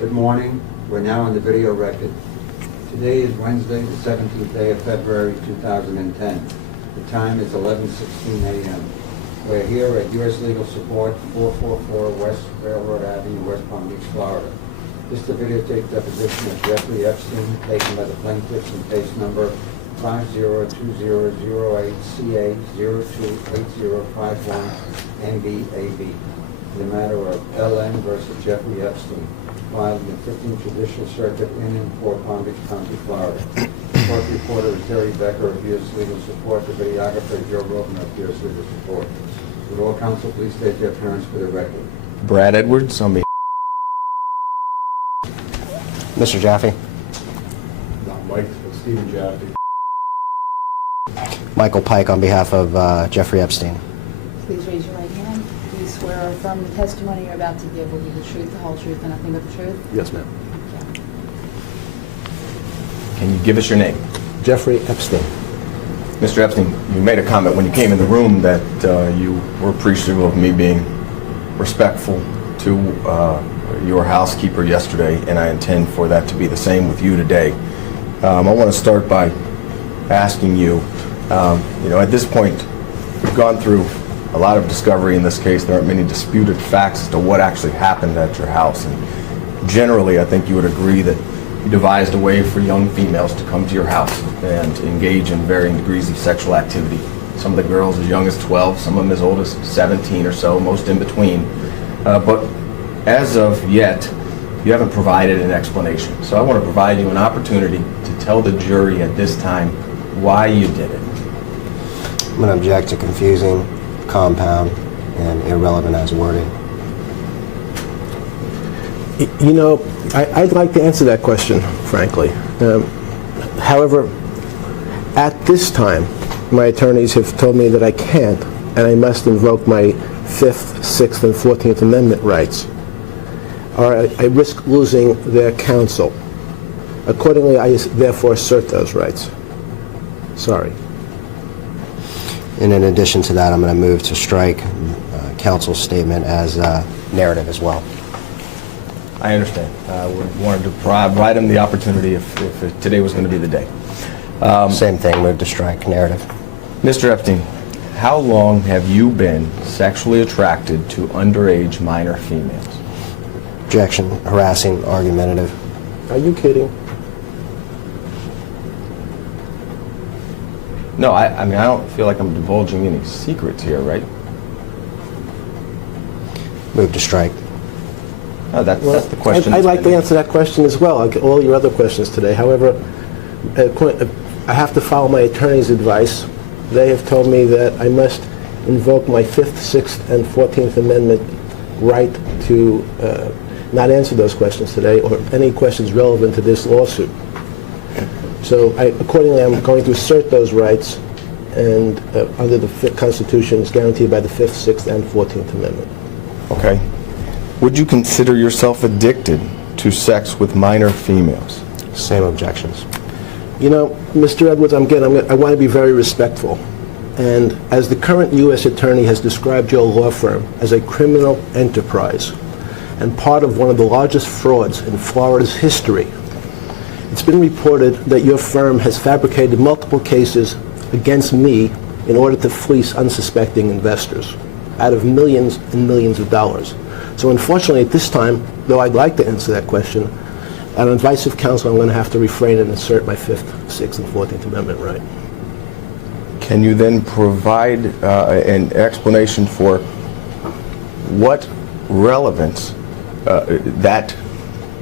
Good morning. We're now on the video record. Today is Wednesday, the 17th day of February 2010. The time is 11:16 a.m. We're here at U.S. Legal Support, 444 West Railroad Avenue, West Palm Beach, Florida. This is the videotape deposition of Jeffrey Epstein, taken by the plaintiffs in case number 502008CA028051NBAB. The matter of LN versus Jeffrey Epstein, filed in the 15th Judicial Circuit in Fort Palm Beach County, Florida. The court reporter is Terry Becker of U.S. Legal Support. The videographer is Joe Rogan of U.S. Legal Support. Would all counsel please state their appearance for the record? Brad Edwards on behalf. Mr. Jaffe. Not Mike, but Stephen Jaffe. Michael Pike on behalf of Jeffrey Epstein. Please raise your right hand. Do you swear or affirm the testimony you're about to give will be the truth, the whole truth, and nothing but the truth? Yes, ma'am. Can you give us your name? Jeffrey Epstein. Mr. Epstein, you made a comment when you came in the room that you were appreciative of me being respectful to your housekeeper yesterday, and I intend for that to be the same with you today. I want to start by asking you, at this point, we've gone through a lot of discovery in this case. There aren't many disputed facts as to what actually happened at your house. And generally, I think you would agree that you devised a way for young females to come to your house and engage in varying degrees of sexual activity. Some of the girls as young as 12, some of them as old as 17 or so, most in between. But as of yet, you haven't provided an explanation. So I want to provide you an opportunity to tell the jury at this time why you did it. I'm going to object to confusing, compound, and irrelevant as wording. I'd like to answer that question, frankly. However, at this time, my attorneys have told me that I can't, and I must invoke my 5th, 6th, and 14th Amendment rights, or I risk losing their counsel. Accordingly, I therefore assert those rights. Sorry. And in addition to that, I'm going to move to strike counsel's statement as narrative as well. I understand. We wanted to provide him the opportunity if today was going to be the day. Same thing, move to strike narrative. Mr. Epstein, how long have you been sexually attracted to underage minor females? Objection, harassing, argumentative. Are you kidding? No, I mean, I don't feel like I'm divulging any secrets here, right? Move to strike. No, that's the question. I'd like to answer that question as well, like all your other questions today. However, I have to follow my attorney's advice. They have told me that I must invoke my 5th, 6th, and 14th Amendment right to not answer those questions today or any questions relevant to this lawsuit. So accordingly, I'm going to assert those rights, and under the Constitution is guaranteed by the 5th, 6th, and 14th Amendment. Okay. Would you consider yourself addicted to sex with minor females? Same objections. Mr. Edwards, I want to be very respectful. And as the current U.S. Attorney has described your law firm as a criminal enterprise and part of one of the largest frauds in Florida's history, it's been reported that your firm has fabricated multiple cases against me in order to fleece unsuspecting investors out of millions and millions of dollars. So unfortunately, at this time, though I'd like to answer that question, on advice of counsel, I'm going to have to refrain and assert my 5th, 6th, and 14th Amendment right. Can you then provide an explanation for what relevance that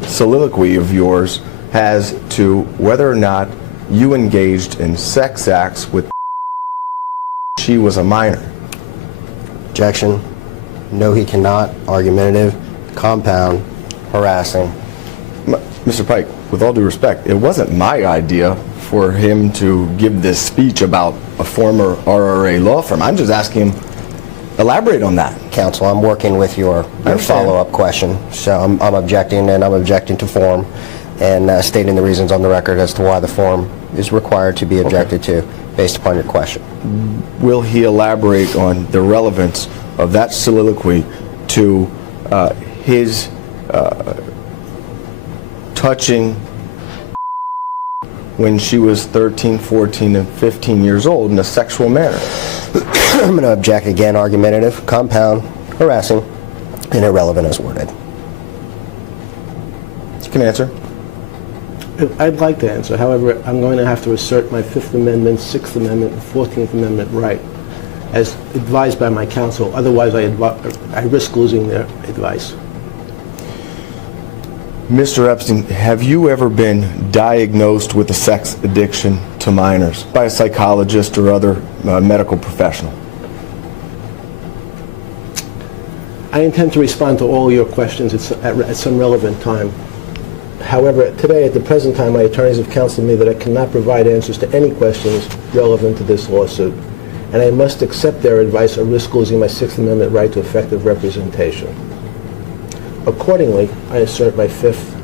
soliloquy of yours has to whether or not you engaged in sex acts with she was a minor? Objection. No, he cannot. Argumentative, compound, harassing. Mr. Pike, with all due respect, it wasn't my idea for him to give this speech about a former RRA law firm. I'm just asking him, elaborate on that. Counsel, I'm working with your follow-up question, so I'm objecting, and I'm objecting to form, and stating the reasons on the record as to why the form is required to be objected to based upon your question. Will he elaborate on the relevance of that soliloquy to his touching when she was 13, 14, and 15 years old in a sexual manner? I'm going to object again, argumentative, compound, harassing, and irrelevant as worded. You can answer. I'd like to answer. However, I'm going to have to assert my Fifth Amendment, Sixth Amendment, and 14th Amendment right, as advised by my counsel. Otherwise, I risk losing their advice. Mr. Epstein, have you ever been diagnosed with a sex addiction to minors by a psychologist or other medical professional? I intend to respond to all your questions at some relevant time. However, today, at the present time, my attorneys have counseled me that I cannot provide answers to any questions relevant to this lawsuit, and I must accept their advice or risk losing my Sixth Amendment right to effective representation. Accordingly, I assert my Fifth,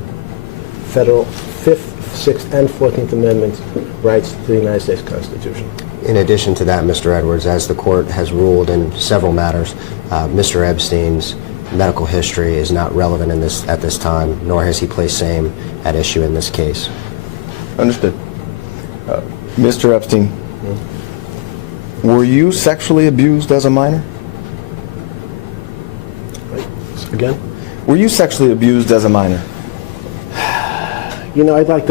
Sixth, and 14th Amendment rights to the United States Constitution. In addition to that, Mr. Edwards, as the court has ruled in several matters, Mr. Epstein's medical history is not relevant at this time, nor has he placed same at issue in this case. Understood. Mr. Epstein, were you sexually abused as a minor? Again? Were you sexually abused as a minor? You know, I'd like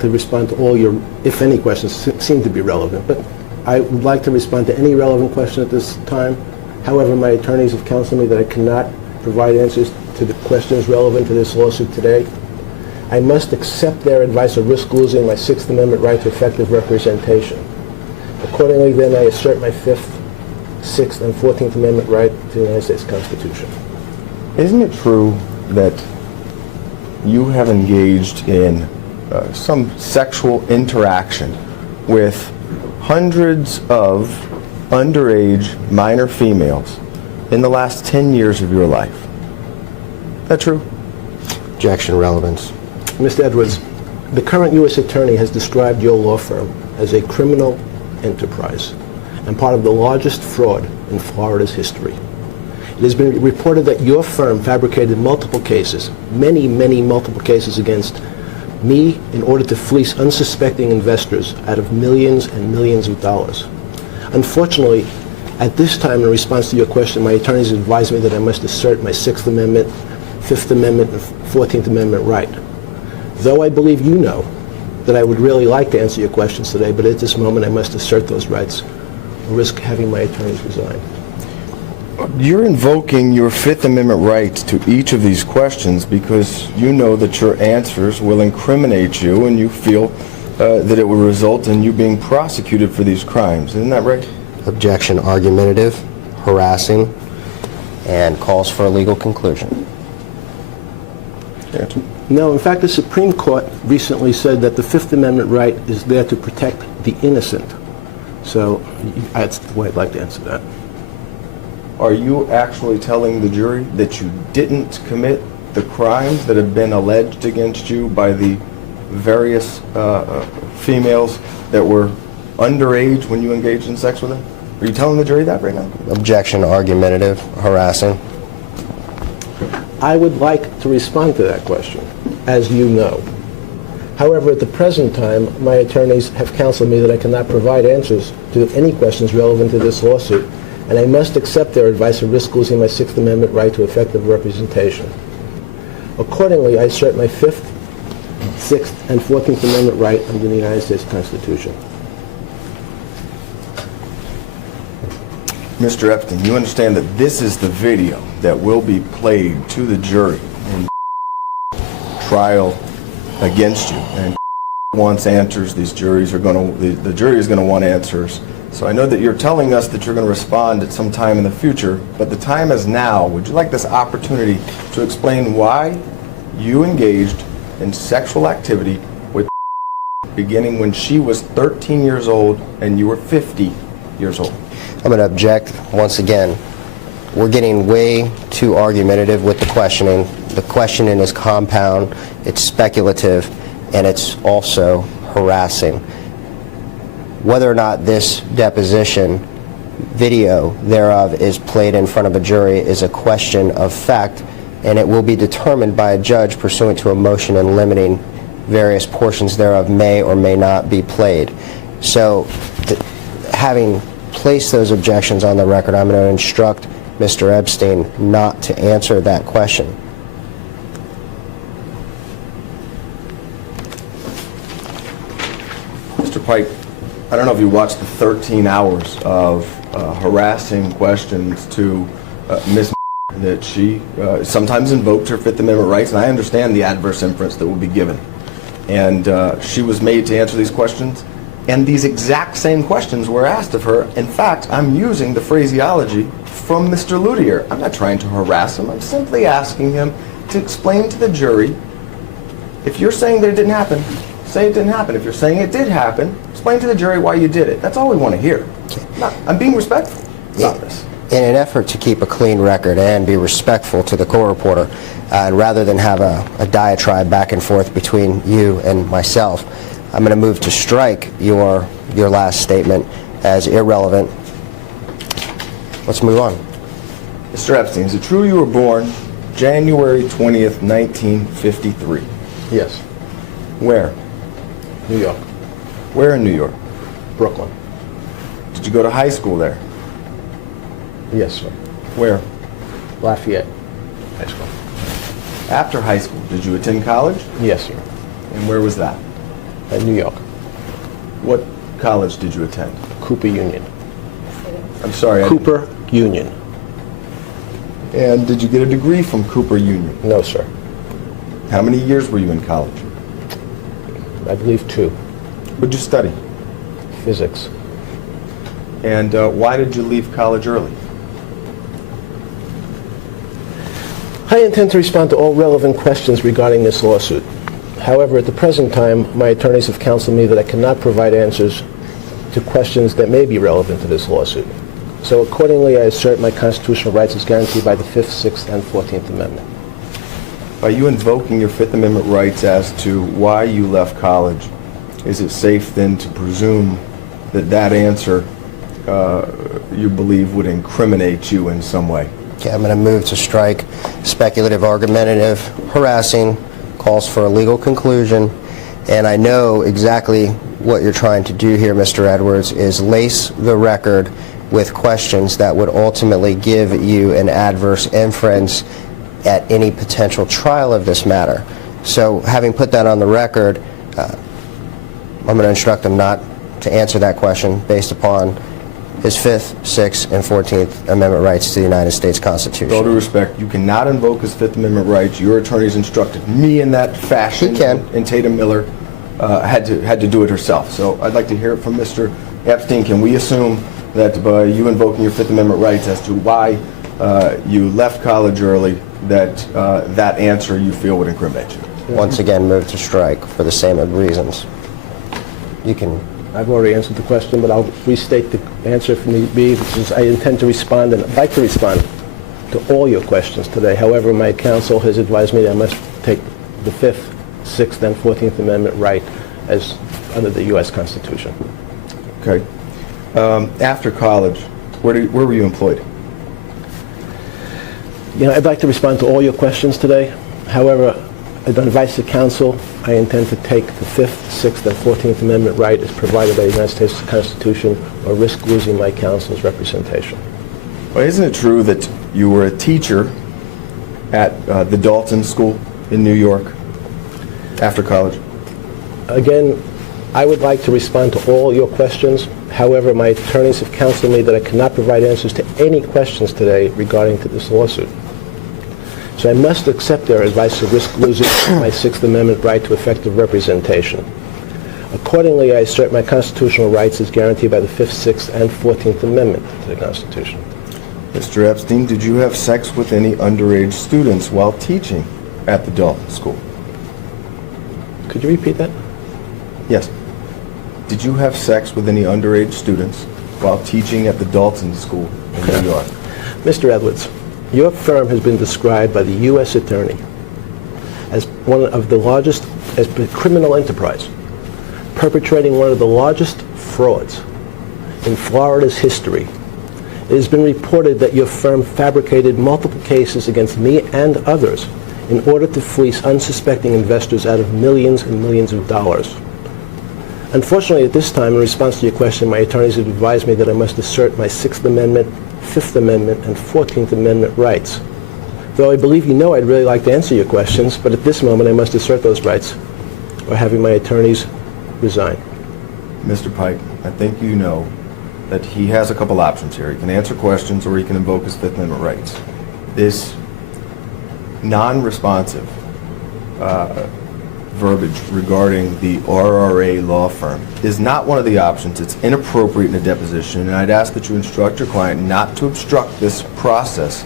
to respond to all your, if any, questions seem to be relevant, but I would like to respond to any relevant question at this time. However, my attorneys have counseled me that I cannot provide answers to the questions relevant to this lawsuit today. I must accept their advice or risk losing my Sixth Amendment right to effective representation. Accordingly, then, I assert my Fifth, Sixth, and 14th Amendment right to the United States Constitution. Isn't it true that you have engaged in some sexual interaction with hundreds of underage minor females in the last 10 years of your life? Is that true? Objection, relevance. Mr. Edwards, the current U.S. Attorney has described your law firm as a criminal enterprise and part of the largest fraud in Florida's history. It has been reported that your firm fabricated multiple cases, many multiple cases against me in order to fleece unsuspecting investors out of millions and millions of dollars. Unfortunately, at this time, in response to your question, my attorneys advised me that I must assert my Sixth Amendment, Fifth Amendment, and 14th Amendment right. Though I believe you know that I would really like to answer your questions today, but at this moment I must assert those rights or risk having my attorneys resign. You're invoking your Fifth Amendment right to each of these questions because you know that your answers will incriminate you and you feel that it will result in you being prosecuted for these crimes. Isn't that right? Objection, argumentative, harassing, and calls for a legal conclusion. Answer. No, in fact, the Supreme Court recently said that the Fifth Amendment right is there to protect the innocent. So that's the way I'd like to answer that. Are you actually telling the jury that you didn't commit the crimes that have been alleged against you by the various females that were underage when you engaged in sex with them? Are you telling the jury that right now? Objection, argumentative, harassing. I would like to respond to that question, as you know. However, at the present time, my attorneys have counseled me that I cannot provide answers to any questions relevant to this lawsuit, and I must accept their advice or risk losing my Sixth Amendment right to effective representation. Accordingly, I assert my Fifth, Sixth, and 14th Amendment right under the United States Constitution. Mr. Epstein, you understand that this is the video that will be played to the jury in trial against you, and wants answers. These juries are going to, the jury is going to want answers. So I know that you're telling us that you're going to respond at some time in the future, but the time is now. Would you like this opportunity to explain why you engaged in sexual activity with beginning when she was 13 years old and you were 50 years old? I'm going to object once again. We're getting way too argumentative with the questioning. The questioning is compound, it's speculative, and it's also harassing. Whether or not this deposition video thereof is played in front of a jury is a question of fact and it will be determined by a judge pursuant to a motion in limiting various portions thereof may or may not be played. So, having placed those objections on the record, I'm going to instruct Mr. Epstein not to answer that question. Mr. Pike, I don't know if you watched the 13 hours of harassing questions to Ms. that she sometimes invoked her Fifth Amendment rights, and I understand the adverse inference that will be given. And she was made to answer these questions, and these exact same questions were asked of her. In fact, I'm using the phraseology from Mr. Ludier. I'm not trying to harass him. I'm simply asking him to explain to the jury, if you're saying that it didn't happen, say it didn't happen. If you're saying it did happen, explain to the jury why you did it. That's all we want to hear. I'm being respectful about this. In an effort to keep a clean record and be respectful to the court reporter, and rather than have a diatribe back and forth between you and myself, I'm going to move to strike your last statement as irrelevant. Let's move on. Mr. Epstein, is it true you were born January 20th, 1953? Yes. Where? New York. Where in New York? Brooklyn. Did you go to high school there? Yes, sir. Where? Lafayette High School. After high school, did you attend college? Yes, sir. And where was that? New York. What college did you attend? Cooper Union. I'm sorry. Cooper Union. And did you get a degree from Cooper Union? No, sir. How many years were you in college? I believe 2. What did you study? Physics. And why did you leave college early? I intend to respond to all relevant questions regarding this lawsuit. However, at the present time, my attorneys have counseled me that I cannot provide answers to questions that may be relevant to this lawsuit. So accordingly, I assert my constitutional rights as guaranteed by the 5th, 6th, and 14th Amendment. By you invoking your Fifth Amendment rights as to why you left college, is it safe then to presume that that answer you believe would incriminate you in some way? Okay, I'm going to move to strike speculative, argumentative, harassing, calls for a legal conclusion, and I know exactly what you're trying to do here, Mr. Edwards, is lace the record with questions that would ultimately give you an adverse inference at any potential trial of this matter. So having put that on the record, I'm going to instruct him not to answer that question based upon his 5th, 6th, and 14th Amendment rights to the United States Constitution. With all due respect, you cannot invoke his Fifth Amendment rights. Your attorneys instructed me in that fashion. He can. And Tatum Miller had to do it herself. So I'd like to hear it from Mr. Epstein. Can we assume that by you invoking your Fifth Amendment rights as to why you left college early, that that answer you feel would incriminate you? Once again, move to strike for the same reasons. You can. I've already answered the question, but I'll restate the answer if need be, which is I intend to respond, and I'd like to respond to all your questions today. However, my counsel has advised me that I must take the 5th, 6th, and 14th Amendment right as under the U.S. Constitution. Okay. After college, where were you employed? You know, I'd like to respond to all your questions today. However, on advice of counsel, I intend to take the 5th, 6th, and 14th Amendment right as provided by the United States Constitution or risk losing my counsel's representation. Well, isn't it true that you were a teacher at the Dalton School in New York after college? Again, I would like to respond to all your questions. However, my attorneys have counseled me that I cannot provide answers to any questions today regarding to this lawsuit. So I must accept their advice to risk losing my 6th Amendment right to effective representation. Accordingly, I assert my constitutional rights as guaranteed by the 5th, 6th, and 14th Amendment to the Constitution. Mr. Epstein, did you have sex with any underage students while teaching at the Dalton School? Could you repeat that? Yes. Did you have sex with any underage students while teaching at the Dalton School in New York? Mr. Edwards, your firm has been described by the U.S. Attorney as one of the largest, as a criminal enterprise, perpetrating one of the largest frauds in Florida's history It has been reported that your firm fabricated multiple cases against me and others in order to fleece unsuspecting investors out of millions and millions of dollars. Unfortunately, at this time, in response to your question, my attorneys have advised me that I must assert my Sixth Amendment, Fifth Amendment, and 14th Amendment rights. Though I believe you know I'd really like to answer your questions, but at this moment I must assert those rights, or having my attorneys resign. Mr. Pike, I think you know that he has a couple options here. He can answer questions or he can invoke his Fifth Amendment rights. This non-responsive verbiage regarding the RRA law firm is not one of the options. It's inappropriate in a deposition, and I'd ask that you instruct your client not to obstruct this process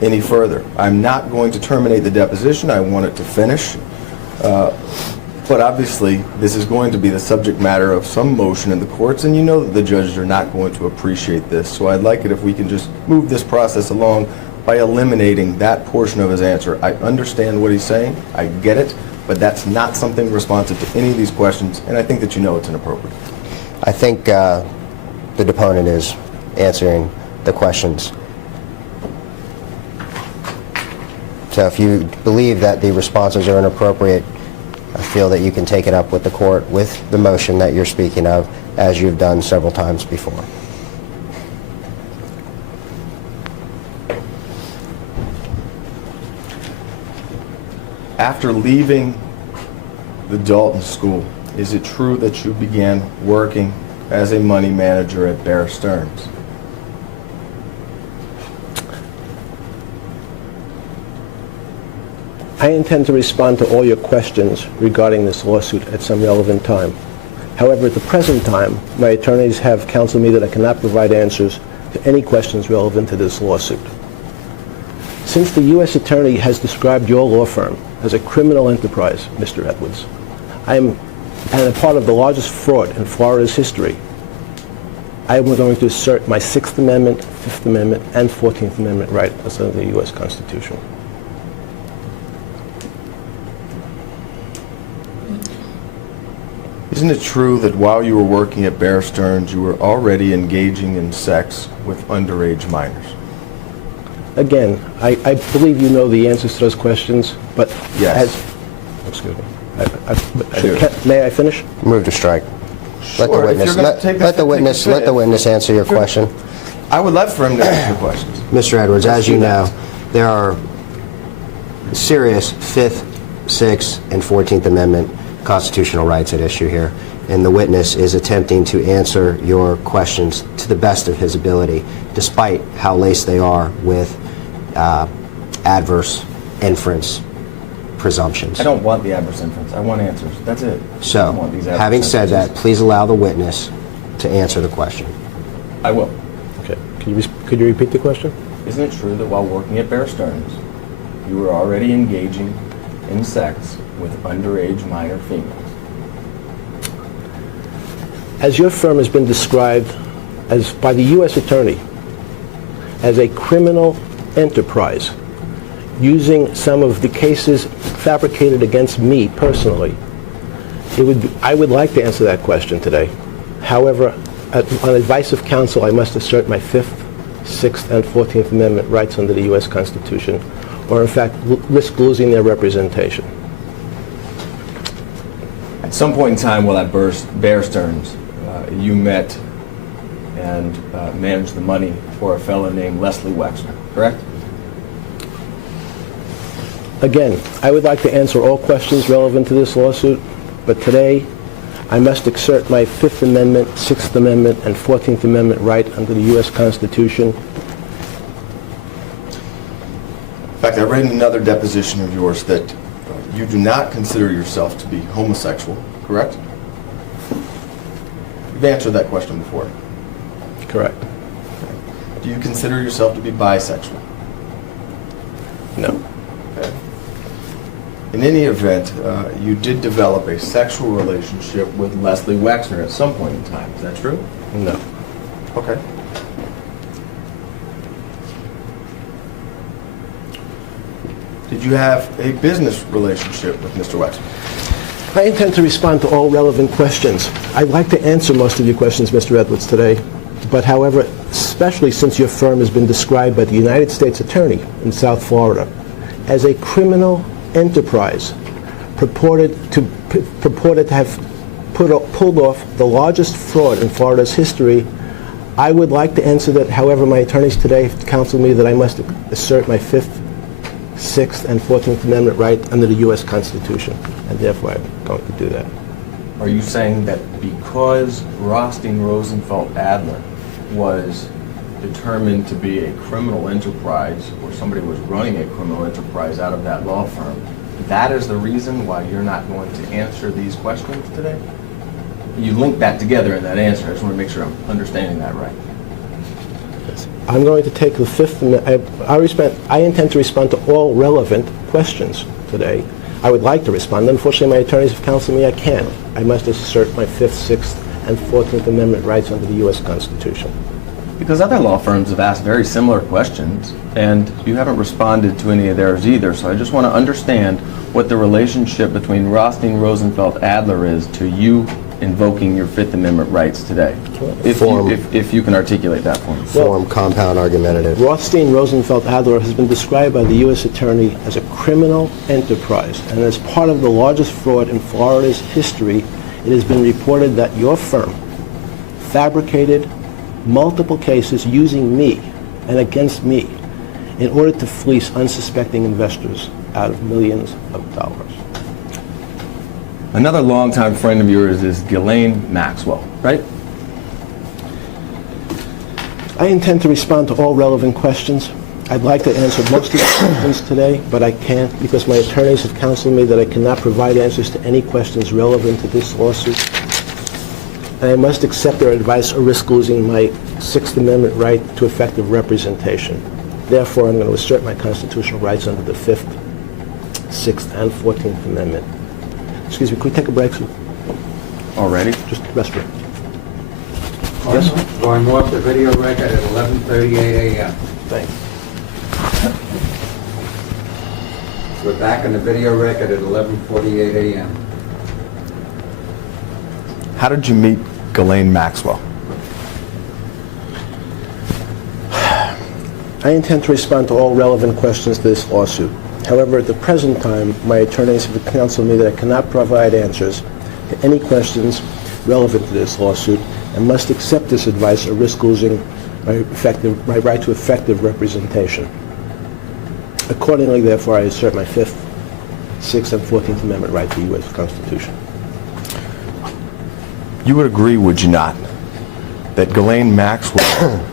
any further. I'm not going to terminate the deposition. I want it to finish. But obviously, this is going to be the subject matter of some motion in the courts, and you know that the judges are not going to appreciate this. So I'd like it if we can just move this process along by eliminating that portion of his answer. I understand what he's saying. I get it. But that's not something responsive to any of these questions, and I think that you know it's inappropriate. I think the deponent is answering the questions. So if you believe that the responses are inappropriate, I feel that you can take it up with the court with the motion that you're speaking of, as you've done several times before. After leaving the Dalton School, is it true that you began working as a money manager at Bear Stearns? I intend to respond to all your questions regarding this lawsuit at some relevant time. However, at the present time, my attorneys have counseled me that I cannot provide answers to any questions relevant to this lawsuit. Since the U.S. Attorney has described your law firm as a criminal enterprise, Mr. Edwards, and a part of the largest fraud in Florida's history, I am going to assert my Sixth Amendment, Fifth Amendment, and 14th Amendment right as under the U.S. Constitution. Isn't it true that while you were working at Bear Stearns, you were already engaging in sex with underage minors? Again, I believe you know the answers to those questions, but Yes. excuse me. do. May I finish? Move to strike. Let the Sure, if witness you're gonna take let the witness take a let the witness answer your question. I would love for him to answer your questions. Mr. Edwards, Let's as you do that. know, there are serious Fifth, Sixth, and 14th Amendment constitutional rights at issue here, and the witness is attempting to answer your questions to the best of his ability, despite how laced they are with adverse inference presumptions. I don't want the adverse inference. I want answers. That's it. I don't So, want these adverse having said that, inferences. please allow the witness to answer the question. I will. Okay. Could you repeat the question? Isn't it true that while working at Bear Stearns, you were already engaging in sex with underage minor females? As your firm has been described as by the U.S. Attorney as a criminal enterprise, using some of the cases fabricated against me personally, I would like to answer that question today. However, on advice of counsel, I must assert my Fifth, Sixth, and 14th Amendment rights under the U.S. Constitution, or in fact risk losing their representation. At some point in time while at Bear Stearns, you met and managed the money for a fellow named Leslie Wexner, correct? Again, I would like to answer all questions relevant to this lawsuit, but today I must exert my Fifth Amendment, Sixth Amendment, and 14th Amendment right under the U.S. Constitution. In fact, I read in another deposition of yours that you do not consider yourself to be homosexual, correct? You've answered that question before. Correct. Do you consider yourself to be bisexual? No. Okay. In any event, you did develop a sexual relationship with Leslie Wexner at some point in time. Is that true? No. Okay. Did you have a business relationship with Mr. Wexner? I intend to respond to all relevant questions. I'd like to answer most of your questions, Mr. Edwards, today, But however, especially since your firm has been described by the United States Attorney in South Florida as a criminal enterprise purported to have pulled off the largest fraud in Florida's history, I would like to answer that. However, my attorneys today have counseled me that I must assert my 5th, 6th, and 14th Amendment right under the U.S. Constitution, and therefore I'm going to do that. Are you saying that because Rothstein Rosenfeld Adler was determined to be a criminal enterprise, or somebody was running a criminal enterprise out of that law firm, that is the reason why you're not going to answer these questions today? You link that together in that answer. I just want to make sure I'm understanding that right. I'm going to take the 5th Amendment. I intend to respond to all relevant questions today. I would like to respond. Unfortunately, my attorneys have counseled me I can't. I must assert my 5th, 6th, and 14th Amendment rights under the U.S. Constitution. Because other law firms have asked very similar questions, and you haven't responded to any of theirs either. So I just want to understand what the relationship between Rothstein Rosenfeld Adler is to you invoking your 5th Amendment rights today, if you can articulate that for me. Form, compound, argumentative. Rothstein Rosenfeld Adler has been described by the U.S. Attorney as a criminal enterprise, and as part of the largest fraud in Florida's history, it has been reported that your firm fabricated multiple cases using me and against me in order to fleece unsuspecting investors out of millions of dollars. Another longtime friend of yours is Ghislaine Maxwell, right? I intend to respond to all relevant questions. I'd like to answer most of the questions today, but I can't because my attorneys have counseled me that I cannot provide answers to any questions relevant to this lawsuit. And I must accept their advice or risk losing my 6th Amendment right to effective representation. Therefore, I'm going to assert my constitutional rights under the 5th, 6th, and 14th Amendment. Excuse me, could we take a break? Already? Just restroom. Yes? Going off the video record at 11:38 a.m. Thanks. We're back on the video record at 11:48 a.m. How did you meet Ghislaine Maxwell? I intend to respond to all relevant questions to this lawsuit. However, at the present time, my attorneys have counseled me that I cannot provide answers to any questions relevant to this lawsuit and must accept this advice or risk losing my right to effective representation. Accordingly, therefore, I assert my 5th, 6th, and 14th Amendment right to the U.S. Constitution. You would agree, would you not, that Ghislaine Maxwell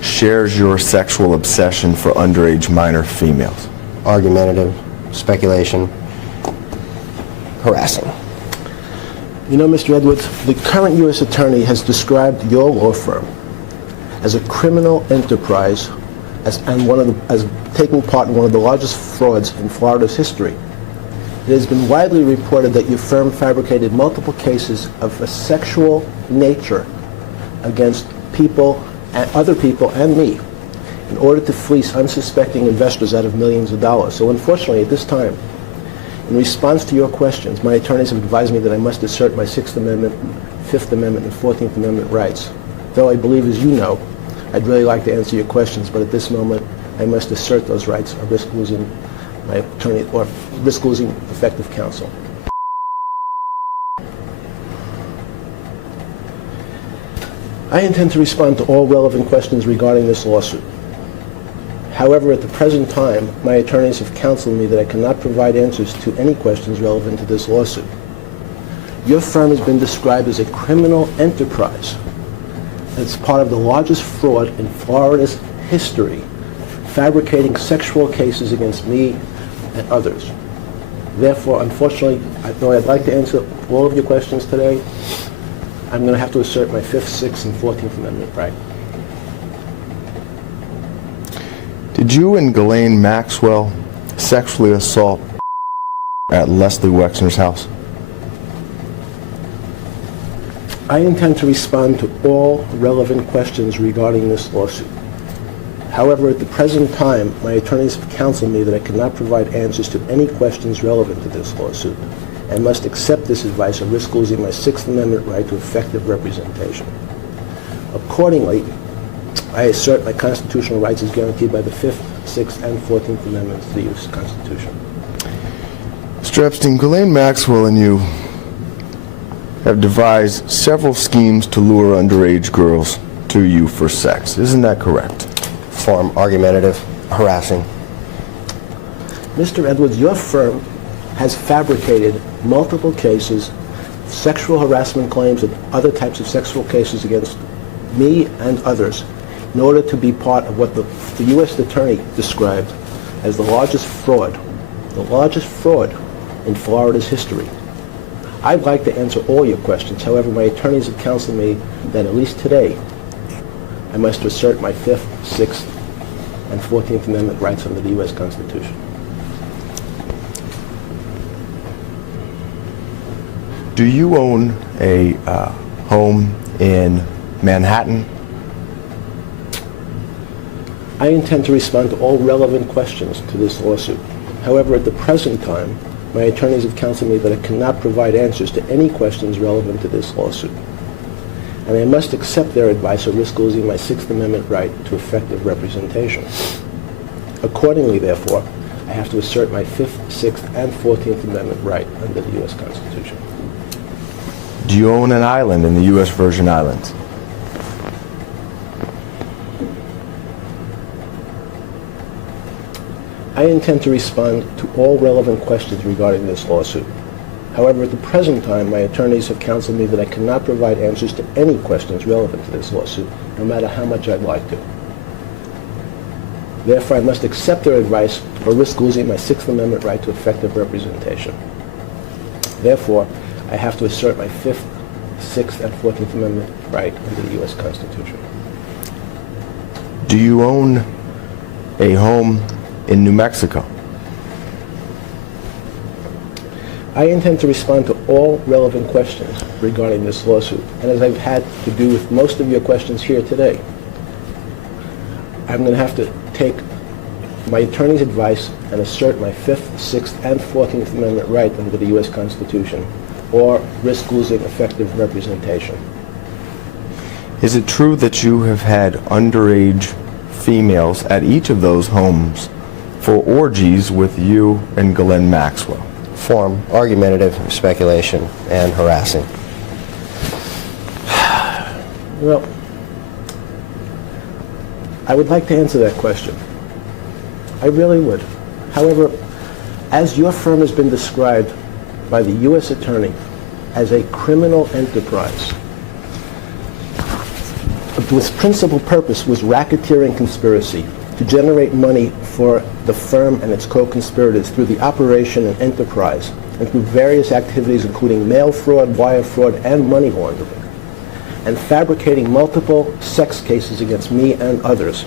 shares your sexual obsession for underage minor females? Argumentative, speculation, harassing. You know, Mr. Edwards, the current U.S. Attorney has described your law firm as a criminal enterprise as taking part in one of the largest frauds in Florida's history. It has been widely reported that your firm fabricated multiple cases of a sexual nature against people, and other people, and me, in order to fleece unsuspecting investors out of millions of dollars. So unfortunately, at this time, in response to your questions, my attorneys have advised me that I must assert my 6th Amendment, 5th Amendment, and 14th Amendment rights. Though I believe, as you know, I'd really like to answer your questions, but at this moment, I must assert those rights or risk losing my attorney, or risk losing effective counsel. I intend to respond to all relevant questions regarding this lawsuit. However, at the present time, my attorneys have counseled me that I cannot provide answers to any questions relevant to this lawsuit. Your firm has been described as a criminal enterprise. It's part of the largest fraud in Florida's history, fabricating sexual cases against me and others. Therefore, unfortunately, though I'd like to answer all of your questions today, I'm going to have to assert my 5th, 6th, and 14th Amendment right. Did you and Ghislaine Maxwell sexually assault at Leslie Wexner's house? I intend to respond to all relevant questions regarding this lawsuit. However, at the present time, my attorneys have counseled me that I cannot provide answers to any questions relevant to this lawsuit and must accept this advice or risk losing my 6th Amendment right to effective representation. Accordingly, I assert my constitutional rights as guaranteed by the 5th, 6th, and 14th Amendments to the U.S. Constitution. Mr. Epstein, Ghislaine Maxwell and you have devised several schemes to lure underage girls to you for sex. Isn't that correct? Form, argumentative, harassing. Mr. Edwards, your firm has fabricated multiple cases, sexual harassment claims and other types of sexual cases against me and others in order to be part of what the U.S. Attorney described as the largest fraud in Florida's history. I'd like to answer all your questions. However, my attorneys have counseled me that at least today I must assert my 5th, 6th, and 14th Amendment rights under the U.S. Constitution. Do you own a home in Manhattan? I intend to respond to all relevant questions to this lawsuit. However, at the present time, my attorneys have counseled me that I cannot provide answers to any questions relevant to this lawsuit. And I must accept their advice or risk losing my 6th Amendment right to effective representation. Accordingly, therefore, I have to assert my 5th, 6th, and 14th Amendment right under the U.S. Constitution. Do you own an island in the U.S. Virgin Islands? I intend to respond to all relevant questions regarding this lawsuit. However, at the present time, my attorneys have counseled me that I cannot provide answers to any questions relevant to this lawsuit, no matter how much I'd like to. Therefore, I must accept their advice or risk losing my 6th Amendment right to effective representation. Therefore, I have to assert my 5th, 6th, and 14th Amendment right under the U.S. Constitution. Do you own a home in New Mexico? I intend to respond to all relevant questions regarding this lawsuit, and as I've had to do with most of your questions here today, I'm going to have to take my attorney's advice and assert my 5th, 6th, and 14th Amendment right under the U.S. Constitution, or risk losing effective representation. Is it true that you have had underage females at each of those homes for orgies with you and Ghislaine Maxwell? Form, argumentative, speculation, and harassing. Well, I would like to answer that question. I really would. However, as your firm has been described by the U.S. Attorney as a criminal enterprise, its principal purpose was racketeering conspiracy to generate money for the firm and its co-conspirators through the operation and enterprise and through various activities including mail fraud, wire fraud, and money laundering, and fabricating multiple sex cases against me and others.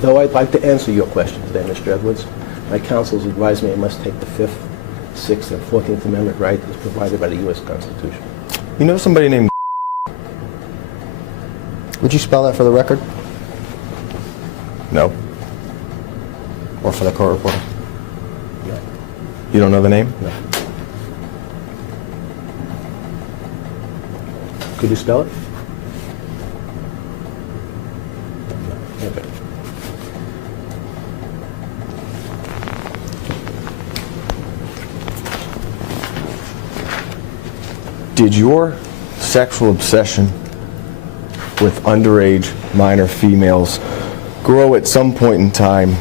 Though I'd like to answer your question today, Mr. Edwards, my counsels advise me I must take the 5th, 6th, and 14th Amendment right as provided by the U.S. Constitution. You know somebody named... Would you spell that for the record? No. Or for the court reporter? No. You don't know the name? No. Could you spell it? No. Okay. Did your sexual obsession with underage minor females grow at some point in time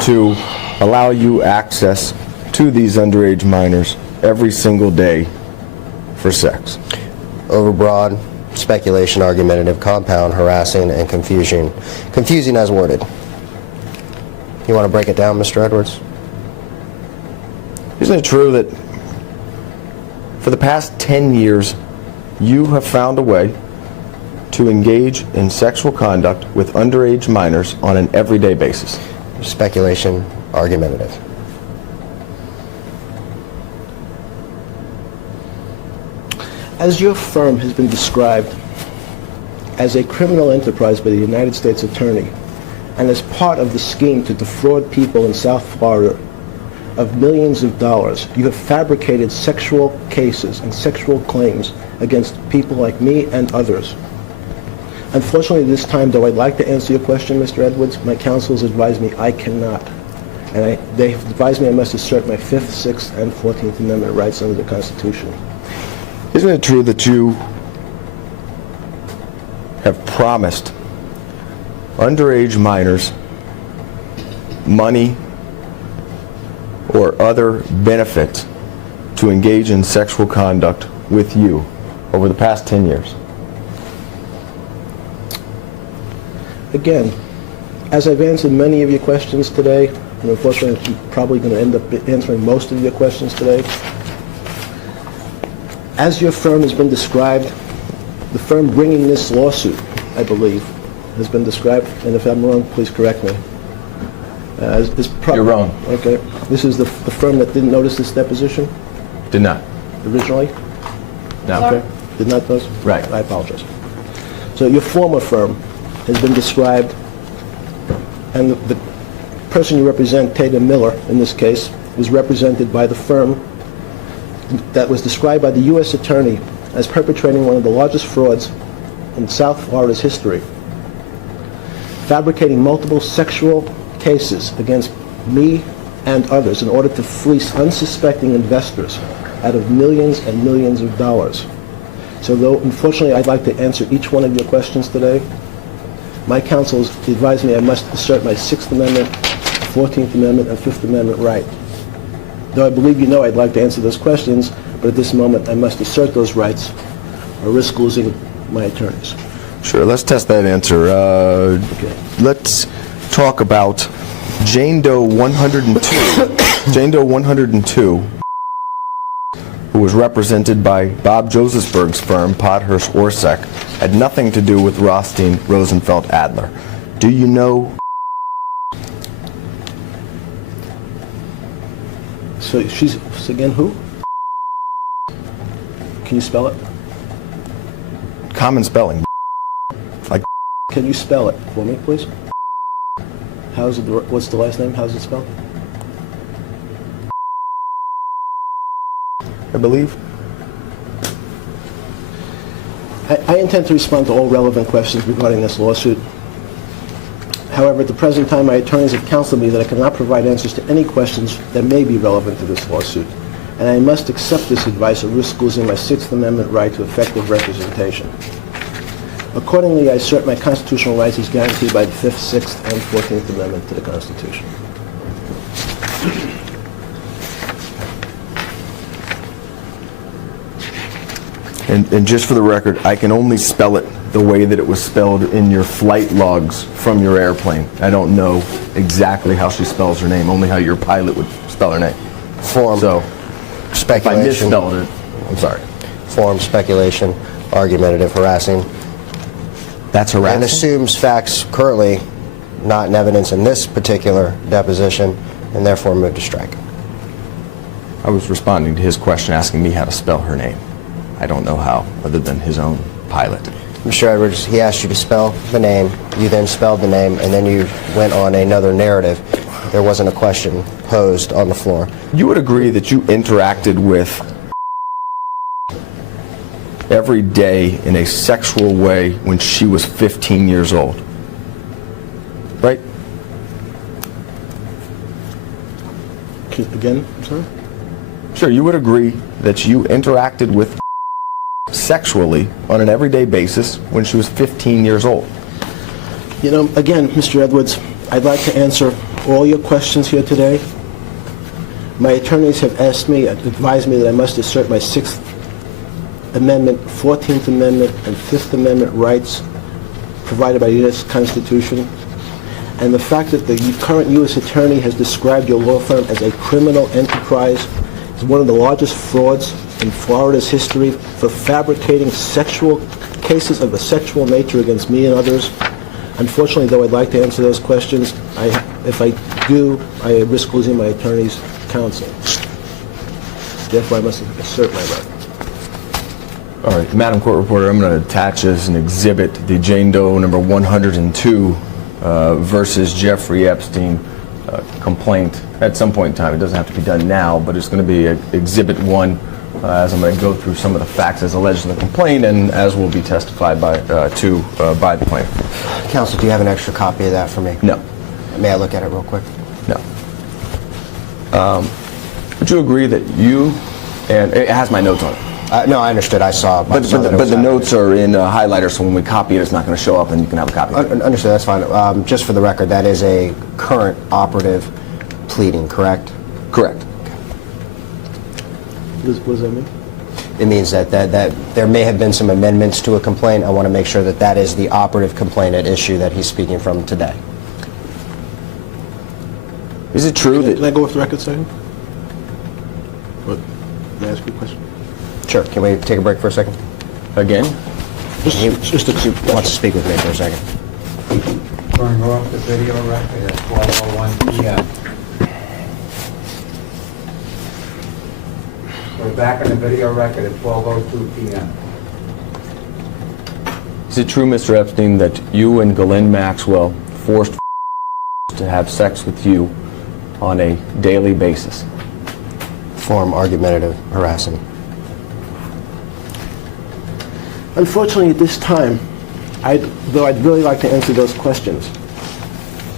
to allow you access to these underage minors every single day for sex? Overbroad, speculation, argumentative, compound, harassing, and confusion. Confusing as worded. You want to break it down, Mr. Edwards? Isn't it true that for the past 10 years you have found a way to engage in sexual conduct with underage minors on an everyday basis? Speculation, argumentative. As your firm has been described as a criminal enterprise by the United States Attorney and as part of the scheme to defraud people in South Florida of millions of dollars, you have fabricated sexual cases and sexual claims against people like me and others Unfortunately, this time, though I'd like to answer your question, Mr. Edwards, my counsel has advised me I cannot. And they have advised me I must assert my 5th, 6th, and 14th Amendment rights under the Constitution. Isn't it true that you have promised underage minors money or other benefits to engage in sexual conduct with you over the past 10 years? Again, as I've answered many of your questions today, and unfortunately I'm probably going to end up answering most of your questions today, as your firm has been described, the firm bringing this lawsuit, I believe, has been described, and if I'm wrong, please correct me. You're wrong. Okay. This is the firm that didn't notice this deposition Did not. originally? No. Sorry? Okay. Did not notice? Right. I apologize. So your former firm has been described, and the person you represent, Tatum Miller, in this case, was represented by the firm that was described by the U.S. Attorney as perpetrating one of the largest frauds in South Florida's history, fabricating multiple sexual cases against me and others in order to fleece unsuspecting investors out of millions and millions of dollars. So though, unfortunately, I'd like to answer each one of your questions today, my counsel has advised me I must assert my 6th Amendment, 14th Amendment, and 5th Amendment right. Though I believe you know I'd like to answer those questions, but at this moment I must assert those rights or risk losing my attorneys. Sure, let's test that answer. Let's talk about Jane Doe 102. Jane Doe 102, who was represented by Bob Josephsberg's firm, Podhurst Orsak, had nothing to do with Rothstein, Rosenfeld, Adler. Do you know? So she's, again, who? Can you spell it? Common spelling. Like. Can you spell it for me, please? How's it, what's the last name? How's it spelled? I believe. I intend to respond to all relevant questions regarding this lawsuit. However, at the present time, my attorneys have counseled me that I cannot provide answers to any questions that may be relevant to this lawsuit, and I must accept this advice or risk losing my 6th Amendment right to effective representation. Accordingly, I assert my constitutional rights as guaranteed by the 5th, 6th, and 14th Amendment to the Constitution. And just for the record, I can only spell it the way that it was spelled in your flight logs from your airplane. I don't know exactly how she spells her name, only how your pilot would spell her name. Form, So, if I speculation, misspelled it, I'm sorry. form, speculation, argumentative, harassing, That's and harassing? assumes facts currently not in evidence in this particular deposition, and therefore move to strike. I was responding to his question asking me how to spell her name. I don't know how, other than his own pilot. Mr. Edwards, he asked you to spell the name, you then spelled the name, and then you went on another narrative. There wasn't a question posed on the floor. You would agree that you interacted with every day in a sexual way when she was 15 years old, right? Again, I'm sorry? Sure, you would agree that you interacted with sexually on an everyday basis when she was 15 years old. You know, again, Mr. Edwards, I'd like to answer all your questions here today. My attorneys have advised me that I must assert my 6th Amendment, 14th Amendment, and 5th Amendment rights provided by the U.S. Constitution. And the fact that the current U.S. Attorney has described your law firm as a criminal enterprise is one of the largest frauds in Florida's history for fabricating sexual cases of a sexual nature against me and others. Unfortunately, though I'd like to answer those questions, if I do, I risk losing my attorney's counsel. Therefore, I must assert my right. All right, Madam Court Reporter, I'm going to attach as an exhibit the Jane Doe number 102 versus Jeffrey Epstein complaint at some point in time. It doesn't have to be done now, but it's going to be Exhibit 1 as I'm going to go through some of the facts as alleged in the complaint and as will be testified by the plaintiff. Counsel, do you have an extra copy of that for me? No. May I look at it real quick? No. Would you agree that you, and it has my notes on it, No, I understood. I saw. but the notes are in highlighter, so when we copy it, it's not going to show up and you can have a copy. Understood, that's fine. Just for the record, that is a current operative pleading, correct? Correct. What does that mean? It means that there may have been some amendments to a complaint. I want to make sure that that is the operative complaint at issue that he's speaking from today. Is it true Can I that... go off the record a second? What? Can I ask you a question? Sure. Can we take a break for a second? Again? He wants to speak with me for a second. Turn off the video record at 12:01 p.m. We're back on the video record at 12:02 p.m. Is it true, Mr. Epstein, that you and Ghislaine Maxwell forced to have sex with you on a daily basis? Form argumentative harassing. Unfortunately, at this time, though I'd really like to answer those questions,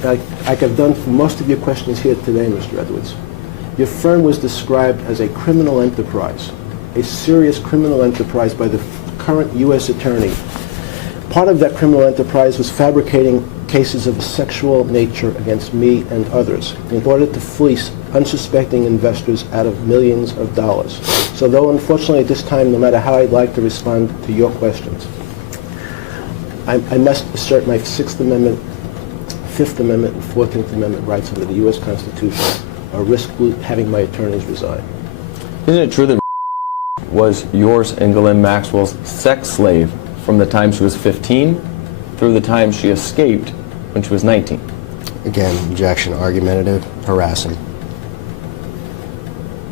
like I've done for most of your questions here today, Mr. Edwards, your firm was described as a criminal enterprise, a serious criminal enterprise by the current U.S. attorney. Part of that criminal enterprise was fabricating cases of a sexual nature against me and others in order to fleece unsuspecting investors out of millions of dollars. So though unfortunately at this time, no matter how I'd like to respond to your questions, I must assert my Sixth Amendment, Fifth Amendment, and 14th Amendment rights under the U.S. Constitution, or risk having my attorneys resign. Isn't it true that was yours and Ghislaine Maxwell's sex slave from the time she was 15 through the time she escaped when she was 19? Again, objection, argumentative, harassing.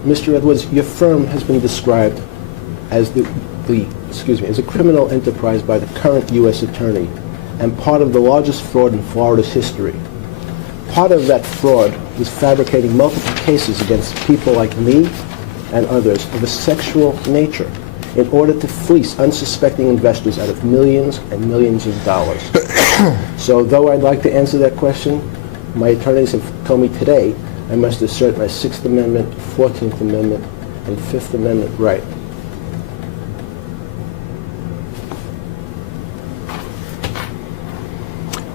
Mr. Edwards, your firm has been described as as a criminal enterprise by the current U.S. attorney and part of the largest fraud in Florida's history. Part of that fraud was fabricating multiple cases against people like me and others of a sexual nature in order to fleece unsuspecting investors out of millions and millions of dollars. So though I'd like to answer that question, my attorneys have told me today I must assert my Sixth Amendment, 14th Amendment, and Fifth Amendment right.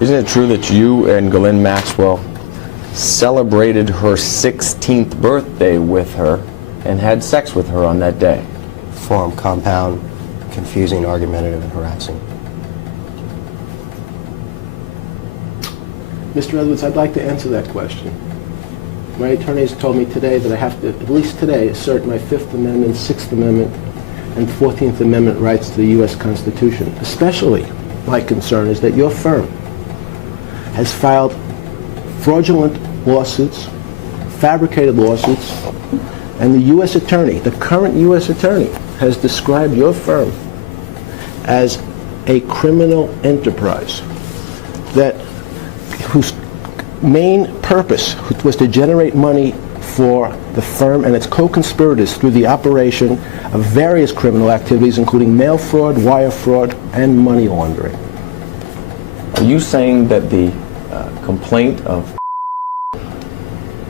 Isn't it true that you and Ghislaine Maxwell celebrated her 16th birthday with her and had sex with her on that day? Form, compound, confusing, argumentative, and harassing. Mr. Edwards, I'd like to answer that question. My attorneys told me today that I have to, at least today, assert my Fifth Amendment, Sixth Amendment, and 14th Amendment rights to the U.S. Constitution. Especially, my concern is that your firm has filed fraudulent lawsuits, fabricated lawsuits, and the U.S. attorney, the current U.S. attorney, has described your firm as a criminal enterprise whose main purpose was to generate money for the firm and its co-conspirators through the operation of various criminal activities, including mail fraud, wire fraud, and money laundering. Are you saying that the complaint of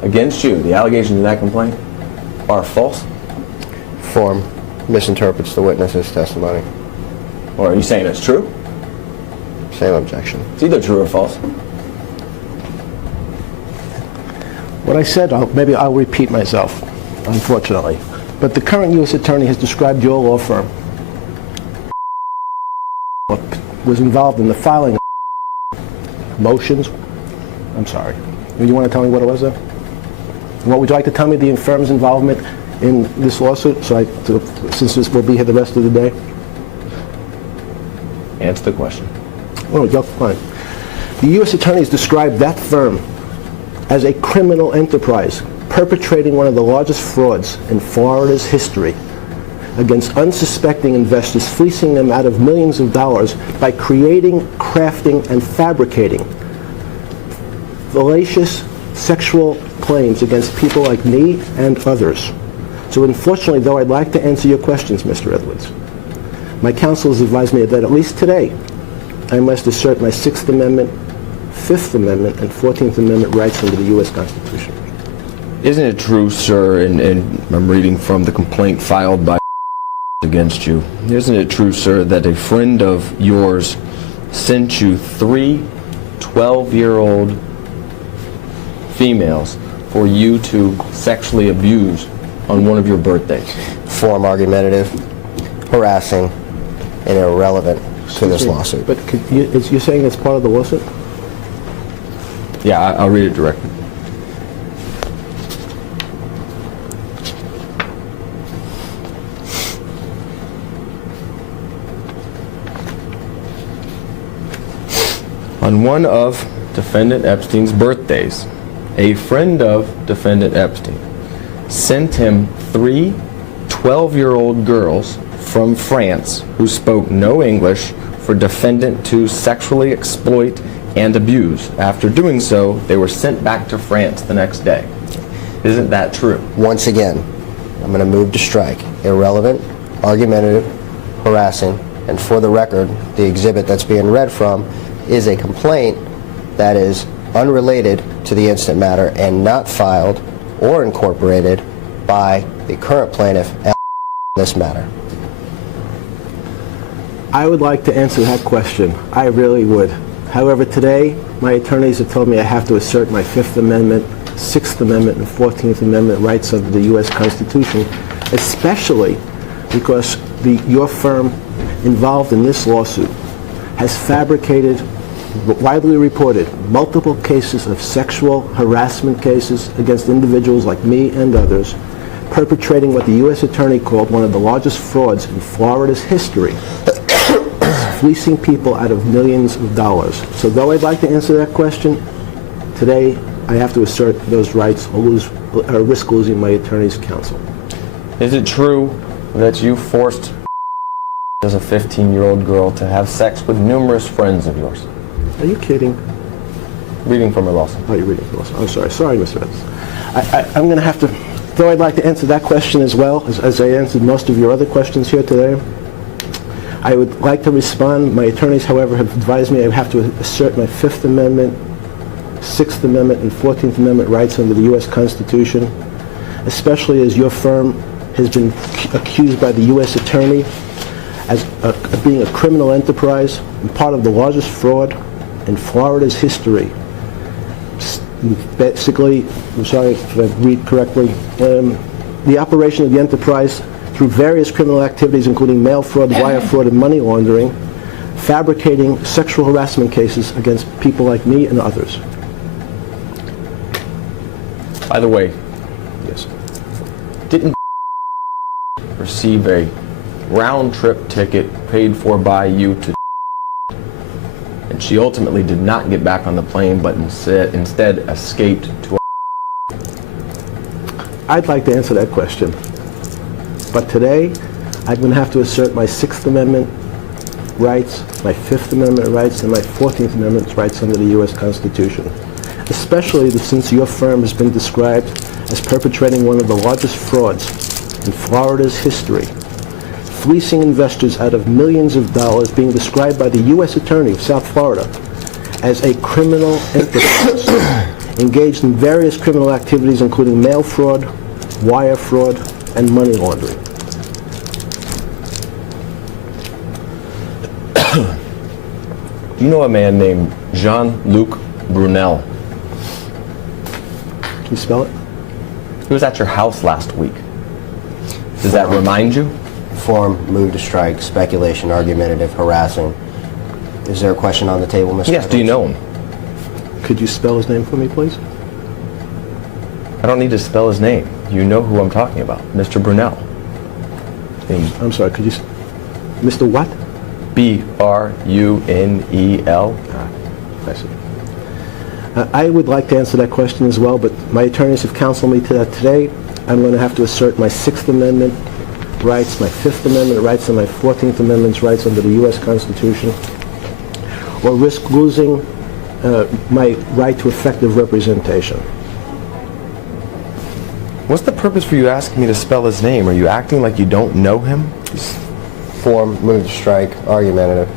against you, the allegations in that complaint, are false? Form, misinterprets the witness's testimony. Or are you saying it's true? Same objection. It's either true or false. What I said, maybe I'll repeat myself, unfortunately. But the current U.S. attorney has described your law firm was involved in the filing of motions. I'm sorry. You want to tell me what it was then? Would you like to tell me the firm's involvement in this lawsuit, since this will be here the rest of the day? Answer the question. Oh, fine. The U.S. attorney has described that firm as a criminal enterprise, perpetrating one of the largest frauds in Florida's history against unsuspecting investors, fleecing them out of millions of dollars by creating, crafting, and fabricating fallacious sexual claims against people like me and others. So unfortunately, though I'd like to answer your questions, Mr. Edwards, my counsel has advised me that at least today, I must assert my Sixth Amendment, Fifth Amendment, and 14th Amendment rights under the U.S. Constitution. Isn't it true, sir, and I'm reading from the complaint filed by against you, isn't it true, sir, that a friend of yours sent you 3 12-year-old females for you to sexually abuse on one of your birthdays? Form argumentative, harassing, and irrelevant to this lawsuit. But you're saying it's part of the lawsuit? Yeah, I'll read it directly. On one of Defendant Epstein's birthdays, a friend of Defendant Epstein sent him 3 12-year-old girls from France who spoke no English for defendant to sexually exploit and abuse. After doing so, they were sent back to France the next day. Isn't that true? Once again, I'm going to move to strike. Irrelevant, argumentative, harassing, and for the record, the exhibit that's being read from is a complaint that is unrelated to the instant matter and not filed or incorporated by the current plaintiff in this matter. I would like to answer that question. I really would. However, today, my attorneys have told me I have to assert my Fifth Amendment, Sixth Amendment, and 14th Amendment rights under the U.S. Constitution, especially because your firm involved in this lawsuit has fabricated, widely reported, multiple cases of sexual harassment cases against individuals like me and others, perpetrating what the U.S. Attorney called one of the largest frauds in Florida's history, fleecing people out of millions of dollars. So though I'd like to answer that question, today I have to assert those rights or risk losing my attorney's counsel. Is it true that you forced as a 15-year-old girl to have sex with numerous friends of yours? Are you kidding? Reading from a lawsuit. Oh, you're reading from a lawsuit. I'm sorry. Sorry, Mr. Evans. I'm going to have to, though I'd like to answer that question as well, as I answered most of your other questions here today, I would like to respond. My attorneys, however, have advised me I have to assert my Fifth Amendment, Sixth Amendment, and 14th Amendment rights under the U.S. Constitution, especially as your firm has been accused by the U.S. Attorney as being a criminal enterprise and part of the largest fraud in Florida's history. Basically, I'm sorry if I read correctly, the operation of the enterprise through various criminal activities including mail fraud, wire fraud, and money laundering, fabricating sexual harassment cases against people like me and others. By the way, Yes. didn't receive a round-trip ticket paid for by you to and she ultimately did not get back on the plane but instead escaped to I'd like to answer that question. But today, I'm going to have to assert my Sixth Amendment rights, my Fifth Amendment rights, and my 14th Amendment rights under the U.S. Constitution. Especially since your firm has been described as perpetrating one of the largest frauds in Florida's history, fleecing investors out of millions of dollars, being described by the U.S. Attorney of South Florida as a criminal enterprise, engaged in various criminal activities including mail fraud, wire fraud, and money laundering. Do you know a man named Jean-Luc Brunel? Can you spell it? He was at your house last week. Does that remind you? Form, move to strike, speculation, argumentative, harassing. Is there a question on the table, Mr. Yes, do you know him? Could you spell his name for me, please? I don't need to spell his name. You know who I'm talking about, Mr. Brunel. I'm sorry, could you... Mr. what? B-R-U-N-E-L. I see. I would like to answer that question as well, but my attorneys have counseled me to that today. I'm going to have to assert my Sixth Amendment rights, my Fifth Amendment rights, and my 14th Amendment rights under the U.S. Constitution, or risk losing my right to effective representation. What's the purpose for you asking me to spell his name? Are you acting like you don't know him? Form, move to strike, argumentative,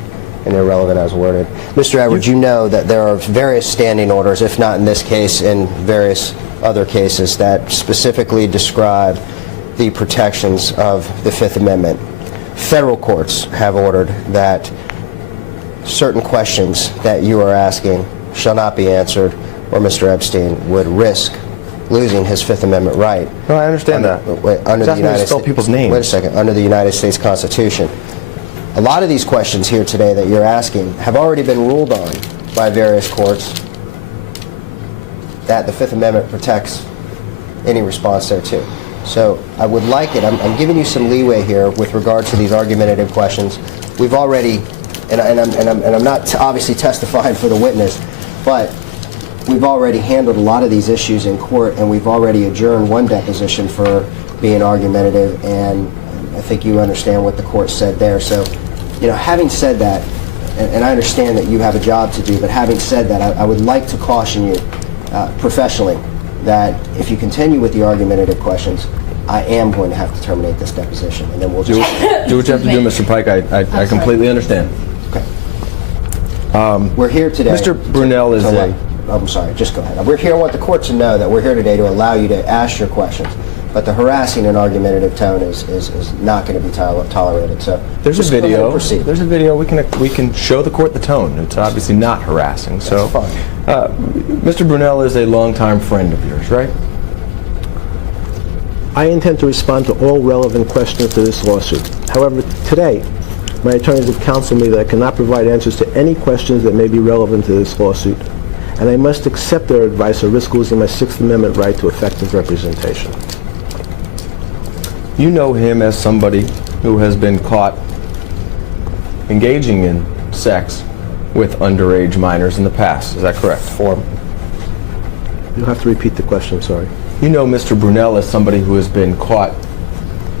and irrelevant as worded. Mr. Edwards, you know that there are various standing orders, if not in this case, in various other cases, that specifically describe the protections of the Fifth Amendment. Federal courts have ordered that certain questions that you are asking shall not be answered, or Mr. Epstein would risk losing his Fifth Amendment right. No, I understand that. Under the United spell people's names. Wait a second. Under the United States Constitution. A lot of these questions here today that you're asking have already been ruled on by various courts that the Fifth Amendment protects any response thereto. So I would like it, I'm giving you some leeway here with regard to these argumentative questions. We've already, and I'm not obviously testifying for the witness, but we've already handled a lot of these issues in court, and we've already adjourned one deposition for being argumentative, and I think you understand what the court said there. So, you know, having said that, and I understand that you have a job to do, but having said that, I would like to caution you professionally that if you continue with the argumentative questions, I am going to have to terminate this deposition, and then we'll just... Do what you have to do, Mr. Pike. I completely understand. Okay. We're here today... Mr. Brunel is a... I'm sorry, just go ahead. We're here, I want the court to know that we're here today to allow you to ask your questions, but the harassing and argumentative tone is not going to be tolerated. So There's a just go ahead and video. proceed. There's a video. We can show the court the tone. It's obviously not harassing. So, That's fine. Mr. Brunel is a longtime friend of yours, right? I intend to respond to all relevant questions to this lawsuit. However, today, my attorneys have counseled me that I cannot provide answers to any questions that may be relevant to this lawsuit, and I must accept their advice or risk losing my Sixth Amendment right to effective representation. You know him as somebody who has been caught engaging in sex with underage minors in the past. Is that correct? Form. You'll have to repeat the question, sorry. You know Mr. Brunel as somebody who has been caught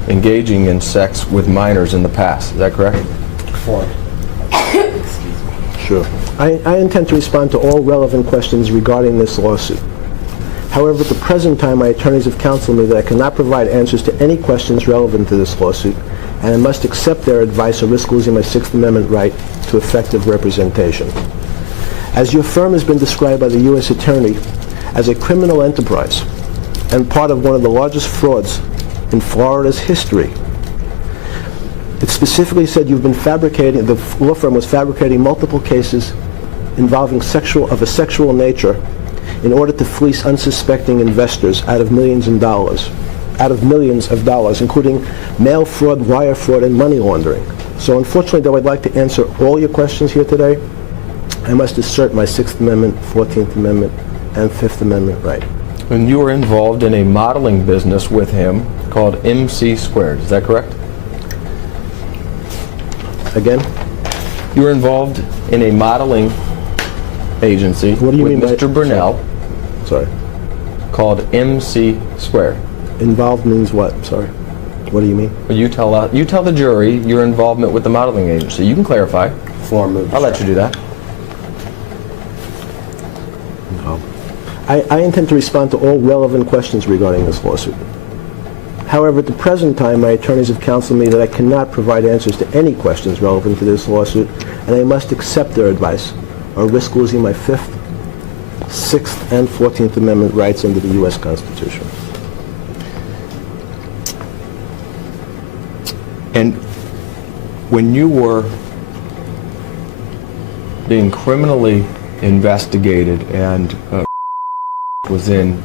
engaging in sex with minors in the past. Is that correct? Form. Sure. I intend to respond to all relevant questions regarding this lawsuit. However, at the present time, my attorneys have counseled me that I cannot provide answers to any questions relevant to this lawsuit, and I must accept their advice or risk losing my Sixth Amendment right to effective representation. As your firm has been described by the U.S. Attorney as a criminal enterprise and part of one of the largest frauds in Florida's history, it specifically said you've been fabricating, the law firm was fabricating multiple cases involving of a sexual nature in order to fleece unsuspecting investors out of millions of dollars, including mail fraud, wire fraud, and money laundering. So unfortunately, though I'd like to answer all your questions here today, I must assert my Sixth Amendment, 14th Amendment, and Fifth Amendment right. And you were involved in a modeling business with him called MC Squared. Is that correct? Again? You were involved in a modeling agency What do you with mean by- Mr. Brunel Sorry. called MC Squared. Involved means what? Sorry. What do you mean? You tell the jury your involvement with the modeling agency. You can clarify. Form. Move to I'll let you strike. do that. No. I intend to respond to all relevant questions regarding this lawsuit. However, at the present time, my attorneys have counseled me that I cannot provide answers to any questions relevant to this lawsuit, and I must accept their advice or risk losing my Fifth, Sixth, and 14th Amendment rights under the U.S. Constitution. And when you were being criminally investigated and was in,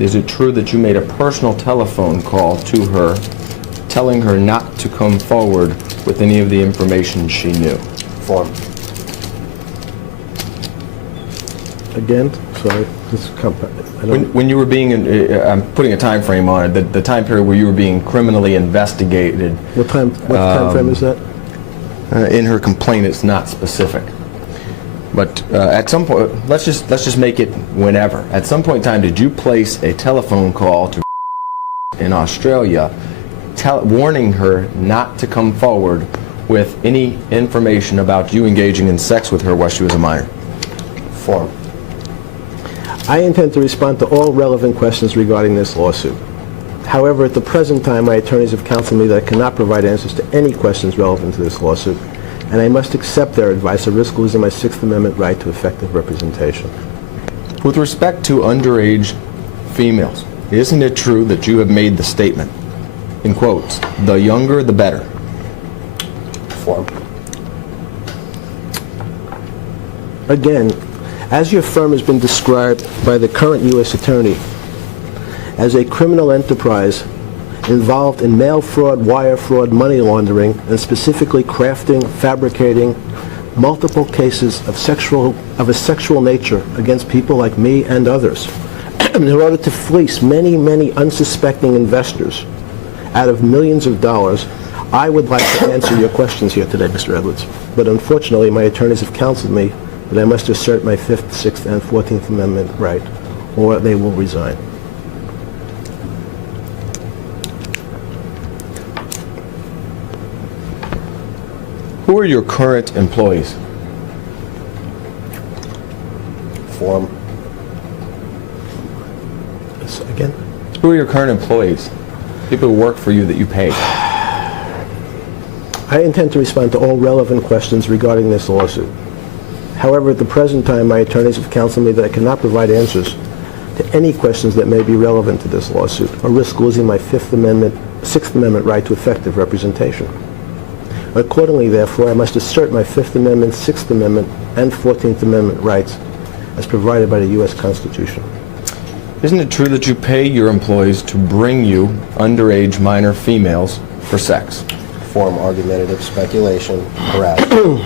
is it true that you made a personal telephone call to her telling her not to come forward with any of the information she knew? Form. Again, sorry, When you were being, I'm putting a time frame on it, the time period where you were being criminally investigated. what time frame is that? In her complaint, it's not specific. But at some point, let's just make it whenever. At some point in time, did you place a telephone call to in Australia, warning her not to come forward with any information about you engaging in sex with her while she was a minor? Form. I intend to respond to all relevant questions regarding this lawsuit. However, at the present time, my attorneys have counseled me that I cannot provide answers to any questions relevant to this lawsuit, and I must accept their advice or risk losing my Sixth Amendment right to effective representation. With respect to underage females, isn't it true that you have made the statement, in quotes, "the younger the better"? Form. Again, as your firm has been described by the current U.S. Attorney as a criminal enterprise involved in mail fraud, wire fraud, money laundering, and specifically crafting, fabricating multiple cases of a sexual nature against people like me and others in order to fleece many, many unsuspecting investors out of millions of dollars, I would like to answer your questions here today, Mr. Edwards. But unfortunately, my attorneys have counseled me that I must assert my Fifth, Sixth, and 14th Amendment right, or they will resign. Who are your current employees? Form. Again? Who are your current employees? People who work for you that you pay. I intend to respond to all relevant questions regarding this lawsuit. However, at the present time, my attorneys have counseled me that I cannot provide answers to any questions that may be relevant to this lawsuit or risk losing my Sixth Amendment right to effective representation. Accordingly, therefore, I must assert my Fifth Amendment, Sixth Amendment, and 14th Amendment rights as provided by the U.S. Constitution. Isn't it true that you pay your employees to bring you underage minor females for sex? Form. Argumentative speculation. Harassment.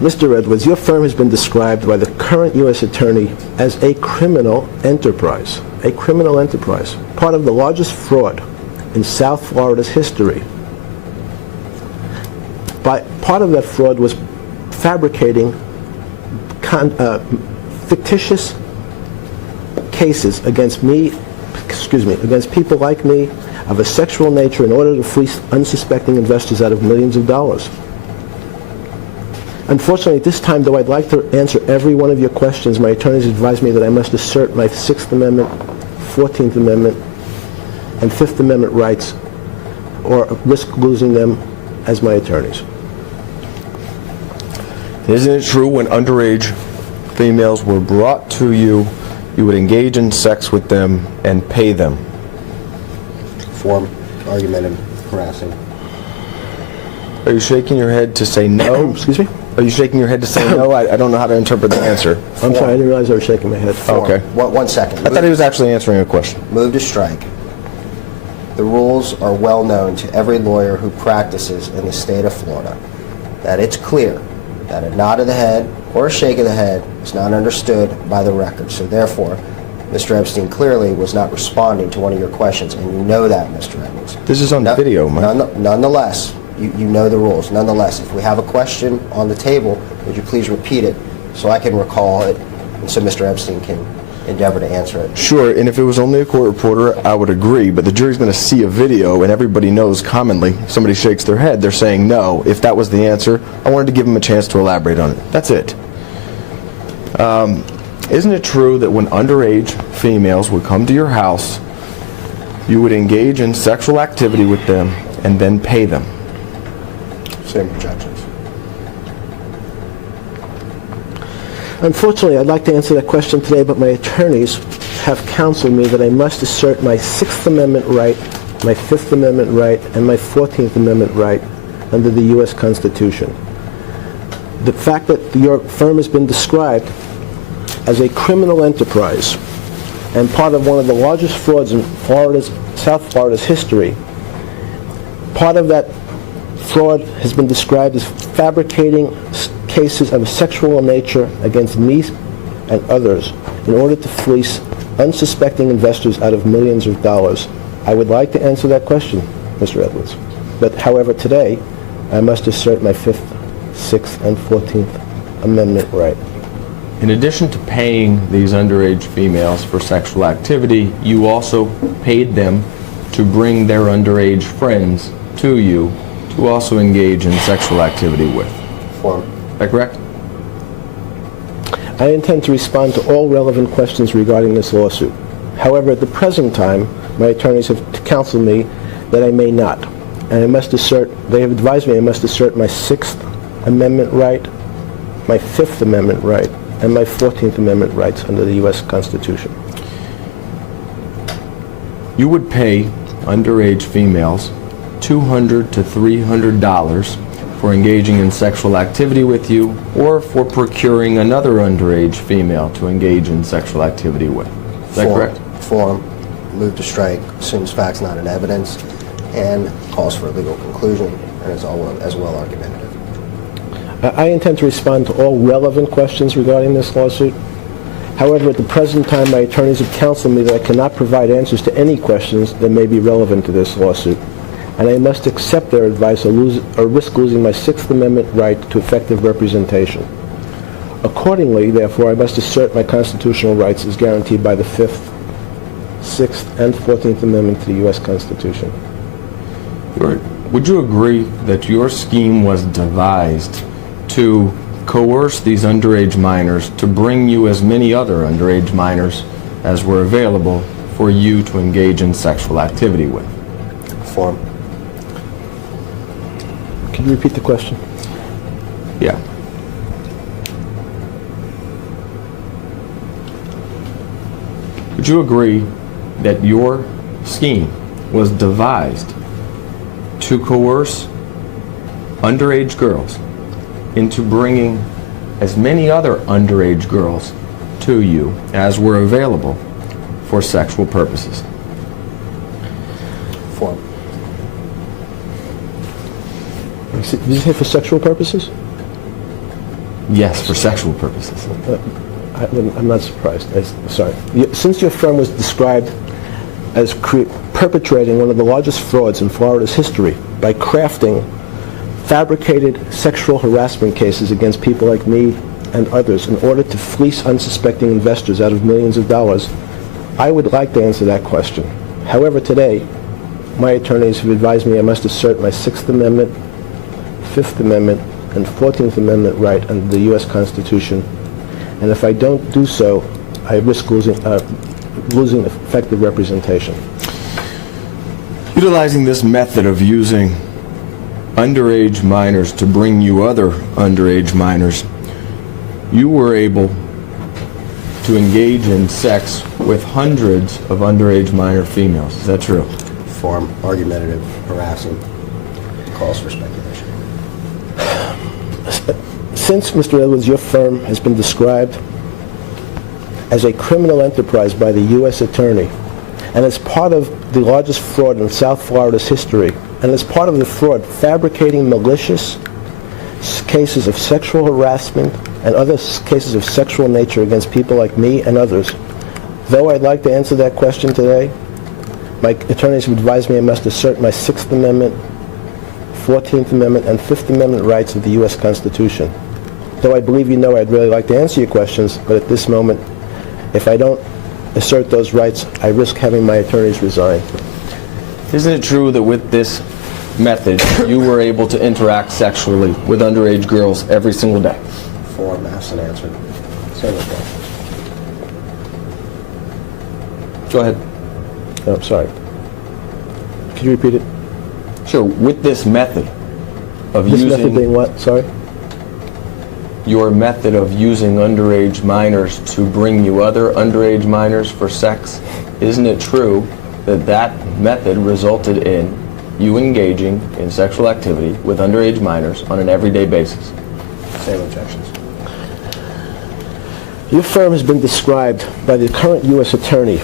Mr. Edwards, your firm has been described by the current U.S. Attorney as a criminal enterprise. A criminal enterprise. Part of the largest fraud in South Florida's history. Part of that fraud was fabricating fictitious cases against people like me of a sexual nature in order to fleece unsuspecting investors out of millions of dollars. Unfortunately, at this time, though I'd like to answer every one of your questions, my attorneys advise me that I must assert my Sixth Amendment, 14th Amendment, and Fifth Amendment rights or risk losing them as my attorneys. Isn't it true when underage females were brought to you, you would engage in sex with them and pay them? Form. Argumentative. Harassing. Are you shaking your head to say no? Excuse me? Are you shaking your head to say no? I don't know how to interpret the answer. I'm sorry, I didn't realize I was shaking my head. Okay. One second. I thought he was actually answering a question. Move to strike. The rules are well known to every lawyer who practices in the state of Florida that it's clear that a nod of the head or a shake of the head is not understood by the record. So therefore, Mr. Epstein clearly was not responding to one of your questions, and you know that, Mr. Edwards. This is on video, Mike. Nonetheless, you know the rules. Nonetheless, if we have a question on the table, would you please repeat it so I can recall it and so Mr. Epstein can endeavor to answer it? Sure, and if it was only a court reporter, I would agree, but the jury's going to see a video, and everybody knows commonly, somebody shakes their head, they're saying no. If that was the answer, I wanted to give them a chance to elaborate on it. That's it. Isn't it true that when underage females would come to your house, you would engage in sexual activity with them and then pay them? Same objections. Unfortunately, I'd like to answer that question today, but my attorneys have counseled me that I must assert my Sixth Amendment right, my Fifth Amendment right, and my 14th Amendment right under the U.S. Constitution. The fact that your firm has been described as a criminal enterprise and part of one of the largest frauds in South Florida's history, part of that fraud has been described as fabricating cases of a sexual nature against me and others in order to fleece unsuspecting investors out of millions of dollars. I would like to answer that question, Mr. Edwards. But however, today, I must assert my Fifth, Sixth, and 14th Amendment right. In addition to paying these underage females for sexual activity, you also paid them to bring their underage friends to you to also engage in sexual activity with. Form. Is that correct? I intend to respond to all relevant questions regarding this lawsuit. However, at the present time, my attorneys have counseled me that I may not. And they have advised me I must assert my Sixth Amendment right, my Fifth Amendment right, and my 14th Amendment rights under the U.S. Constitution. You would pay underage females $200 to $300 for engaging in sexual activity with you, or for procuring another underage female to engage in sexual activity with. Is that correct? Form, move to strike, assumes facts not in evidence, and calls for a legal conclusion, and is as well argumentative. I intend to respond to all relevant questions regarding this lawsuit. However, at the present time, my attorneys have counseled me that I cannot provide answers to any questions that may be relevant to this lawsuit, and I must accept their advice or risk losing my Sixth Amendment right to effective representation. Accordingly, therefore, I must assert my constitutional rights as guaranteed by the Fifth, Sixth, and 14th Amendment to the U.S. Constitution. Would you agree that your scheme was devised to coerce these underage minors to bring you as many other underage minors as were available for you to engage in sexual activity with? Form. Can you repeat the question? Yeah. Would you agree that your scheme was devised to coerce underage girls into bringing as many other underage girls to you as were available for sexual purposes? Form. Did you say for sexual purposes? Yes, for sexual purposes. I'm not surprised. Sorry. Since your firm was described as perpetrating one of the largest frauds in Florida's history by crafting fabricated sexual harassment cases against people like me and others in order to fleece unsuspecting investors out of millions of dollars, I would like to answer that question. However, today, my attorneys have advised me I must assert my Sixth Amendment, Fifth Amendment, and 14th Amendment right under the U.S. Constitution, and if I don't do so, I risk losing effective representation. Utilizing this method of using underage minors to bring you other underage minors, you were able to engage in sex with hundreds of underage minor females. Is that true? Form, argumentative, harassing, calls for speculation. Since, Mr. Edwards, your firm has been described as a criminal enterprise by the U.S. Attorney, and as part of the largest fraud in South Florida's history, and as part of the fraud fabricating malicious cases of sexual harassment and other cases of sexual nature against people like me and others, though I'd like to answer that question today, my attorneys have advised me I must assert my Sixth Amendment, 14th Amendment, and Fifth Amendment rights of the U.S. Constitution. Though I believe you know I'd really like to answer your questions, but at this moment, if I don't assert those rights, I risk having my attorneys resign. Isn't it true that with this method, you were able to interact sexually with underage girls every single day? Form, asked and answered. Single point. Go ahead. Oh, I'm sorry. Could you repeat it? Sure. With this method of This using... method being what? Sorry? Your method of using underage minors to bring you other underage minors for sex, isn't it true that that method resulted in you engaging in sexual activity with underage minors on an everyday basis? Same objections. Your firm has been described by the current U.S. Attorney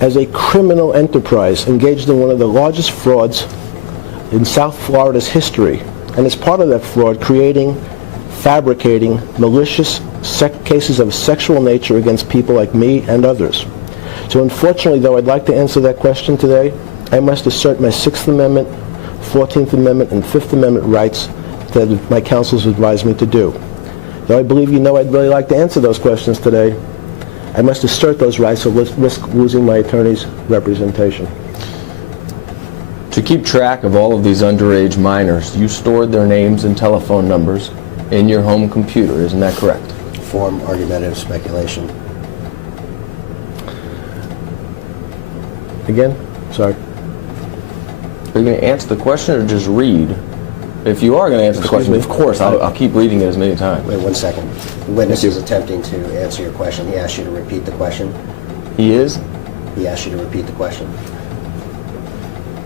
as a criminal enterprise engaged in one of the largest frauds in South Florida's history, and as part of that fraud, fabricating malicious cases of sexual nature against people like me and others. So unfortunately, though I'd like to answer that question today, I must assert my Sixth Amendment, 14th Amendment, and Fifth Amendment rights that my counsels advised me to do. Though I believe you know I'd really like to answer those questions today, I must assert those rights or risk losing my attorney's representation. To keep track of all of these underage minors, you stored their names and telephone numbers in your home computer, isn't that correct? form argumentative speculation. Again? Sorry. Are you going to answer the question or just read? If you are going to answer the Excuse question, me? of course, I'll keep reading it as many times. Wait 1 second. The witness is attempting to answer your question. He asked you to repeat the question. He is? He asked you to repeat the question.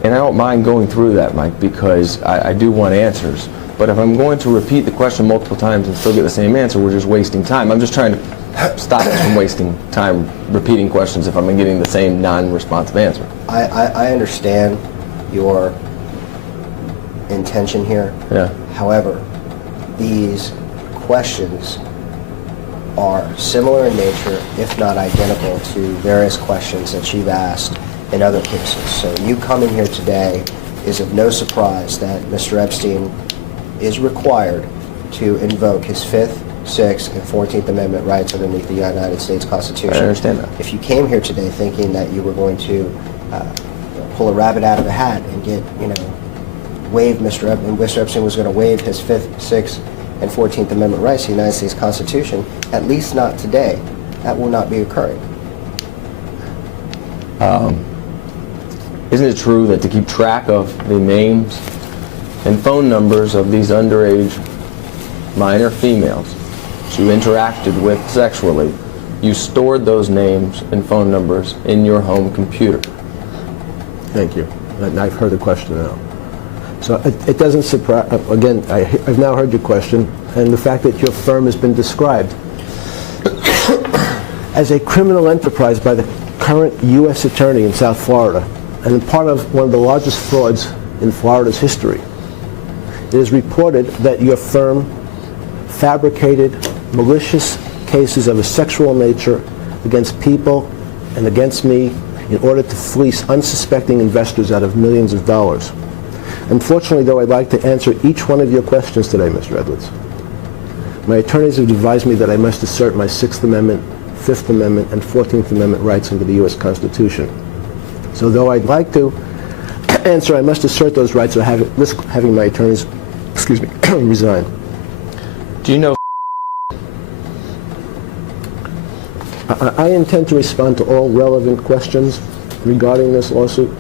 And I don't mind going through that, Mike, because I do want answers. But if I'm going to repeat the question multiple times and still get the same answer, we're just wasting time. I'm just trying to stop us from wasting time repeating questions if I'm getting the same non-responsive answer. I understand your intention here. Yeah. However, these questions are similar in nature, if not identical, to various questions that you've asked in other cases. So you coming here today is of no surprise that Mr. Epstein is required to invoke his 5th, 6th, and 14th Amendment rights underneath the United States Constitution. I understand that. If you came here today thinking that you were going to pull a rabbit out of a hat and get, waive Mr. Epstein was going to waive his 5th, 6th, and 14th Amendment rights to the United States Constitution, at least not today, that will not be occurring. Isn't it true that to keep track of the names and phone numbers of these underage minor females you interacted with sexually, you stored those names and phone numbers in your home computer? Thank you. I've heard the question now. So it doesn't surprise, again, I've now heard your question, and the fact that your firm has been described as a criminal enterprise by the current U.S. attorney in South Florida, and part of one of the largest frauds in Florida's history. It is reported that your firm fabricated malicious cases of a sexual nature against people and against me in order to fleece unsuspecting investors out of millions of dollars. Unfortunately, though, I'd like to answer each one of your questions today, Mr. Edwards. My attorneys have advised me that I must assert my 6th Amendment, 5th Amendment, and 14th Amendment rights under the U.S. Constitution. So though I'd like to answer, I must assert those rights or risk having my attorneys, resign. Do you know I intend to respond to all relevant questions regarding this lawsuit.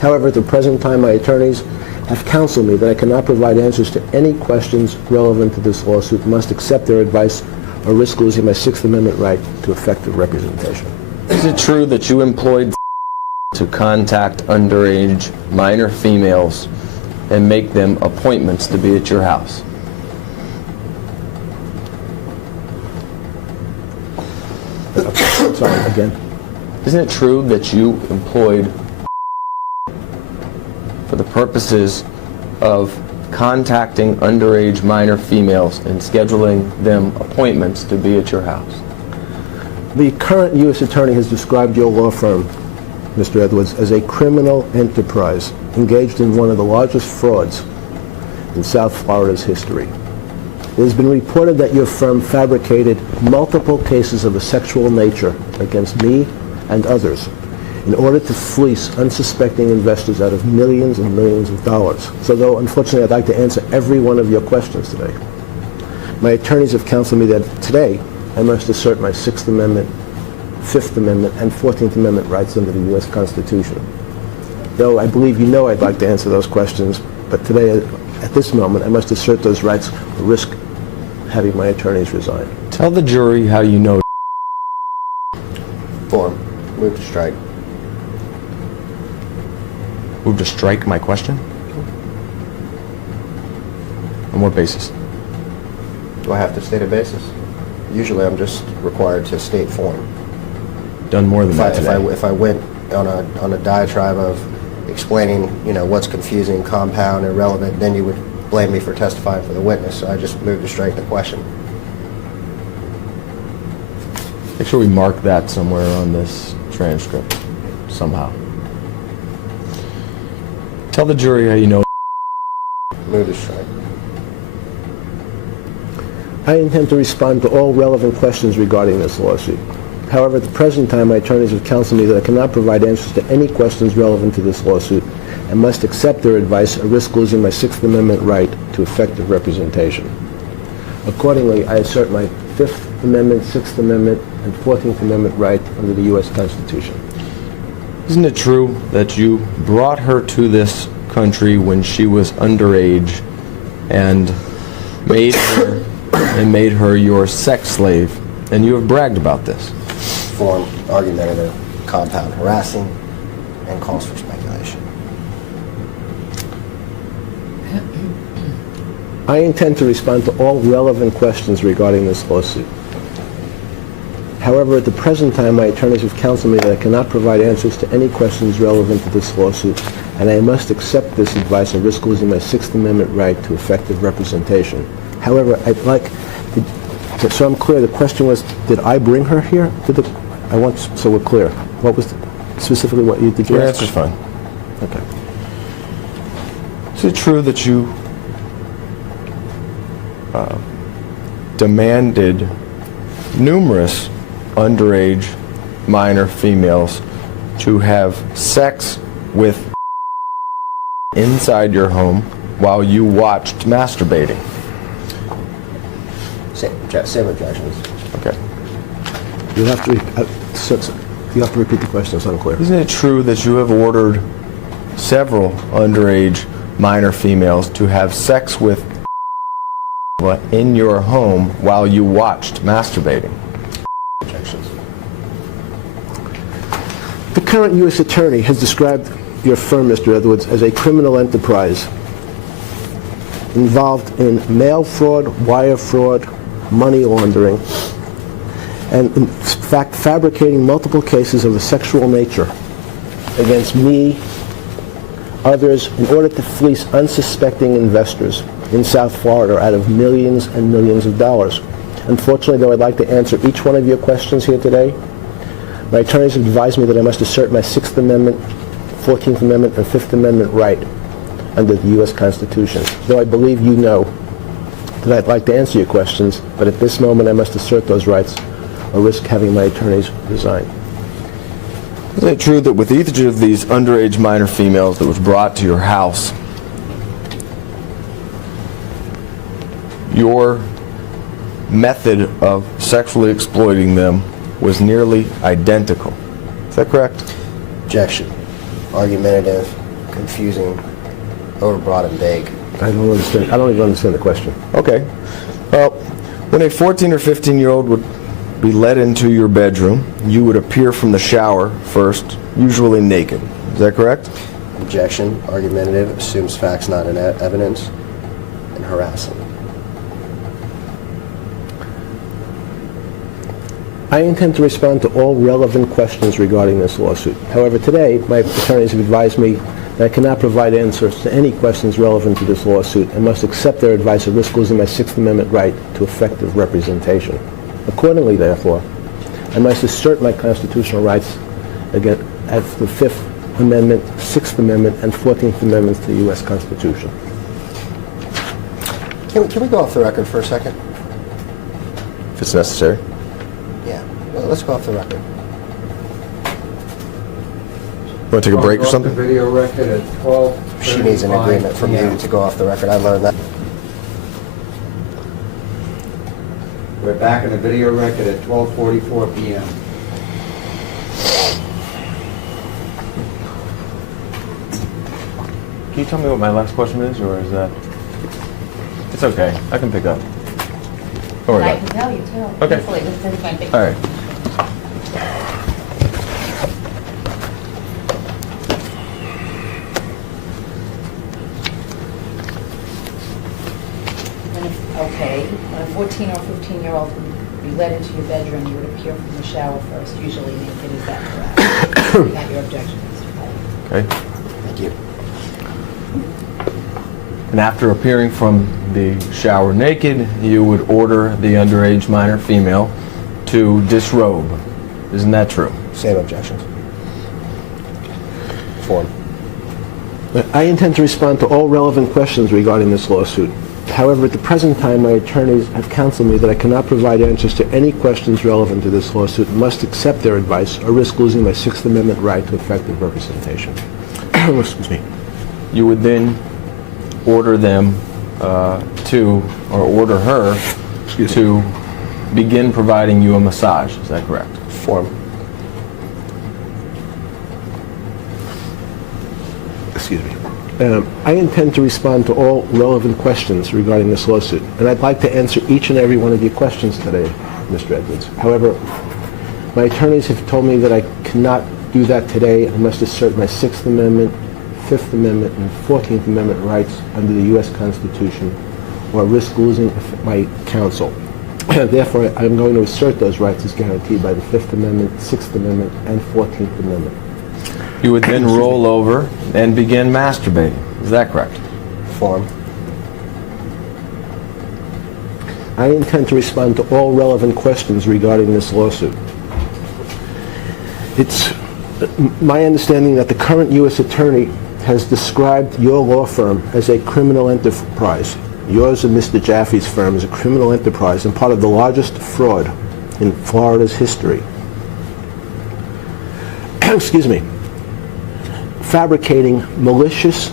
However, at the present time, my attorneys have counseled me that I cannot provide answers to any questions relevant to this lawsuit, must accept their advice, or risk losing my 6th Amendment right to effective representation. Is it true that you employed to contact underage minor females and make them appointments to be at your house? Sorry, again. Isn't it true that you employed for the purposes of contacting underage minor females and scheduling them appointments to be at your house? The current U.S. attorney has described your law firm, Mr. Edwards, as a criminal enterprise engaged in one of the largest frauds in South Florida's history. It has been reported that your firm fabricated multiple cases of a sexual nature against me and others in order to fleece unsuspecting investors out of millions and millions of dollars. So though, unfortunately, I'd like to answer every one of your questions today, my attorneys have counseled me that today I must assert my 6th Amendment, 5th Amendment, and 14th Amendment rights under the U.S. Constitution. Though I believe you know I'd like to answer those questions, but today, at this moment, I must assert those rights or risk having my attorneys resign. Tell the jury how you know. Form. Move to strike. Move to strike my question? On what basis? Do I have to state a basis? Usually I'm just required to state form. Done more than that today. If I went on a diatribe of explaining, what's confusing, compound, irrelevant, then you would blame me for testifying for the witness. So I just moved to strike the question. Make sure we mark that somewhere on this transcript, somehow. Tell the jury how you know. Move to strike. I intend to respond to all relevant questions regarding this lawsuit. However, at the present time, my attorneys have counseled me that I cannot provide answers to any questions relevant to this lawsuit and must accept their advice or risk losing my 6th Amendment right to effective representation. Accordingly, I assert my Fifth Amendment, Sixth Amendment, and 14th Amendment right under the U.S. Constitution. Isn't it true that you brought her to this country when she was underage and made her your sex slave? And you have bragged about this. Form, argumentative, compound, harassing, and calls for speculation. I intend to respond to all relevant questions regarding this lawsuit. However, at the present time, my attorneys have counseled me that I cannot provide answers to any questions relevant to this lawsuit, and I must accept this advice and risk losing my Sixth Amendment right to effective representation. However, I'd like, so I'm clear, the question was, did I bring her here? So we're clear. What was specifically what you did? Your answer's fine. Okay. Is it true that you demanded numerous underage minor females to have sex with inside your home while you watched masturbating? Same objections. Okay. You have to repeat the question, so I'm clear. Isn't it true that you have ordered several underage minor females to have sex with in your home while you watched masturbating? Objections. The current U.S. Attorney has described your firm, Mr. Edwards, as a criminal enterprise involved in mail fraud, wire fraud, money laundering, and in fact fabricating multiple cases of a sexual nature against me, others, in order to fleece unsuspecting investors in South Florida out of millions and millions of dollars. Unfortunately, though I'd like to answer each one of your questions here today, my attorneys have advised me that I must assert my Sixth Amendment, 14th Amendment, and Fifth Amendment right under the U.S. Constitution. Though I believe you know that I'd like to answer your questions, but at this moment I must assert those rights or risk having my attorneys resign. Is it true that with each of these underage minor females that was brought to your house, your method of sexually exploiting them was nearly identical? Is that correct? Objection. Argumentative, confusing, overbroad, and vague. I don't understand. I don't even understand the question. Okay. Well, when a 14 or 15-year-old would be led into your bedroom, you would appear from the shower first, usually naked. Is that correct? Objection. Argumentative, assumes facts not in evidence, and harassing. I intend to respond to all relevant questions regarding this lawsuit. However, today, my attorneys have advised me that I cannot provide answers to any questions relevant to this lawsuit and must accept their advice or risk losing my Sixth Amendment right to effective representation. Accordingly, therefore, I must assert my constitutional rights against the Fifth Amendment, Sixth Amendment, and 14th Amendments to the U.S. Constitution. Can we go off the record for a second? If it's necessary. Yeah. Well, let's go off the record. Want to take a break or Off something? The video record at 12:35 She needs an agreement from you p.m. to go off the record. I learned that. We're back in the video record at 12:44 p.m. Can you tell me what my last question is, or is that... It's okay. I can pick up. Don't worry I about can it. tell you too. Okay. Hopefully, this is my big. All right. And if, okay, when a 14 or 15-year-old would be led into your bedroom, you would appear from the shower first, usually naked. Is that correct? You got your objection, Mr. Pike. Okay. Thank you. And after appearing from the shower naked, you would order the underage minor female to disrobe. Isn't that true? Same objections. Form. I intend to respond to all relevant questions regarding this lawsuit. However, at the present time, my attorneys have counseled me that I cannot provide answers to any questions relevant to this lawsuit and must accept their advice or risk losing my Sixth Amendment right to effective representation. Excuse me. You would then order them order her to begin providing you a massage. Is that correct? Form. Excuse me. I intend to respond to all relevant questions regarding this lawsuit, and I'd like to answer each and every one of your questions today, Mr. Edwards. However, my attorneys have told me that I cannot do that today. I must assert my Sixth Amendment, Fifth Amendment, and 14th Amendment rights under the U.S. Constitution, or risk losing my counsel. Therefore, I'm going to assert those rights as guaranteed by the Fifth Amendment, Sixth Amendment, and 14th Amendment. You would then roll over and begin masturbating. Is that correct? Form. I intend to respond to all relevant questions regarding this lawsuit. It's my understanding that the current U.S. Attorney has described your law firm as a criminal enterprise. Yours and Mr. Jaffe's firm is a criminal enterprise and part of the largest fraud in Florida's history. Excuse me. Fabricating malicious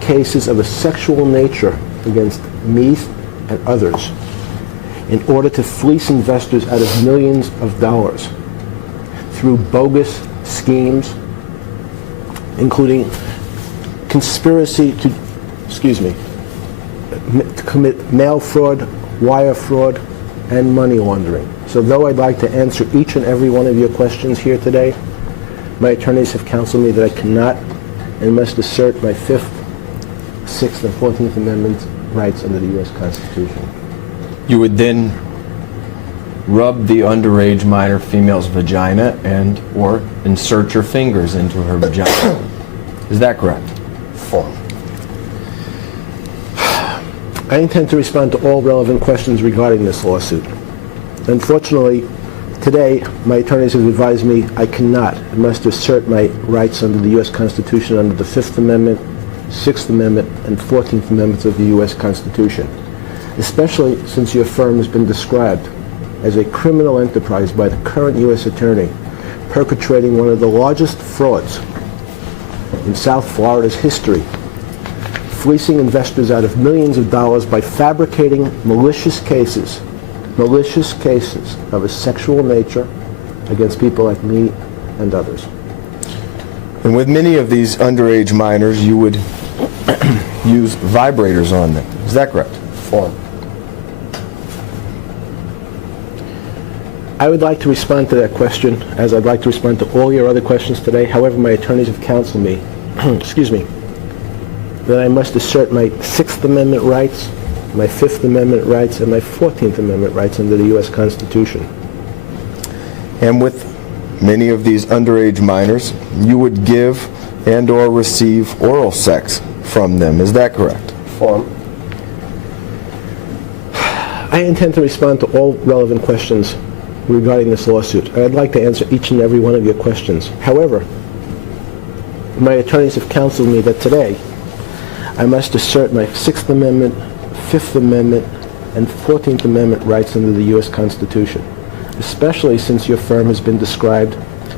cases of a sexual nature against me and others in order to fleece investors out of millions of dollars through bogus schemes, including conspiracy to, to commit mail fraud, wire fraud, and money laundering. So though I'd like to answer each and every one of your questions here today, my attorneys have counseled me that I cannot and must assert my Fifth, Sixth, and 14th Amendment rights under the U.S. Constitution. You would then rub the underage minor female's vagina and or insert your fingers into her vagina. Is that correct? Form. I intend to respond to all relevant questions regarding this lawsuit. Unfortunately, today, my attorneys have advised me I cannot and must assert my rights under the U.S. Constitution under the Fifth Amendment, Sixth Amendment, and 14th Amendments of the U.S. Constitution, especially since your firm has been described as a criminal enterprise by the current U.S. Attorney, perpetrating one of the largest frauds in South Florida's history, fleecing investors out of millions of dollars by fabricating malicious cases of a sexual nature against people like me and others. And with many of these underage minors, you would use vibrators on them. Is that correct? Form. I would like to respond to that question, as I'd like to respond to all your other questions today. However, my attorneys have counseled me, that I must assert my Sixth Amendment rights, my Fifth Amendment rights, and my 14th Amendment rights under the U.S. Constitution. And with many of these underage minors, you would give and or receive oral sex from them. Is that correct? Form. I intend to respond to all relevant questions regarding this lawsuit. I'd like to answer each and every one of your questions. However, my attorneys have counseled me that today I must assert my Sixth Amendment, Fifth Amendment, and 14th Amendment rights under the U.S. Constitution, especially since your firm has been described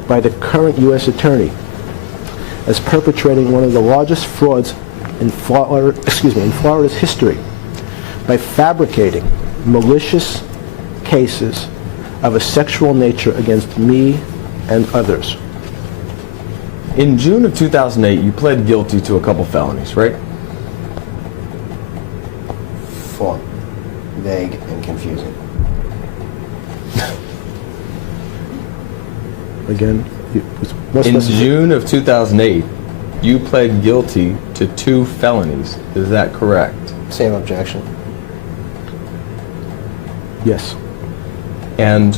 by the current U.S. Attorney as perpetrating one of the largest frauds in Florida's history by fabricating malicious cases of a sexual nature against me and others. In June of 2008, you pled guilty to a couple felonies, right? Form. Vague and confusing. Again, In June of 2008, you pled guilty to 2 felonies. Is that correct? Same objection. Yes. And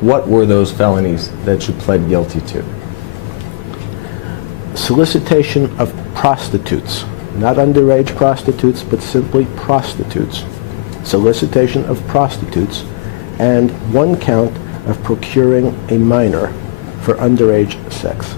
what were those felonies that you pled guilty to? Solicitation of prostitutes. Not underage prostitutes, but simply prostitutes. Solicitation of prostitutes, and 1 count of procuring a minor for underage sex.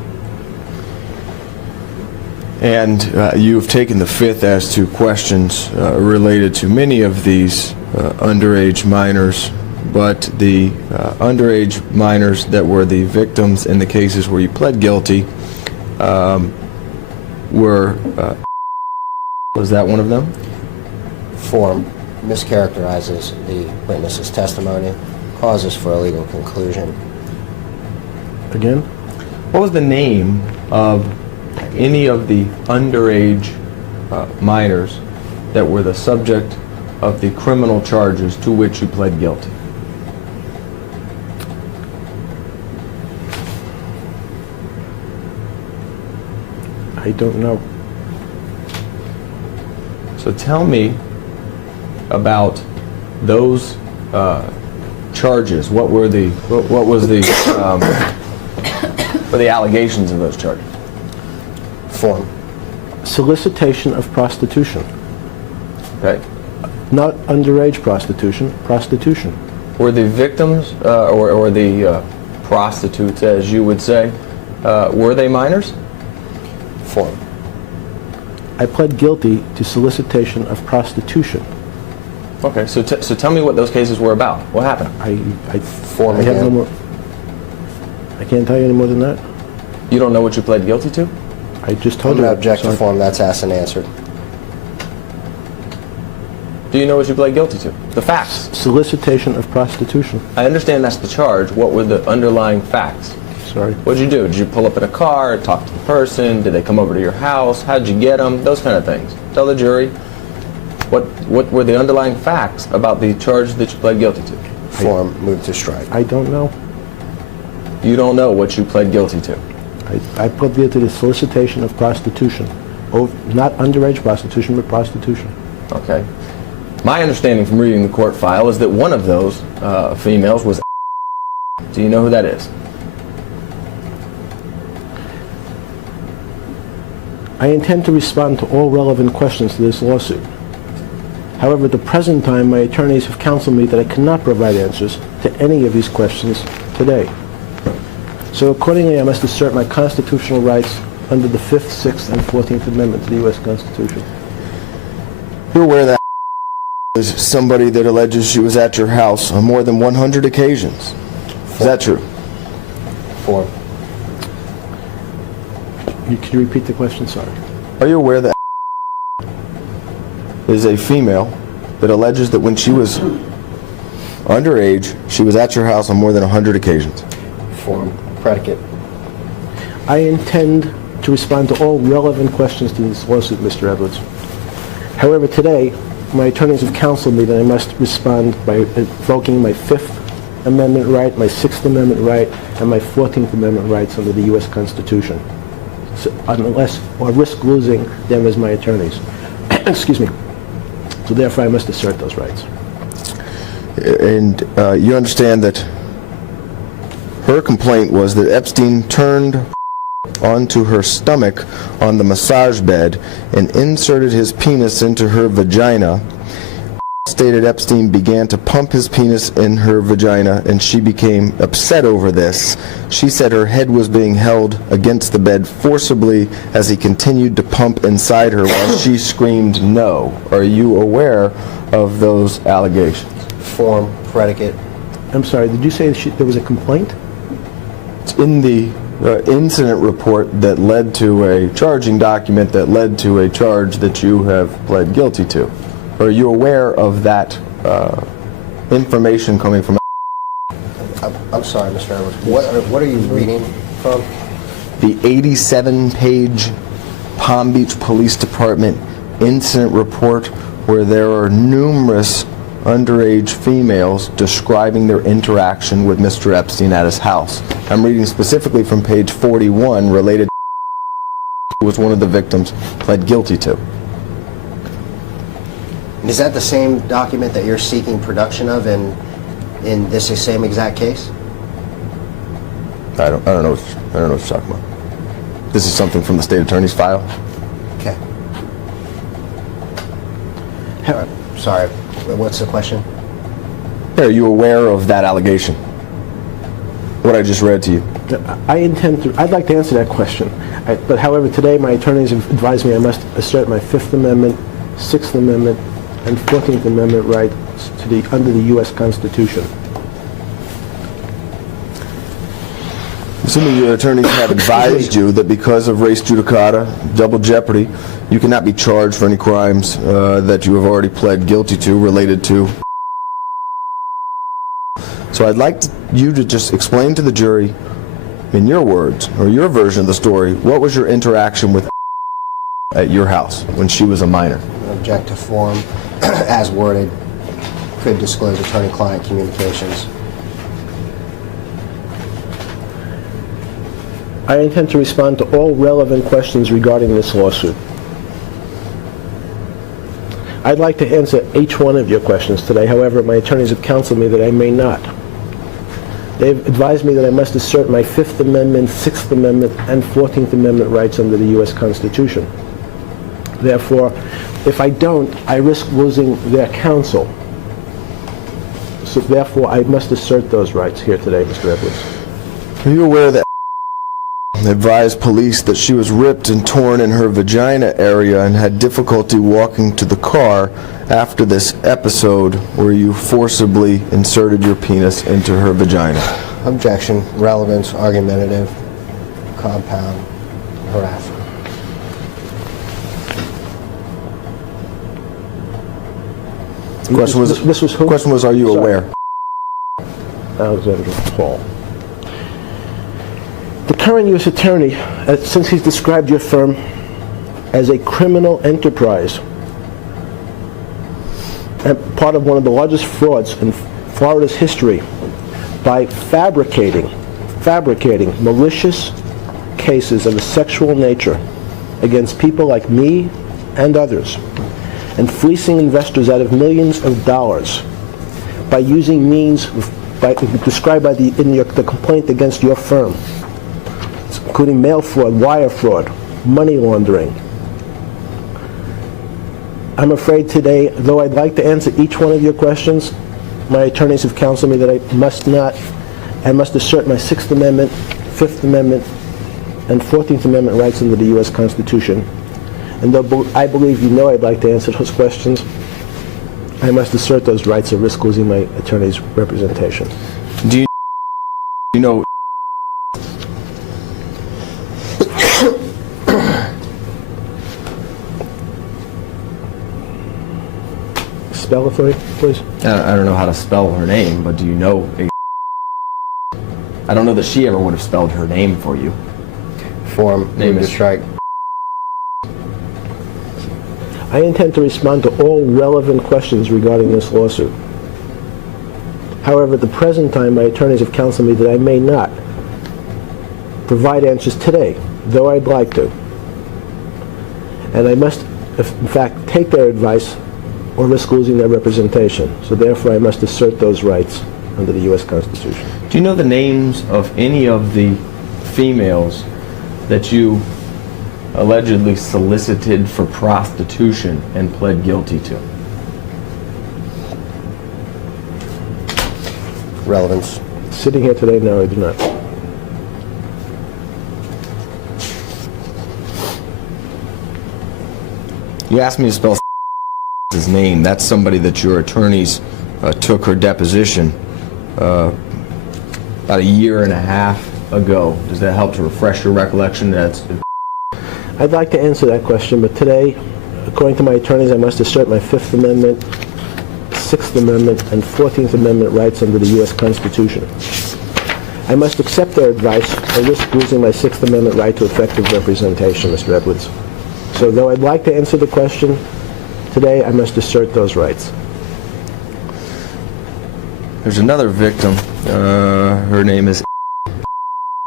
And you've taken the Fifth as to questions related to many of these underage minors, but the underage minors that were the victims in the cases where you pled guilty were, was that one of them? Form. mischaracterizes the witness's testimony, causes for a legal conclusion. Again? What was the name of any of the underage minors that were the subject of the criminal charges to which you pled guilty? I don't know. So tell me about those charges. What was the allegations of those charges? Form. Solicitation of prostitution. Okay. Not underage prostitution, prostitution. Were the victims or the prostitutes, as you would say, were they minors? Form. I pled guilty to solicitation of prostitution. Okay, so tell me what those cases were about. What happened? I Form have no again. more. I can't tell you any more than that. You don't know what you pled guilty to? I just I'm told going you. to object to Sorry. form. That's asked and answered. Do you know what you pled guilty to? The facts. Solicitation of prostitution. I understand that's the charge. What were the underlying facts? Sorry. What did you do? Did you pull up in a car, talk to the person? Did they come over to your house? How did you get them? Those kind of things. Tell the jury what were the underlying facts about the charge that you pled guilty to. Form. Move to strike. I don't know. You don't know what you pled guilty to. I pled guilty to solicitation of prostitution. Not underage prostitution, but prostitution. Okay. My understanding from reading the court file is that one of those females was. Do you know who that is? I intend to respond to all relevant questions to this lawsuit. However, at the present time, my attorneys have counseled me that I cannot provide answers to any of these questions today. So accordingly, I must assert my constitutional rights under the 5th, 6th, and 14th Amendment to the U.S. Constitution. You're aware that is somebody that alleges she was at your house on more than 100 occasions. Is that true? Form. Can you repeat the question? Sorry. Are you aware that is a female that alleges that when she was underage, she was at your house on more than 100 occasions? Form. Predicate. I intend to respond to all relevant questions to this lawsuit, Mr. Edwards. However, today, my attorneys have counseled me that I must respond by invoking my 5th Amendment right, my 6th Amendment right, and my 14th Amendment rights under the U.S. Constitution, so, unless or risk losing them as my attorneys. Excuse me. So therefore, I must assert those rights. And you understand that her complaint was that Epstein turned onto her stomach on the massage bed and inserted his penis into her vagina. Stated Epstein began to pump his penis in her vagina and she became upset over this. She said her head was being held against the bed forcibly as he continued to pump inside her while she screamed no. Are you aware of those allegations? Form. Predicate. I'm sorry, did you say there was a complaint? It's in the incident report that led to a charging document that led to a charge that you have pled guilty to. Are you aware of that information coming from? I'm sorry, Mr. Edwards. What are you reading from? The 87-page Palm Beach Police Department incident report where there are numerous underage females describing their interaction with Mr. Epstein at his house. I'm reading specifically from page 41 related to who was one of the victims pled guilty to. Is that the same document that you're seeking production of in this same exact case? I don't know what you're talking about. This is something from the state attorney's file. Okay. Sorry. What's the question? Are you aware of that allegation? What I just read to you. I'd like to answer that question. But however, today my attorneys have advised me I must assert my 5th Amendment, 6th Amendment, and 14th Amendment rights under the U.S. Constitution. Assuming your attorneys have advised you that because of res judicata, double jeopardy, you cannot be charged for any crimes that you have already pled guilty to related to. So I'd like you to just explain to the jury, in your words, or your version of the story, what was your interaction with at your house when she was a minor? Object to form, as worded, could disclose attorney-client communications. I intend to respond to all relevant questions regarding this lawsuit. I'd like to answer each one of your questions today. However, my attorneys have counseled me that I may not. They've advised me that I must assert my Fifth Amendment, Sixth Amendment, and 14th Amendment rights under the U.S. Constitution. Therefore, if I don't, I risk losing their counsel. So therefore, I must assert those rights here today, Mr. Edwards. Are you aware that advised police that she was ripped and torn in her vagina area and had difficulty walking to the car after this episode where you forcibly inserted your penis into her vagina? Objection, relevance, argumentative, compound, harassment. Question was, This was who? question was, are you Sorry. aware? Alexander Paul. The current U.S. Attorney, since he's described your firm as a criminal enterprise and part of one of the largest frauds in Florida's history by fabricating malicious cases of a sexual nature against people like me and others, and fleecing investors out of millions of dollars by using means described in the complaint against your firm, including mail fraud, wire fraud, money laundering. I'm afraid today, though I'd like to answer each one of your questions, my attorneys have counseled me that I must assert my Sixth Amendment, Fifth Amendment, and 14th Amendment rights under the U.S. Constitution. And though I believe you know I'd like to answer those questions, I must assert those rights or risk losing my attorney's representation. Do you know Spell it for me, please. I don't know how to spell her name, but do you know I don't know that she ever would have spelled her name for you. Form, Name move to is- strike. I intend to respond to all relevant questions regarding this lawsuit. However, at the present time, my attorneys have counseled me that I may not provide answers today, though I'd like to. And I must, in fact, take their advice or risk losing their representation. So therefore, I must assert those rights under the U.S. Constitution. Do you know the names of any of the females that you allegedly solicited for prostitution and pled guilty to? Relevance. Sitting here today, no, I do not. You asked me to spell his name. That's somebody that your attorneys took her deposition about a year and a half ago. Does that help to refresh your recollection? I'd like to answer that question, but today, according to my attorneys, I must assert my Fifth Amendment, Sixth Amendment, and 14th Amendment rights under the U.S. Constitution. I must accept their advice or risk losing my Sixth Amendment right to effective representation, Mr. Edwards. So though I'd like to answer the question, today I must assert those rights. There's another victim. Her name is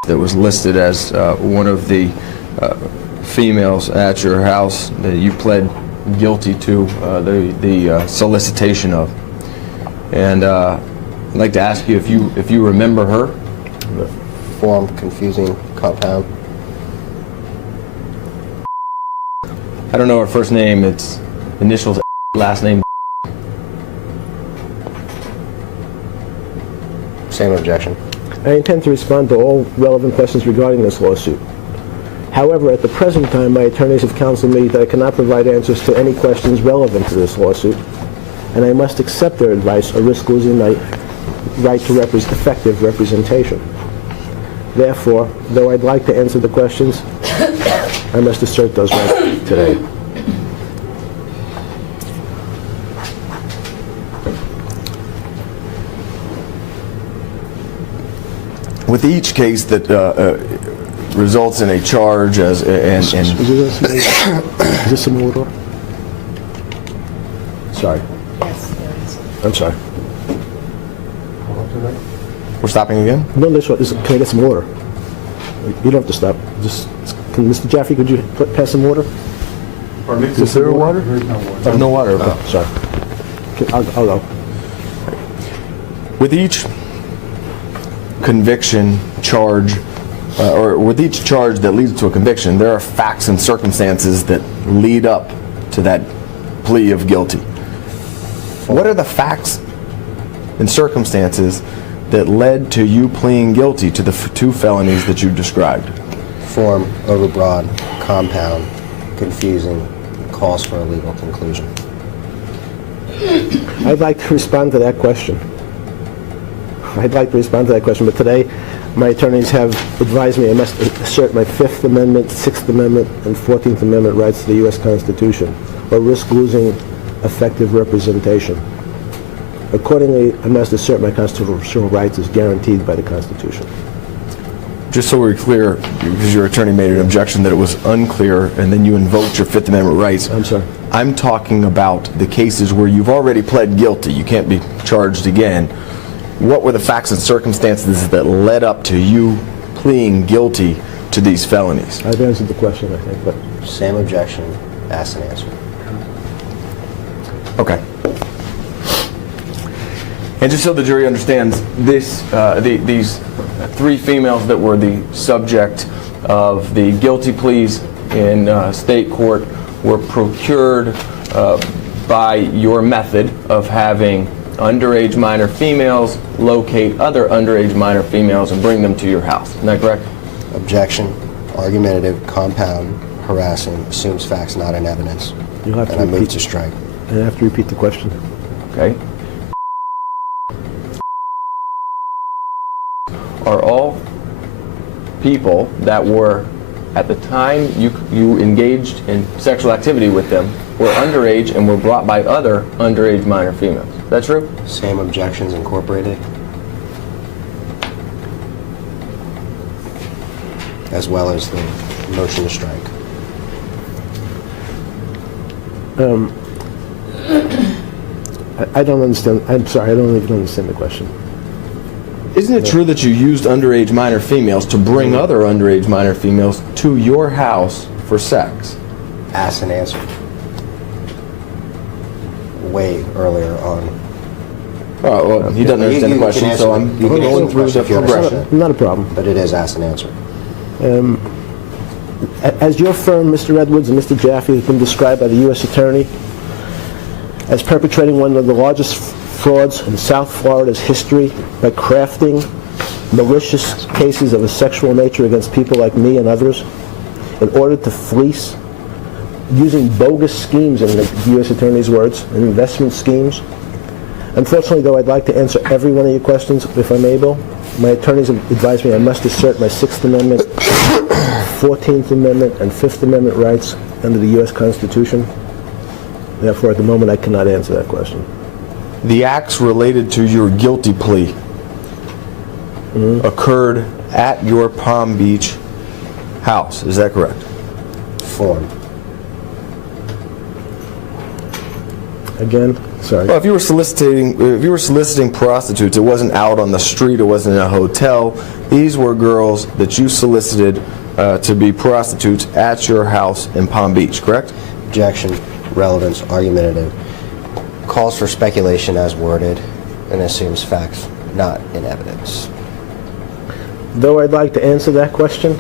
that was listed as one of the females at your house that you pled guilty to the solicitation of. And I'd like to ask you if you remember her. Form, confusing, compound. I don't know her first name. It's initials, last name. Same objection. I intend to respond to all relevant questions regarding this lawsuit. However, at the present time, my attorneys have counseled me that I cannot provide answers to any questions relevant to this lawsuit, and I must accept their advice or risk losing my right to effective representation. Therefore, though I'd like to answer the questions, I must assert those rights today. With each case that results in a charge as Is this some order? Sorry. Yes, there is. I'm sorry. we're stopping again? No, this one. Can I get some water? You don't have to stop. Mr. Jeffrey, could you pass some water? Pardon me? Is there water? There is no water. There's no water. Oh, sorry. I'll go. With each conviction, charge, or with each charge that leads to a conviction, there are facts and circumstances that lead up to that plea of guilty. What are the facts and circumstances that led to you pleading guilty to the two felonies that you described? Form, overbroad, compound, confusing, calls for a legal conclusion. I'd like to respond to that question. But today, my attorneys have advised me I must assert my Fifth Amendment, Sixth Amendment, and 14th Amendment rights to the U.S. Constitution, or risk losing effective representation. Accordingly, I must assert my constitutional rights as guaranteed by the Constitution. Just so we're clear, because your attorney made an objection that it was unclear, and then you invoked your Fifth Amendment rights. I'm sorry. I'm talking about the cases where you've already pled guilty. You can't be charged again. What were the facts and circumstances that led up to you pleading guilty to these felonies? I've answered the question, I think, but Same objection, asked and answered. Okay. And just so the jury understands, these three females that were the subject of the guilty pleas in state court were procured by your method of having underage minor females locate other underage minor females and bring them to your house. Isn't that correct? Objection, argumentative, compound, harassing, assumes facts not in evidence. you'll have And I to move repeat. to strike. And I have to repeat the question. Okay. Are all people that were, at the time you engaged in sexual activity with them, were underage and were brought by other underage minor females? Is that true? Same objections incorporated. As well as the motion to strike. I don't understand. I'm sorry, I don't even understand the question. Isn't it true that you used underage minor females to bring other underage minor females to your house for sex? Asked and answered. Way earlier on. Oh, well, he doesn't understand the You can question, so answer- I'm you can answer going the through the question if you understand progression. Not a problem. But it is asked and answered. As your firm, Mr. Edwards and Mr. Jaffe, has been described by the U.S. Attorney as perpetrating one of the largest frauds in South Florida's history by crafting malicious cases of a sexual nature against people like me and others in order to fleece, using bogus schemes, in the U.S. Attorney's words, and investment schemes. Unfortunately, though, I'd like to answer every one of your questions if I'm able. My attorneys have advised me I must assert my Sixth Amendment, 14th Amendment, and Fifth Amendment rights under the U.S. Constitution. Therefore, at the moment, I cannot answer that question. The acts related to your guilty plea occurred at your Palm Beach house. Is that correct? Form. Again, sorry. Well, if you were soliciting prostitutes, it wasn't out on the street, it wasn't in a hotel. These were girls that you solicited to be prostitutes at your house in Palm Beach, correct? Objection, relevance, argumentative. Calls for speculation as worded and assumes facts not in evidence. Though I'd like to answer that question,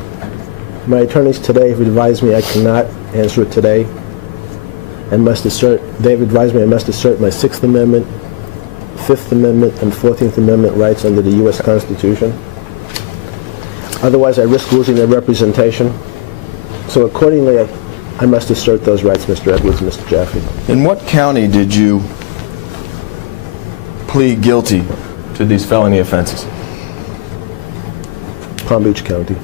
my attorneys today have advised me I cannot answer it today, and they've advised me I must assert my Sixth Amendment, Fifth Amendment, and 14th Amendment rights under the U.S. Constitution. Otherwise, I risk losing their representation. So accordingly, I must assert those rights, Mr. Edwards and Mr. Jaffe. In what county did you plead guilty to these felony offenses? Palm Beach County.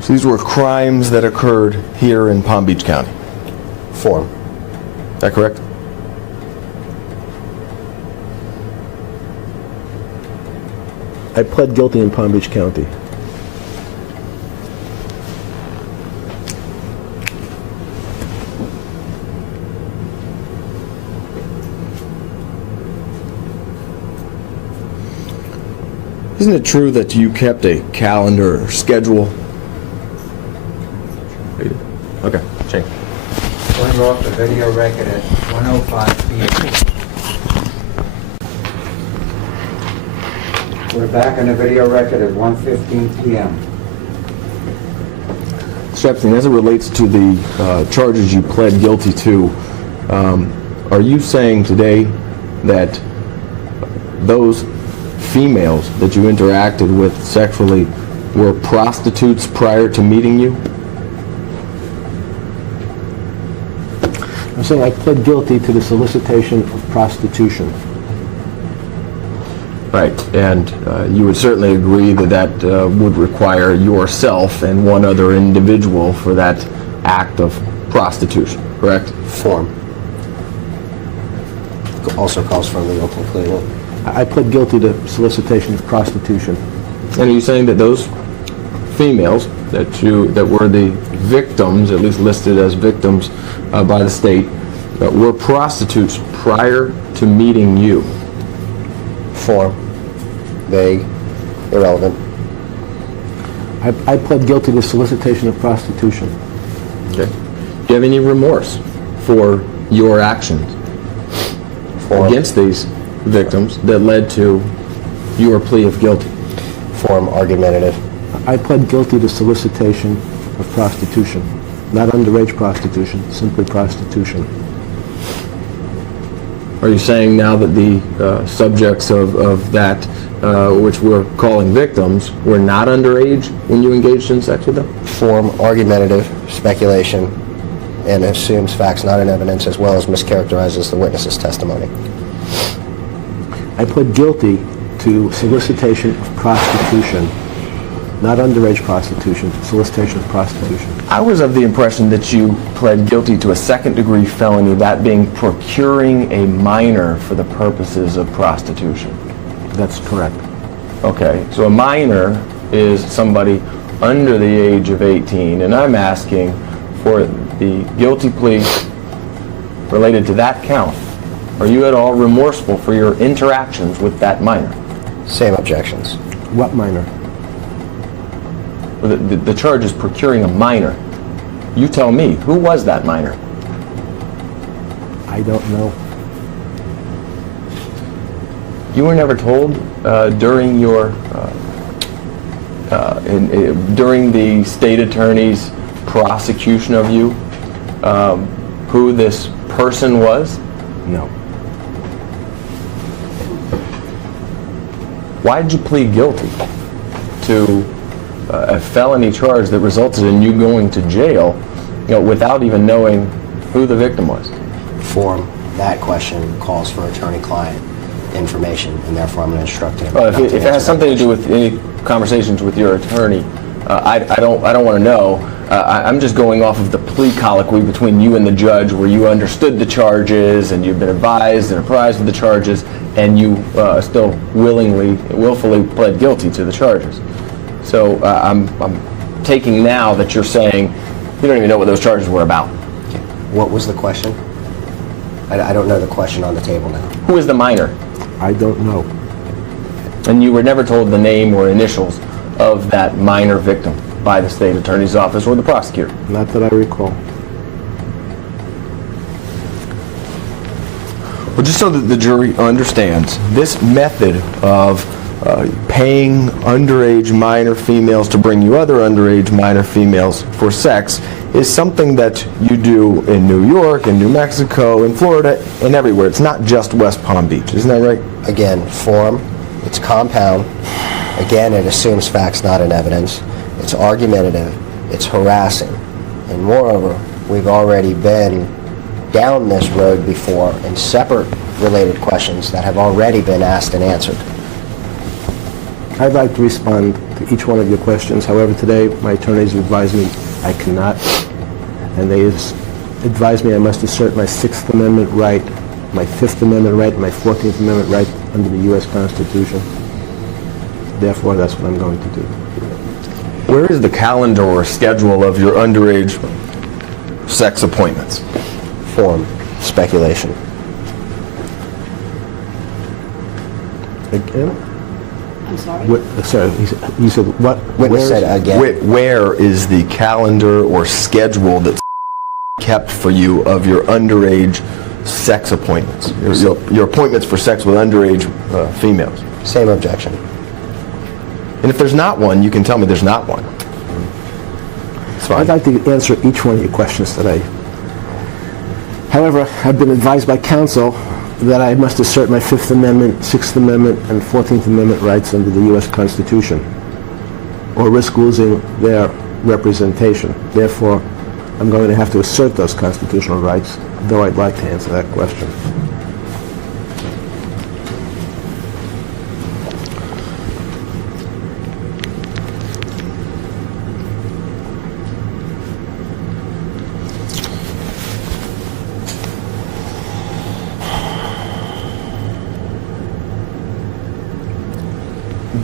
So these were crimes that occurred here in Palm Beach County. Form. Is that correct? I pled guilty in Palm Beach County. Isn't it true that you kept a calendar or schedule? Okay, Shane. Going off the video record at 1:05 p.m. We're back on the video record at 1:15 p.m. Mr. Epstein, as it relates to the charges you pled guilty to, are you saying today that those females that you interacted with sexually were prostitutes prior to meeting you? I'm saying I pled guilty to the solicitation of prostitution. Right, and you would certainly agree that that would require yourself and one other individual for that act of prostitution, correct? Form. Also calls for a legal conclusion. I pled guilty to solicitation of prostitution. And are you saying that those females that were the victims, at least listed as victims by the state, were prostitutes prior to meeting you? Form. Vague. Irrelevant. I pled guilty to solicitation of prostitution. Okay. Do you have any remorse for your actions Form. against these victims that led to your plea of guilty? Form. Argumentative. I pled guilty to solicitation of prostitution. Not underage prostitution, simply prostitution. Are you saying now that the subjects of that, which we're calling victims, were not underage when you engaged in sex with them? Form. Argumentative. Speculation. And assumes facts not in evidence, as well as mischaracterizes the witness's testimony. I pled guilty to solicitation of prostitution. Not underage prostitution, solicitation of prostitution. I was of the impression that you pled guilty to a second-degree felony, that being procuring a minor for the purposes of prostitution. That's correct. Okay, so a minor is somebody under the age of 18, and I'm asking for the guilty plea related to that count. Are you at all remorseful for your interactions with that minor? Same objections. What minor? The charge is procuring a minor. You tell me, who was that minor? I don't know. You were never told during your during the state attorney's prosecution of you who this person was? No. Why did you plead guilty to a felony charge that resulted in you going to jail, without even knowing who the victim was? Form. That question calls for attorney-client information, and therefore I'm going to instruct him. Well, if not it answer has something to that do with any conversations with your attorney, I don't want to know. I'm just going off of the plea colloquy between you and the judge, where you understood the charges and you've been advised and apprised of the charges, and you still willfully pled guilty to the charges. So I'm taking now that you're saying you don't even know what those charges were about. question. What was the question? I don't know the question on the table now. Who is the minor? I don't know. And you were never told the name or initials of that minor victim by the state attorney's office or the prosecutor? Not that I recall. Well, just so that the jury understands, this method of paying underage minor females to bring you other underage minor females for sex is something that you do in New York, in New Mexico, in Florida, and everywhere. It's not just West Palm Beach. Isn't that right? Again, form. It's compound. Again, it assumes facts not in evidence. It's argumentative. It's harassing. And moreover, we've already been down this road before in separate related questions that have already been asked and answered. I'd like to respond to each one of your questions. However, today my attorneys advised me I cannot, and they advised me I must assert my Sixth Amendment right, my Fifth Amendment right, and my 14th Amendment right under the U.S. Constitution. Therefore, that's what I'm going to do. Where is the calendar or schedule of your underage sex appointments? Form, speculation. Again? I'm sorry? Sorry, you said what? Witness said again. Where is the calendar or schedule that's kept for you of your underage sex appointments? Your appointments for sex with underage females? Same objection. And if there's not one, you can tell me there's not one. It's fine. I'd like to answer each one of your questions today. However, I've been advised by counsel that I must assert my Fifth Amendment, Sixth Amendment, and 14th Amendment rights under the U.S. Constitution, or risk losing their representation. Therefore, I'm going to have to assert those constitutional rights, though I'd like to answer that question.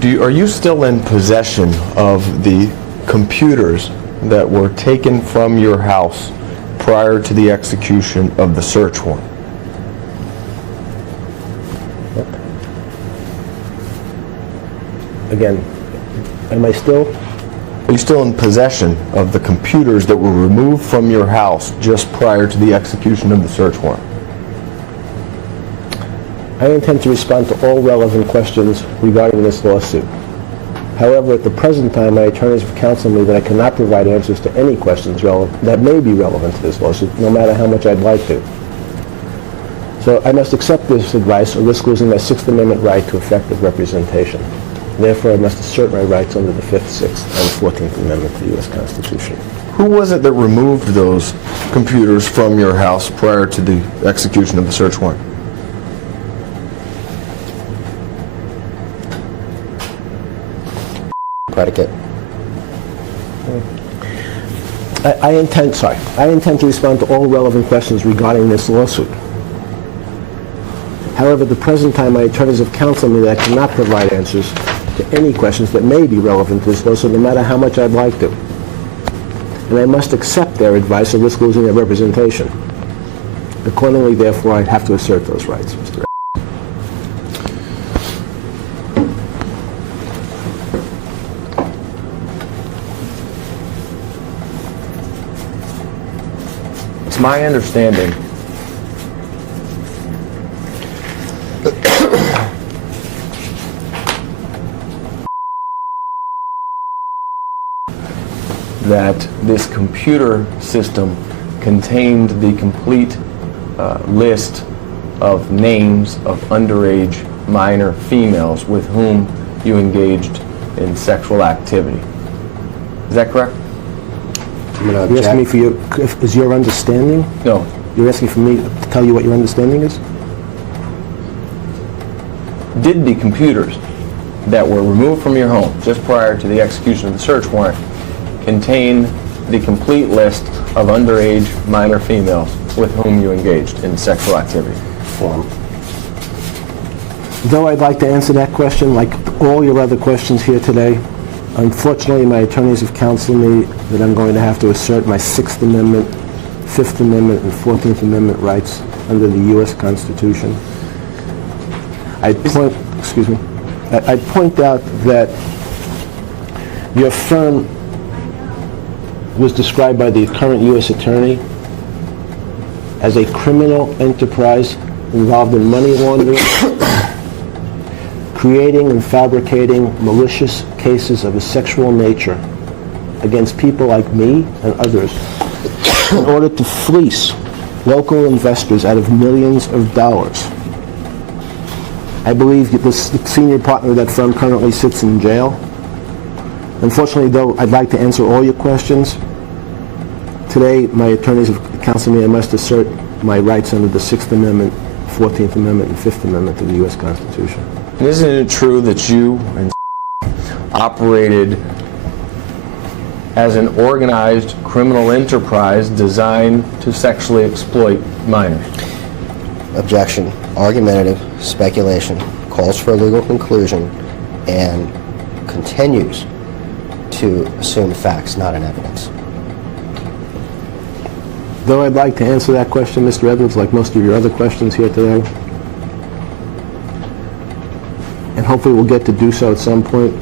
Are you still in possession of the computers that were taken from your house prior to the execution of the search warrant? Again, am I still? Are you still in possession of the computers that were removed from your house just prior to the execution of the search warrant? I intend to respond to all relevant questions regarding this lawsuit. However, at the present time, my attorneys have counseled me that I cannot provide answers to any questions that may be relevant to this lawsuit, no matter how much I'd like to. So I must accept this advice or risk losing my Sixth Amendment right to effective representation. Therefore, I must assert my rights under the Fifth, Sixth, and 14th Amendment to the U.S. Constitution. Who was it that removed those computers from your house prior to the execution of the search warrant? Predicate. I intend to respond to all relevant questions regarding this lawsuit. However, at the present time, my attorneys have counseled me that I cannot provide answers to any questions that may be relevant to this lawsuit, no matter how much I'd like to. And I must accept their advice or risk losing their representation. Accordingly, therefore, I have to assert those rights, Mr. It's my understanding that this computer system contained the complete list of names of underage minor females with whom you engaged in sexual activity. Is that correct? I'm going to You're asking me object. for is your understanding? No. You're asking for me to tell you what your understanding is? Did the computers that were removed from your home just prior to the execution of the search warrant contain the complete list of underage minor females with whom you engaged in sexual activity? Form. Though I'd like to answer that question, like all your other questions here today, unfortunately my attorneys have counseled me that I'm going to have to assert my Sixth Amendment, Fifth Amendment, and 14th Amendment rights under the U.S. Constitution. I'd point out that your firm was described by the current U.S. Attorney as a criminal enterprise involved in money laundering, creating and fabricating malicious cases of a sexual nature against people like me and others in order to fleece local investors out of millions of dollars. I believe the senior partner of that firm currently sits in jail. Unfortunately, though, I'd like to answer all your questions. Today, my attorneys have counseled me I must assert my rights under the Sixth Amendment, 14th Amendment, and Fifth Amendment to the U.S. Constitution. Isn't it true that you and operated as an organized criminal enterprise designed to sexually exploit minors? Objection. Argumentative, speculation, calls for a legal conclusion, and continues to assume facts, not an evidence. Though I'd like to answer that question, Mr. Edwards, like most of your other questions here today, and hopefully we'll get to do so at some point,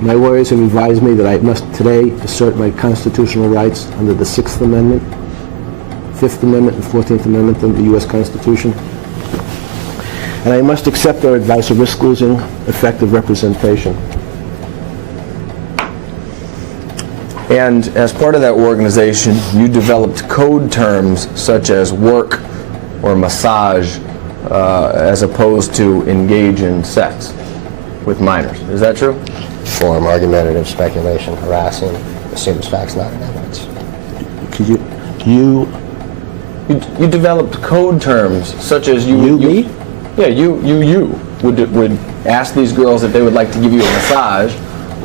my lawyers have advised me that I must today assert my constitutional rights under the 6th Amendment, 5th Amendment, and 14th Amendment of the U.S. Constitution. And I must accept their advice or risk losing effective representation. And as part of that organization, you developed code terms such as work or massage as opposed to engage in sex with minors. Is that true? Form, argumentative, speculation, harassing, assumes facts, not an evidence. Could you You developed code terms such as me? Yeah, you would ask these girls if they would like to give you a massage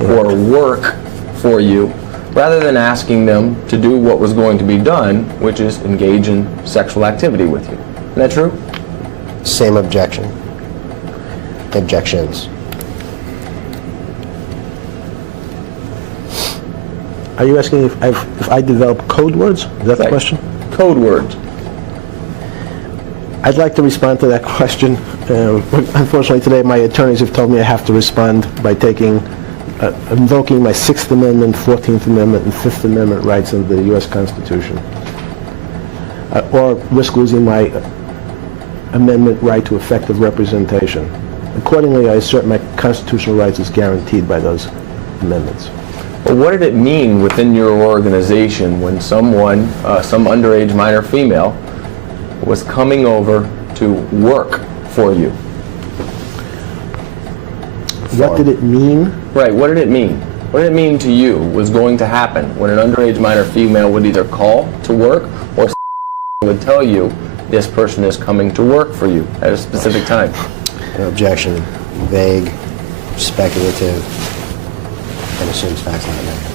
or work for you, rather than asking them to do what was going to be done, which is engage in sexual activity with you. Isn't that true? Same objection. Objections. Are you asking if I develop code words? Is that the Right. question? Code words. I'd like to respond to that question. Unfortunately, today my attorneys have told me I have to respond by invoking my 6th Amendment, 14th Amendment, and 5th Amendment rights under the U.S. Constitution, or risk losing my amendment right to effective representation. Accordingly, I assert my constitutional rights as guaranteed by those amendments. Well, what did it mean within your organization when someone, some underage minor female, was coming over to work for you? What did it mean? Right, what did it mean? What did it mean to you was going to happen when an underage minor female would either call to work or would tell you this person is coming to work for you at a specific time? Objection. Vague, speculative, and assumes facts, not an evidence.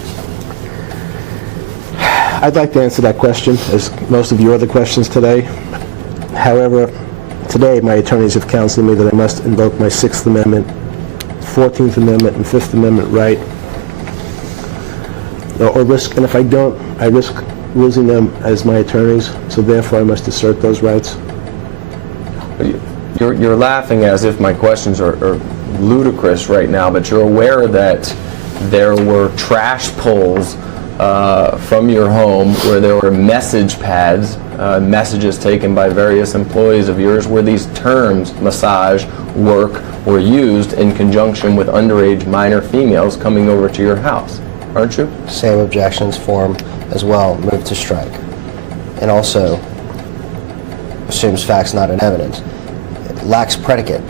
I'd like to answer that question, as most of your other questions today. However, today my attorneys have counseled me that I must invoke my 6th Amendment, 14th Amendment, and 5th Amendment right, or risk, and if I don't, I risk losing them as my attorneys, so therefore I must assert those rights. You're laughing as if my questions are ludicrous right now, but you're aware that there were trash pulls from your home where there were message pads, messages taken by various employees of yours where these terms, massage, work, were used in conjunction with underage minor females coming over to your house, aren't you? Same objections, form as well, move to strike. And also assumes facts, not an evidence. It lacks predicate.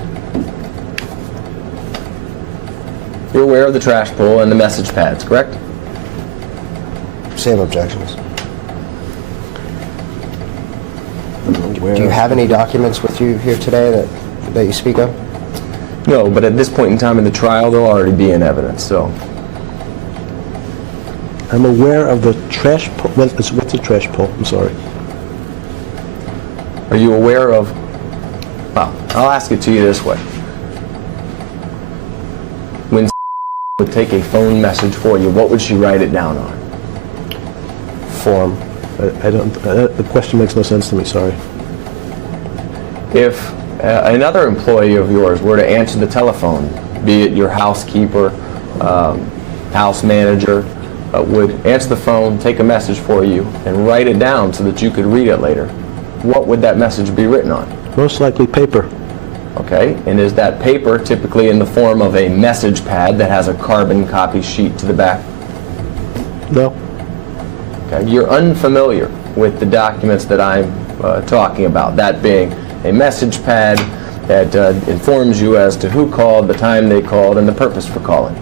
You're aware of the trash pull and the message pads, correct? Same objections. Do you have any documents with you here today that you speak of? No, but at this point in time in the trial, there'll already be an evidence, so. I'm aware of the trash pull. What's the trash pull? I'm sorry. Are you aware of, well, I'll ask it to you this way. When would take a phone message for you, what would she write it down on? Form. I don't. The question makes no sense to me. Sorry. If another employee of yours were to answer the telephone, be it your housekeeper, house manager, would answer the phone, take a message for you, and write it down so that you could read it later, what would that message be written on? Most likely paper. Okay, and is that paper typically in the form of a message pad that has a carbon copy sheet to the back? No. Okay, you're unfamiliar with the documents that I'm talking about, that being a message pad that informs you as to who called, the time they called, and the purpose for calling.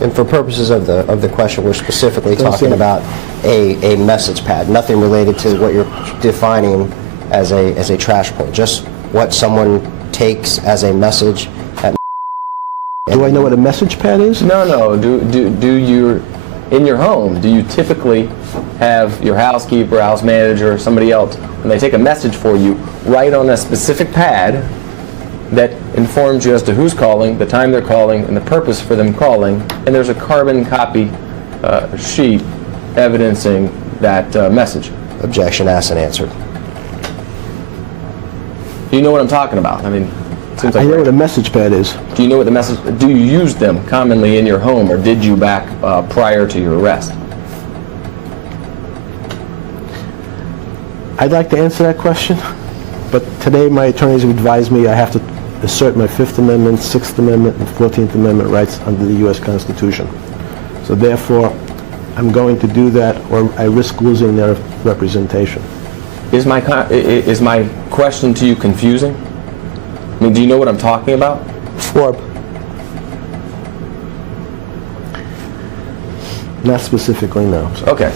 And for purposes of the question, we're specifically talking about a message pad, nothing related to what you're defining as a trash pull, just what someone takes as a message at Do I know what a message pad is? No. Do you, in your home, do you typically have your housekeeper, house manager, or somebody else, when they take a message for you, write on a specific pad that informs you as to who's calling, the time they're calling, and the purpose for them calling, and there's a carbon copy sheet evidencing that message? Objection asked and answered. Do you know what I'm talking about? I mean, it seems like I know what a message pad is. Do you know what the message? Do you use them commonly in your home, or did you back prior to your arrest? I'd like to answer that question, but today my attorneys have advised me I have to assert my Fifth Amendment, Sixth Amendment, and 14th Amendment rights under the U.S. Constitution. So therefore, I'm going to do that, or I risk losing their representation. Is my question to you confusing? I mean, do you know what I'm talking about? Forb. Not specifically, no. So. Okay.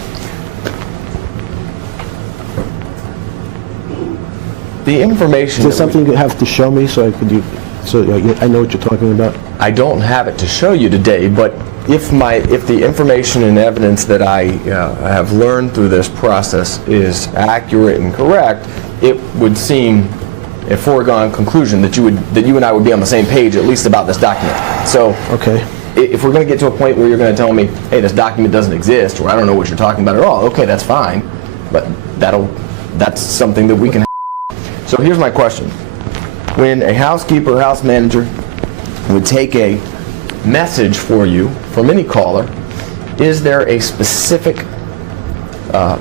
The information. Is there something you have to show me so I could I know what you're talking about? I don't have it to show you today, but if the information and evidence that I have learned through this process is accurate and correct, it would seem a foregone conclusion that you and I would be on the same page, at least about this document. So, okay. If we're going to get to a point where you're going to tell me, hey, this document doesn't exist, or I don't know what you're talking about at all, okay, that's fine, but that's something that we can. So here's my question. When a housekeeper or house manager would take a message for you from any caller, is there a specific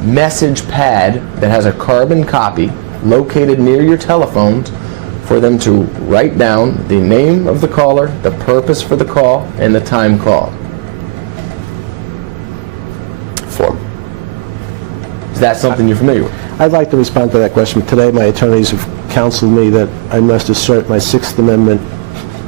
message pad that has a carbon copy located near your telephones for them to write down the name of the caller, the purpose for the call, and the time called? Form. Is that something you're familiar with? I'd like to respond to that question. Today my attorneys have counseled me that I must assert my Sixth Amendment,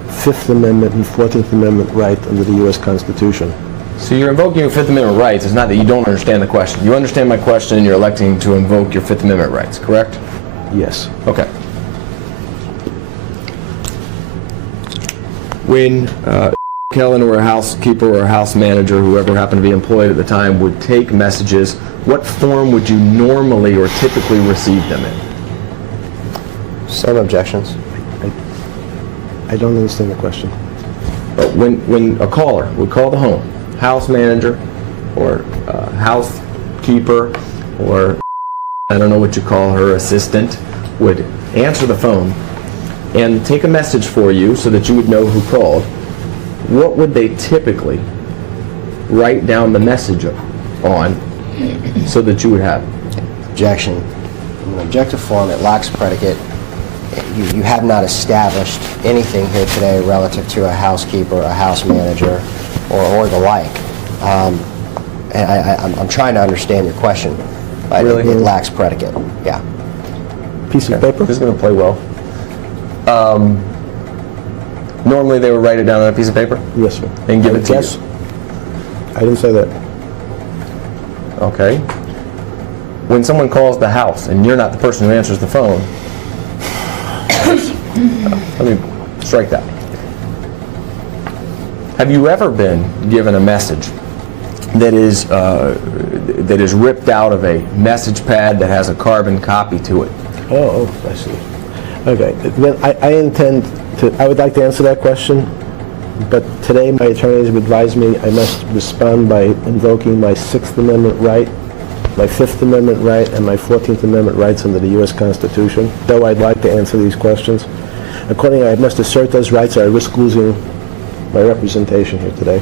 Fifth Amendment, and 14th Amendment right under the U.S. Constitution. So you're invoking your Fifth Amendment rights. It's not that you don't understand the question. You understand my question and you're electing to invoke your Fifth Amendment rights, correct? Yes. Okay. When Kellen or a housekeeper or a house manager, whoever happened to be employed at the time, would take messages, what form would you normally or typically receive them in? Same objections. I don't understand the question. When a caller would call the home, house manager or housekeeper or I don't know what you call her, assistant, would answer the phone and take a message for you so that you would know who called, what would they typically write down the message on so that you would have it? Objection. In an objective form, it lacks predicate. You have not established anything here today relative to a housekeeper, a house manager, or the like. And I'm trying to understand your question. Really? It lacks predicate. Yeah. Piece of paper? This is going to play well. Normally they would write it down on a piece of paper? Yes, sir. And give it to Yes. you? I didn't say that. Okay. When someone calls the house and you're not the person who answers the phone, let me strike that. Have you ever been given a message that is ripped out of a message pad that has a carbon copy to it? Oh, I see. Okay. Then I would like to answer that question, but today my attorneys have advised me I must respond by invoking my Sixth Amendment right, my Fifth Amendment right, and my 14th Amendment rights under the U.S. Constitution, though I'd like to answer these questions. Accordingly, I must assert those rights or I risk losing my representation here today.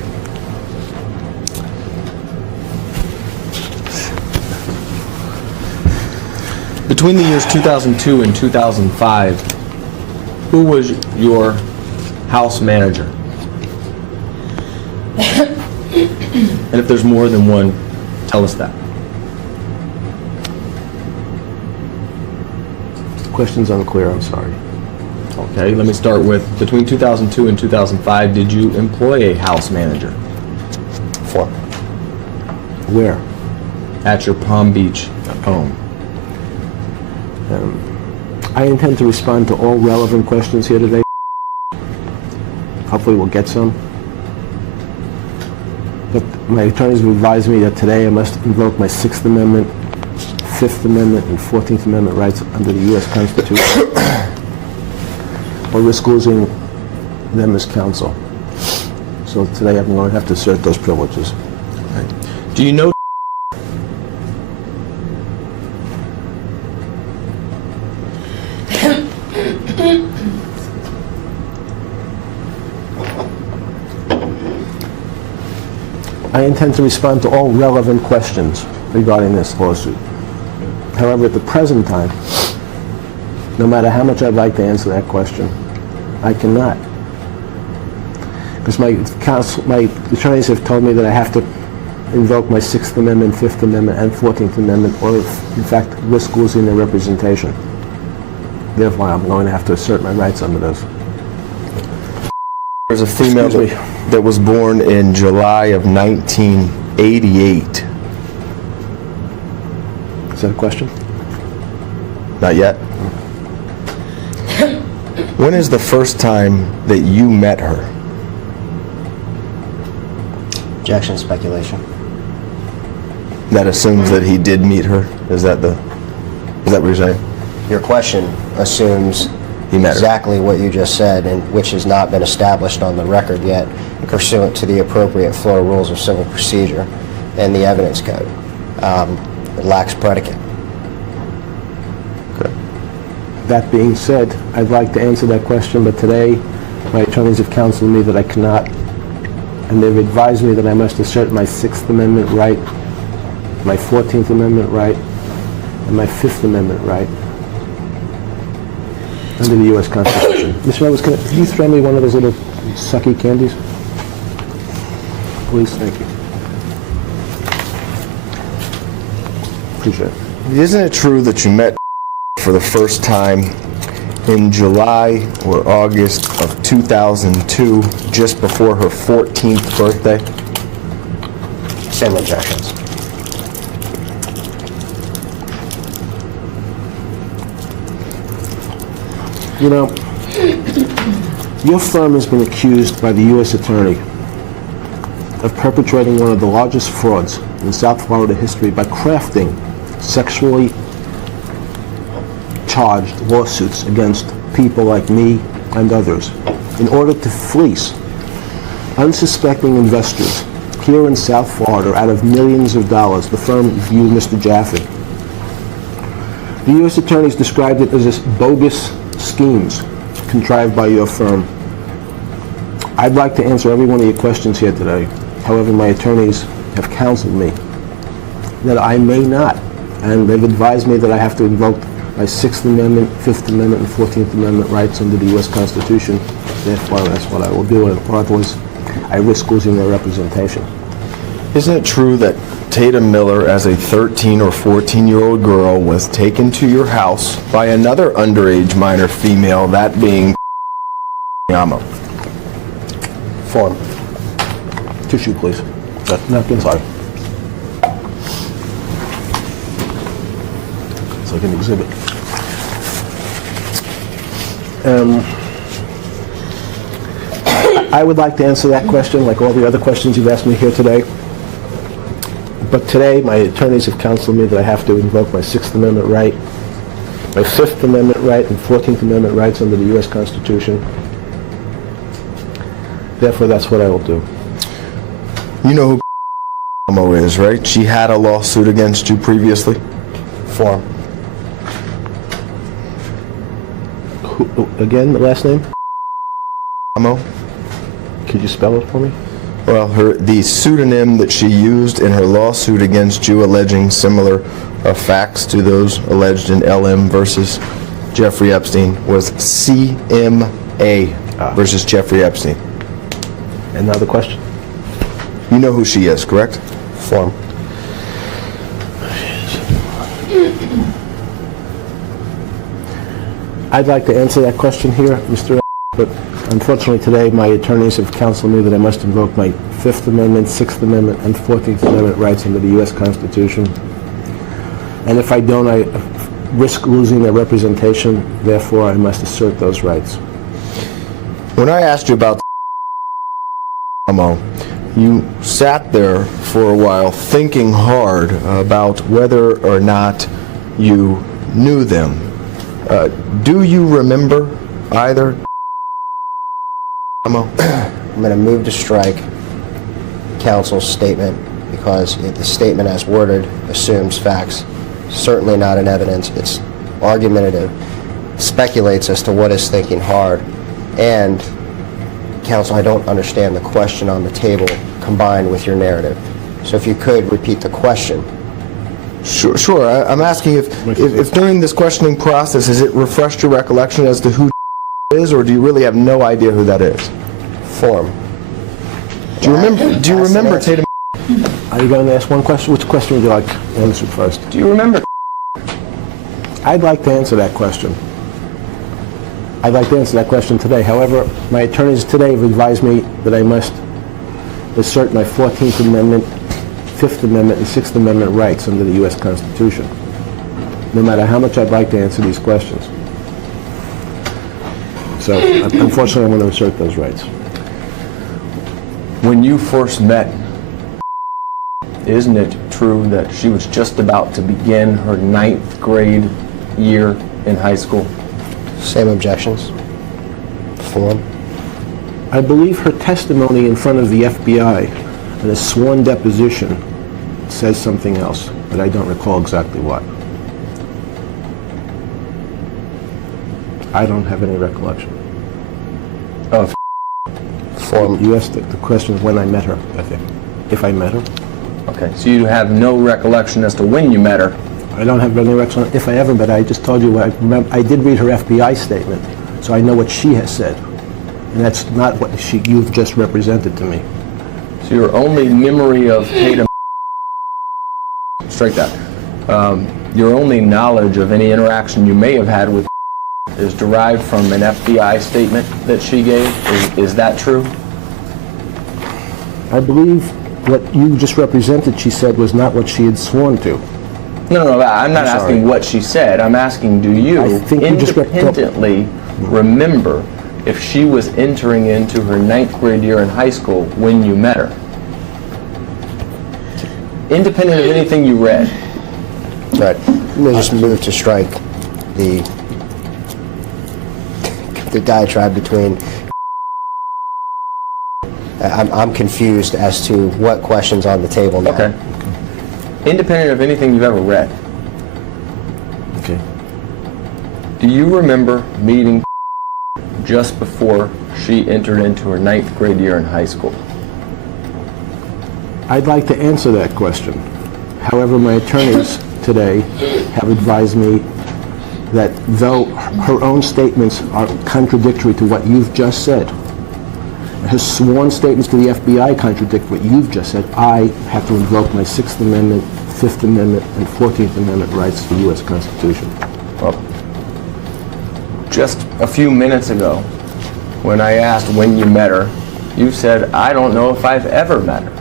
Between the years 2002 and 2005, who was your house manager? And if there's more than one, tell us that. The question's unclear, I'm sorry. Okay, let me start with, between 2002 and 2005, did you employ a house manager Form. Where? at your Palm Beach home? I intend to respond to all relevant questions here today. Hopefully we'll get some. But my attorneys have advised me that today I must invoke my 6th Amendment, 5th Amendment, and 14th Amendment rights under the U.S. Constitution, or risk losing them as counsel. So today I'm going to have to assert those privileges. Do you know I intend to respond to all relevant questions regarding this lawsuit. However, at the present time, no matter how much I'd like to answer that question, I cannot. Because my attorneys have told me that I have to invoke my 6th Amendment, 5th Amendment, and 14th Amendment, or in fact, risk losing their representation. Therefore, I'm going to have to assert my rights under those. there's a female Excuse me. that was born in July of 1988? Is that a question? Not yet. When is the first time that you met her? Objection, speculation. That assumes that he did meet her? Is that what you're saying? Your question assumes He met her. exactly what you just said, and which has not been established on the record yet, pursuant to the appropriate Florida Rules of Civil Procedure and the Evidence Code. It lacks predicate. Okay. That being said, I'd like to answer that question, but today my attorneys have counseled me that I cannot, and they've advised me that I must assert my 6th Amendment right, my 14th Amendment right, and my 5th Amendment right under the U.S. Constitution. Mr. Evans, could you throw me one of those little sucky candies? Please, thank you. Appreciate it. Isn't it true that you met for the first time in July or August of 2002, just before her 14th birthday? Same objections. You know, your firm has been accused by the U.S. Attorney of perpetrating one of the largest frauds in South Florida history by crafting sexually charged lawsuits against people like me and others in order to fleece unsuspecting investors here in South Florida out of millions of dollars. The firm you, Mr. Jaffe. The U.S. Attorneys described it as bogus schemes contrived by your firm. I'd like to answer every one of your questions here today. However, my attorneys have counseled me that I may not, and they've advised me that I have to invoke my 6th Amendment, 5th Amendment, and 14th Amendment rights under the U.S. Constitution. Therefore, that's what I will do, or otherwise I risk losing their representation. Isn't it true that Tatum Miller, as a 13 or 14-year-old girl, was taken to your house by another underage minor female, that being Yama? Form. Tissue, please. Napkin, sorry. It's like an exhibit. I would like to answer that question like all the other questions you've asked me here today. But today, my attorneys have counseled me that I have to invoke my 6th Amendment right, my 5th Amendment right, and 14th Amendment rights under the U.S. Constitution. Therefore, that's what I will do. You know who is, right? She had a lawsuit against you previously? Form. Who, again, the last name? Amo? Could you spell it for me? Well, the pseudonym that she used in her lawsuit against you, alleging similar facts to those alleged in LM versus Jeffrey Epstein, was CMA versus Jeffrey Epstein. Another question? You know who she is, correct? Form. I'd like to answer that question here, Mr. But unfortunately today my attorneys have counseled me that I must invoke my 5th Amendment, 6th Amendment, and 14th Amendment rights under the U.S. Constitution. And if I don't, I risk losing their representation. Therefore, I must assert those rights. When I asked you about You sat there for a while thinking hard about whether or not you knew them. Do you remember either? I'm going to move to strike counsel's statement because the statement as worded assumes facts, certainly not in evidence. It's argumentative, speculates as to what is thinking hard, and counsel, I don't understand the question on the table combined with your narrative. So if you could repeat the question. Sure. I'm asking if during this questioning process, has it refreshed your recollection as to who is, or do you really have no idea who that is? Form. Do you remember Tatum? Are you going to ask one question? Which question would you like answered first? Do you remember? I'd like to answer that question. I'd like to answer that question today. However, my attorneys today have advised me that I must assert my 14th Amendment, 5th Amendment, and 6th Amendment rights under the U.S. Constitution, no matter how much I'd like to answer these questions. So, unfortunately, I'm going to assert those rights. When you first met, isn't it true that she was just about to begin her 9th grade year in high school? Same objections. Form. I believe her testimony in front of the FBI in a sworn deposition says something else, but I don't recall exactly what. I don't have any recollection. Of Form. You asked the question when I met her, I think. If I met her. Okay, so you have no recollection as to when you met her. I don't have any recollection if I ever met her. I just told you what I remember. I did read her FBI statement, so I know what she has said. And that's not what you've just represented to me. So your only memory of Tatum, strike that, your only knowledge of any interaction you may have had with is derived from an FBI statement that she gave. Is that true? I believe what you just represented, she said, was not what she had sworn to. No, I'm not asking what she said. I'm asking, do you I think you just independently remember if she was entering into her 9th grade year in high school when you met her? Independent of anything you read. Right. Let me just move to strike the diatribe between. I'm confused as to what question's on the table now. Okay. Independent of anything you've ever read. Okay. Do you remember meeting just before she entered into her 9th grade year in high school? I'd like to answer that question. However, my attorneys today have advised me that though her own statements are contradictory to what you've just said, her sworn statements to the FBI contradict what you've just said, I have to invoke my 6th Amendment, 5th Amendment, and 14th Amendment rights to the U.S. Constitution. Well, just a few minutes ago, when I asked when you met her, you said, I don't know if I've ever met her.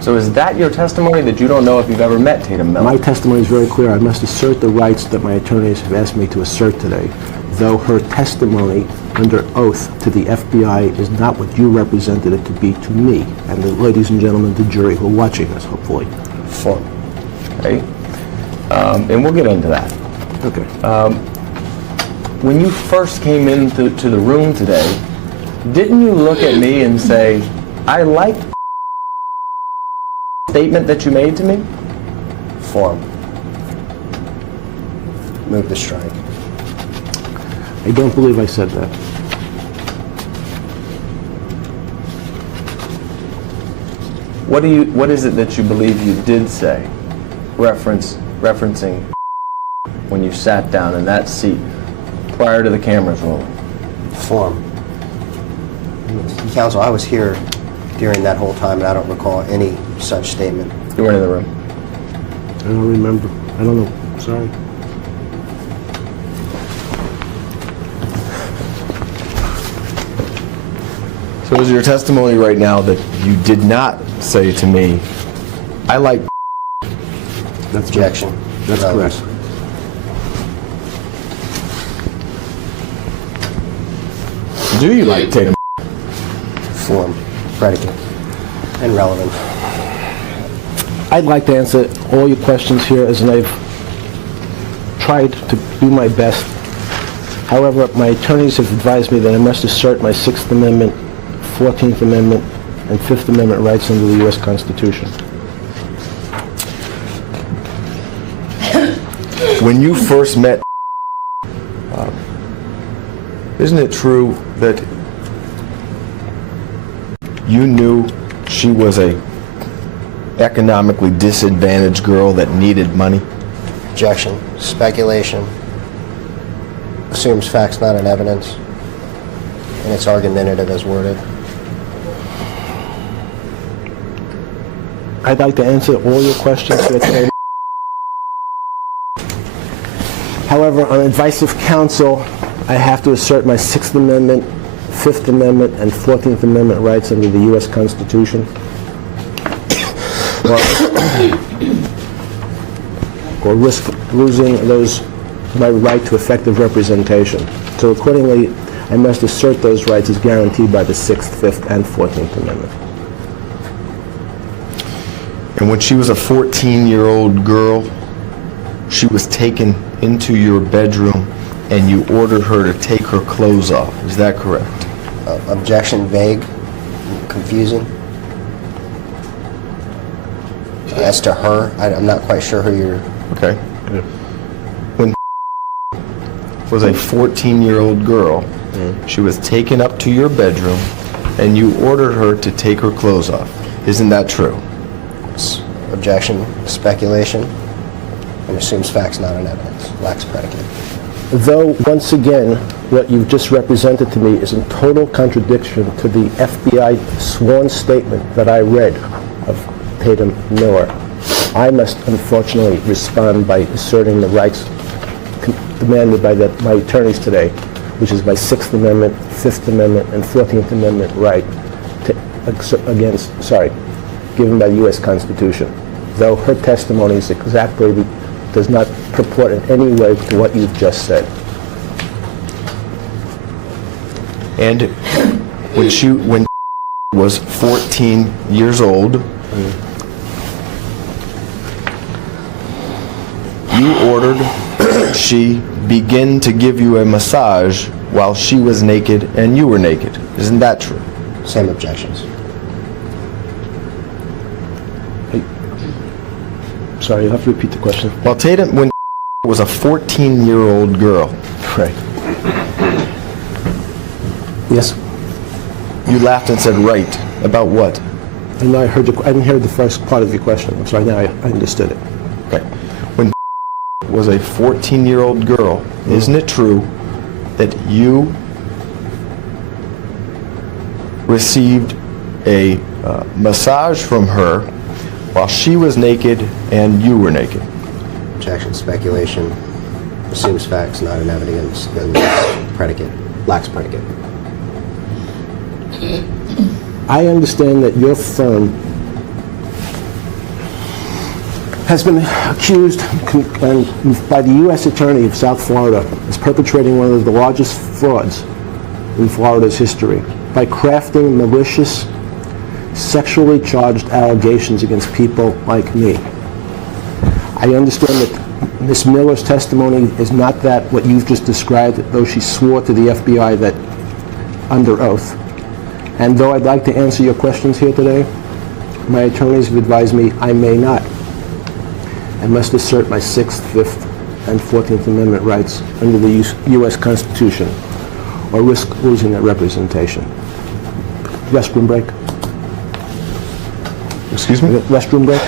So is that your testimony, that you don't know if you've ever met Tatum Miller? My testimony is very clear. I must assert the rights that my attorneys have asked me to assert today, though her testimony under oath to the FBI is not what you represented it to be to me, and the ladies and gentlemen, the jury who are watching us, hopefully. Form. Okay. And we'll get into that. Okay. When you first came into the room today, didn't you look at me and say, I like the statement that you made to me? Form. Move to strike. I don't believe I said that. What is it that you believe you did say, referencing when you sat down in that seat prior to the cameras rolling? Form. Counsel, I was here during that whole time, and I don't recall any such statement. You weren't in the room. I don't remember. I don't know. Sorry. So is your testimony right now that you did not say to me, I like That's Objection. That's correct. do you like Tatum? Form. Predicate. and relevant. I'd like to answer all your questions here, as I've tried to do my best. However, my attorneys have advised me that I must assert my 6th Amendment, 14th Amendment, and 5th Amendment rights under the U.S. Constitution. When you first met, isn't it true that you knew she was a economically disadvantaged girl that needed money? Objection. Speculation. Assumes facts not in evidence. And it's argumentative as worded. I'd like to answer all your questions here today. However, on advice of counsel, I have to assert my 6th Amendment, 5th Amendment, and 14th Amendment rights under the U.S. Constitution. Or risk losing my right to effective representation. So accordingly, I must assert those rights as guaranteed by the 6th, 5th, and 14th Amendment. And when she was a 14-year-old girl, she was taken into your bedroom and you ordered her to take her clothes off. Is that correct? Objection. Vague. Confusing. As to her, I'm not quite sure who you're... Okay. When was a 14-year-old girl, she was taken up to your bedroom and you ordered her to take her clothes off. Isn't that true? Objection. Speculation. And assumes facts not in evidence. Lacks predicate. Though, once again, what you've just represented to me is in total contradiction to the FBI sworn statement that I read of Tatum Miller, I must unfortunately respond by asserting the rights demanded by my attorneys today, which is my 6th Amendment, 5th Amendment, and 14th Amendment right given by the U.S. Constitution. Though her testimony is exactly, does not purport in any way to what you've just said. And when she was 14 years old, you ordered she begin to give you a massage while she was naked and you were naked. Isn't that true? Same objections. Sorry, you'll have to repeat the question. Well, Tatum, when was a 14-year-old girl, Right. Yes. you laughed and said, right, about what? And I didn't hear the first part of your question. I'm sorry, now I understood it. Okay. When was a 14-year-old girl, isn't it true that you received a massage from her while she was naked and you were naked? Objection. Speculation. Assumes facts not in evidence. And predicate. Lacks predicate. I understand that your firm has been accused by the U.S. Attorney of South Florida as perpetrating one of the largest frauds in Florida's history by crafting malicious, sexually charged allegations against people like me. I understand that Ms. Miller's testimony is not that what you've just described, though she swore to the FBI that under oath. And though I'd like to answer your questions here today, my attorneys have advised me I may not. I must assert my 6th, 5th, and 14th Amendment rights under the U.S. Constitution or risk losing that representation. Restroom break? Excuse me? Restroom break?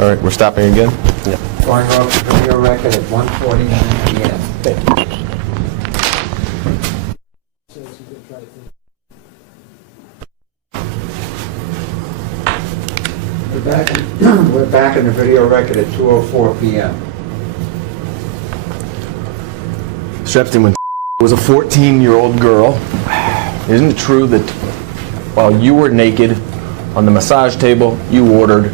All right, we're stopping again? Yeah. Going off the video record at 1:49 p.m. We're back in the video record at 2:04 p.m. Mr. Epstein, when was a 14-year-old girl, isn't it true that while you were naked on the massage table, you ordered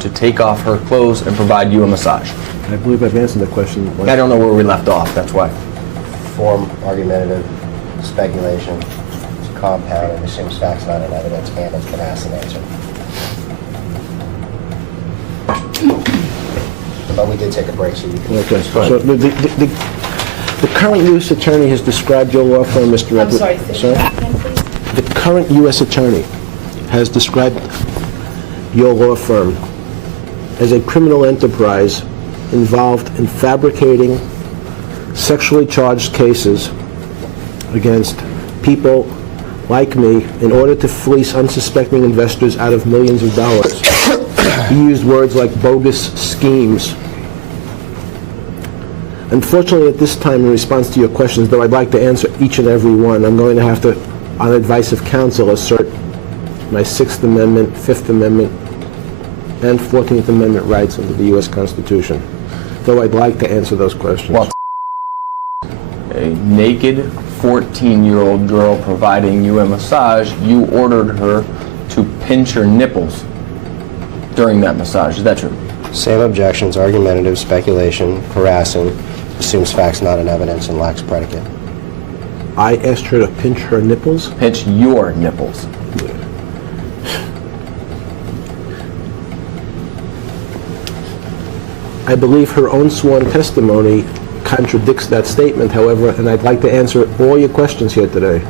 to take off her clothes and provide you a massage? I believe I've answered the question. I don't know where we left off, that's why. Form. Argumentative. Speculation. compound and assumes facts not in evidence, and it's been asked and answered. But we did take a break, so you can... Okay, so the current U.S. Attorney has described your law firm, Mr. I'm Edwards... sorry, say that again, please. The current U.S. Attorney has described your law firm as a criminal enterprise involved in fabricating sexually charged cases against people like me in order to fleece unsuspecting investors out of millions of dollars. He used words like bogus schemes. Unfortunately, at this time, in response to your questions, though I'd like to answer each and every one, I'm going to have to, on advice of counsel, assert my Sixth Amendment, Fifth Amendment, and 14th Amendment rights under the U.S. Constitution, though I'd like to answer those questions. Well, a naked 14-year-old girl providing you a massage, you ordered her to pinch her nipples during that massage. Is that true? Same objections, argumentative, speculation, harassing, assumes facts not in evidence, and lacks predicate. I asked her to pinch her nipples? Pinch your nipples. I believe her own sworn testimony contradicts that statement, however, and I'd like to answer all your questions here today.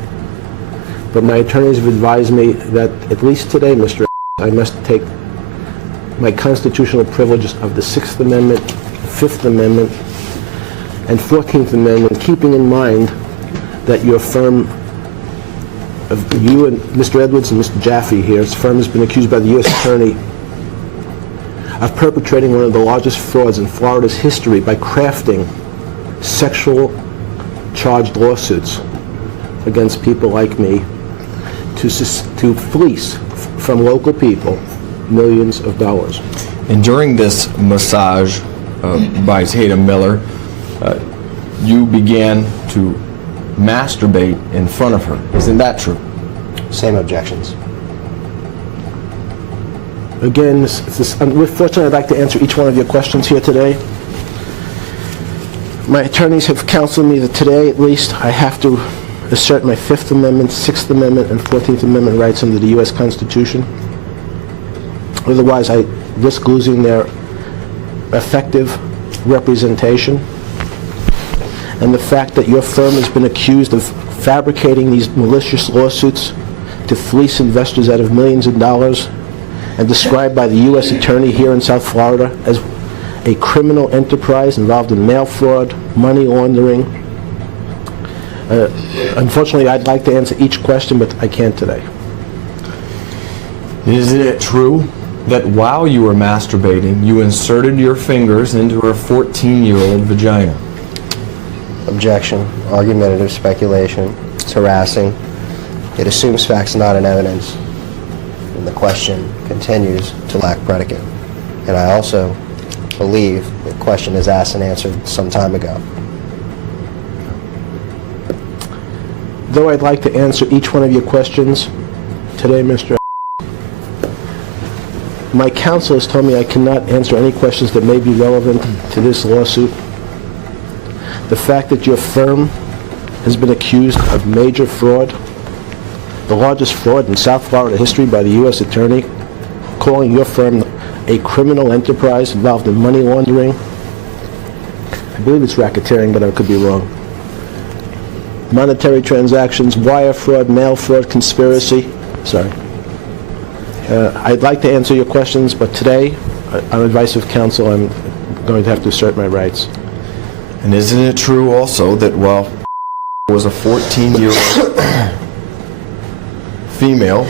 But my attorneys have advised me that, at least today, Mr. I must take my constitutional privileges of the Sixth Amendment, Fifth Amendment, and 14th Amendment, keeping in mind that your firm, of you and Mr. Edwards and Mr. Jaffe here, his firm has been accused by the U.S. Attorney of perpetrating one of the largest frauds in Florida's history by crafting sexual charged lawsuits against people like me to fleece from local people millions of dollars. And during this massage by Tatum Miller, you began to masturbate in front of her. Isn't that true? Same objections. Again, fortunately, I'd like to answer each one of your questions here today. My attorneys have counseled me that today, at least, I have to assert my Fifth Amendment, Sixth Amendment, and 14th Amendment rights under the U.S. Constitution. Otherwise, I risk losing their effective representation. And the fact that your firm has been accused of fabricating these malicious lawsuits to fleece investors out of millions of dollars, and described by the U.S. Attorney here in South Florida as a criminal enterprise involved in mail fraud, money laundering. Unfortunately, I'd like to answer each question, but I can't today. Isn't it true that while you were masturbating, you inserted your fingers into her 14-year-old vagina? Objection, argumentative, speculation, it's harassing, it assumes facts not in evidence, and the question continues to lack predicate. And I also believe the question is asked and answered some time ago. Though I'd like to answer each one of your questions today, Mr. My counsel has told me I cannot answer any questions that may be relevant to this lawsuit. The fact that your firm has been accused of major fraud, the largest fraud in South Florida history by the U.S. Attorney, calling your firm a criminal enterprise involved in money laundering. I believe it's racketeering, but I could be wrong. Monetary transactions, wire fraud, mail fraud, conspiracy. Sorry. I'd like to answer your questions, but today, on advice of counsel, I'm going to have to assert my rights. And isn't it true also that while was a 14-year-old female,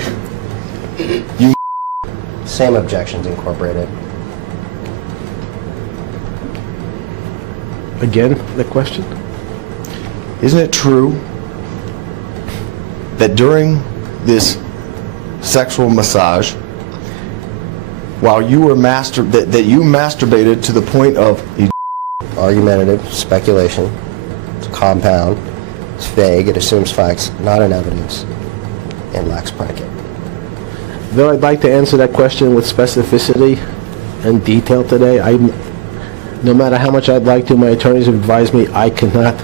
you... Same objections incorporated. Again, the question? Isn't it true that during this sexual massage, while you were that you masturbated to the point of Argumentative, speculation, it's a compound, it's vague, it assumes facts not in evidence, and lacks predicate. Though I'd like to answer that question with specificity and detail today, no matter how much I'd like to, my attorneys have advised me I cannot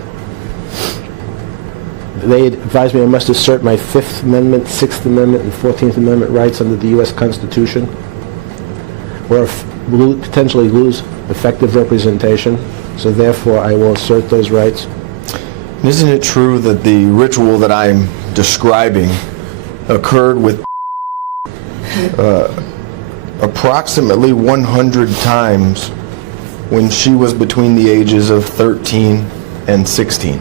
They advised me I must assert my Fifth Amendment, Sixth Amendment, and 14th Amendment rights under the U.S. Constitution, or potentially lose effective representation. So therefore, I will assert those rights. Isn't it true that the ritual that I'm describing occurred with approximately 100 times when she was between the ages of 13 and 16?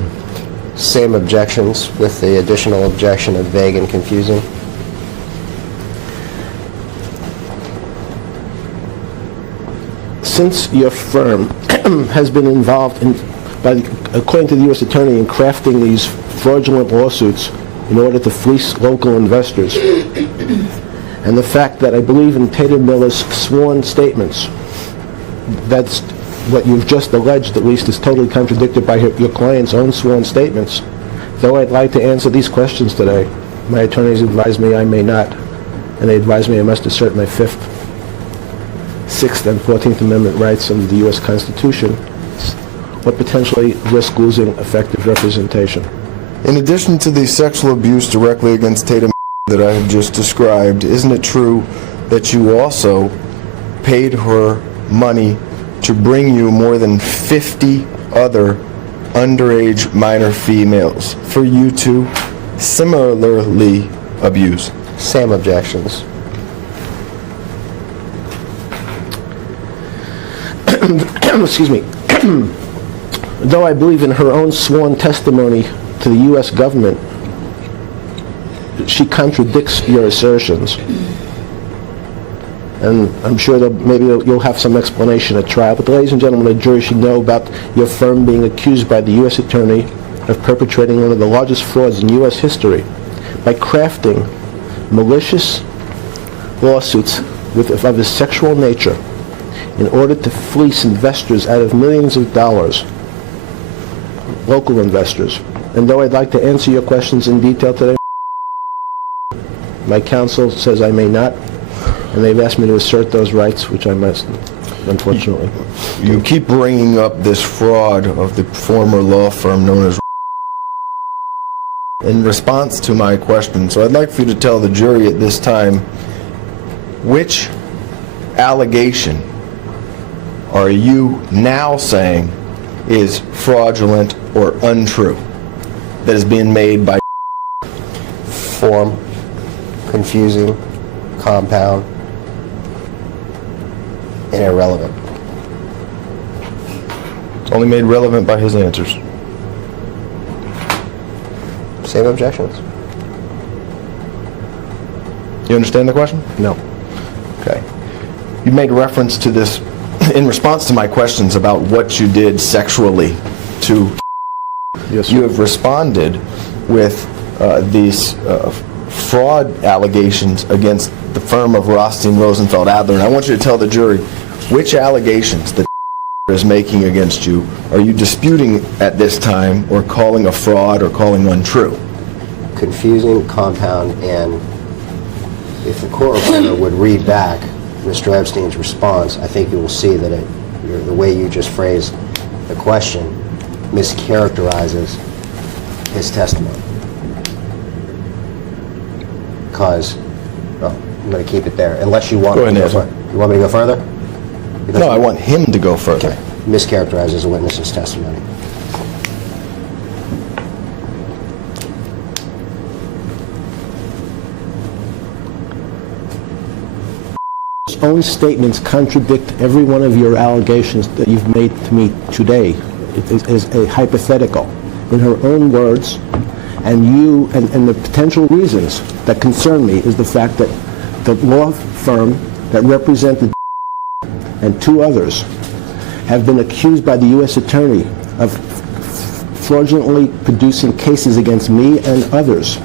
Same objections with the additional objection of vague and confusing. Since your firm has been involved in, according to the U.S. Attorney, in crafting these fraudulent lawsuits in order to fleece local investors, and the fact that I believe in Tatum Miller's sworn statements, that's what you've just alleged, at least, is totally contradicted by your client's own sworn statements. Though I'd like to answer these questions today, my attorneys advise me I may not, and they advise me I must assert my Fifth, Sixth, and 14th Amendment rights under the U.S. Constitution, or potentially risk losing effective representation. In addition to the sexual abuse directly against Tatum that I have just described, isn't it true that you also paid her money to bring you more than 50 other underage minor females for you to similarly abuse? Same objections. Excuse me. Though I believe in her own sworn testimony to the U.S. government, she contradicts your assertions. And I'm sure that maybe you'll have some explanation at trial. But ladies and gentlemen, the jury should know about your firm being accused by the U.S. Attorney of perpetrating one of the largest frauds in U.S. history by crafting malicious lawsuits of a sexual nature in order to fleece investors out of millions of dollars, local investors. And though I'd like to answer your questions in detail today, my counsel says I may not, and they've asked me to assert those rights, which I must, unfortunately. You keep bringing up this fraud of the former law firm known as in response to my question. So I'd like for you to tell the jury at this time, which allegation are you now saying is fraudulent or untrue that is being made by Form, confusing, compound, and irrelevant. It's only made relevant by his answers. Same objections. You understand the question? No. Okay. You made reference to this in response to my questions about what you did sexually to. Yes, sir. You have responded with these fraud allegations against the firm of Rothstein, Rosenfeld, Adler, and I want you to tell the jury which allegations that is making against you are you disputing at this time, or calling a fraud, or calling untrue? Confusing, compound, and if the court reporter would read back Mr. Epstein's response, I think you will see that the way you just phrased the question mischaracterizes his testimony. Because, well, I'm going to keep it there, unless you want Go me to ahead, go Nancy. further. You want me to go further? Because No, I want him to go further. Okay. Mischaracterizes a witness's testimony. His own statements contradict every one of your allegations that you've made to me today. It is a hypothetical. In her own words, and the potential reasons that concern me is the fact that the law firm that represented and two others have been accused by the U.S. Attorney of fraudulently producing cases against me and others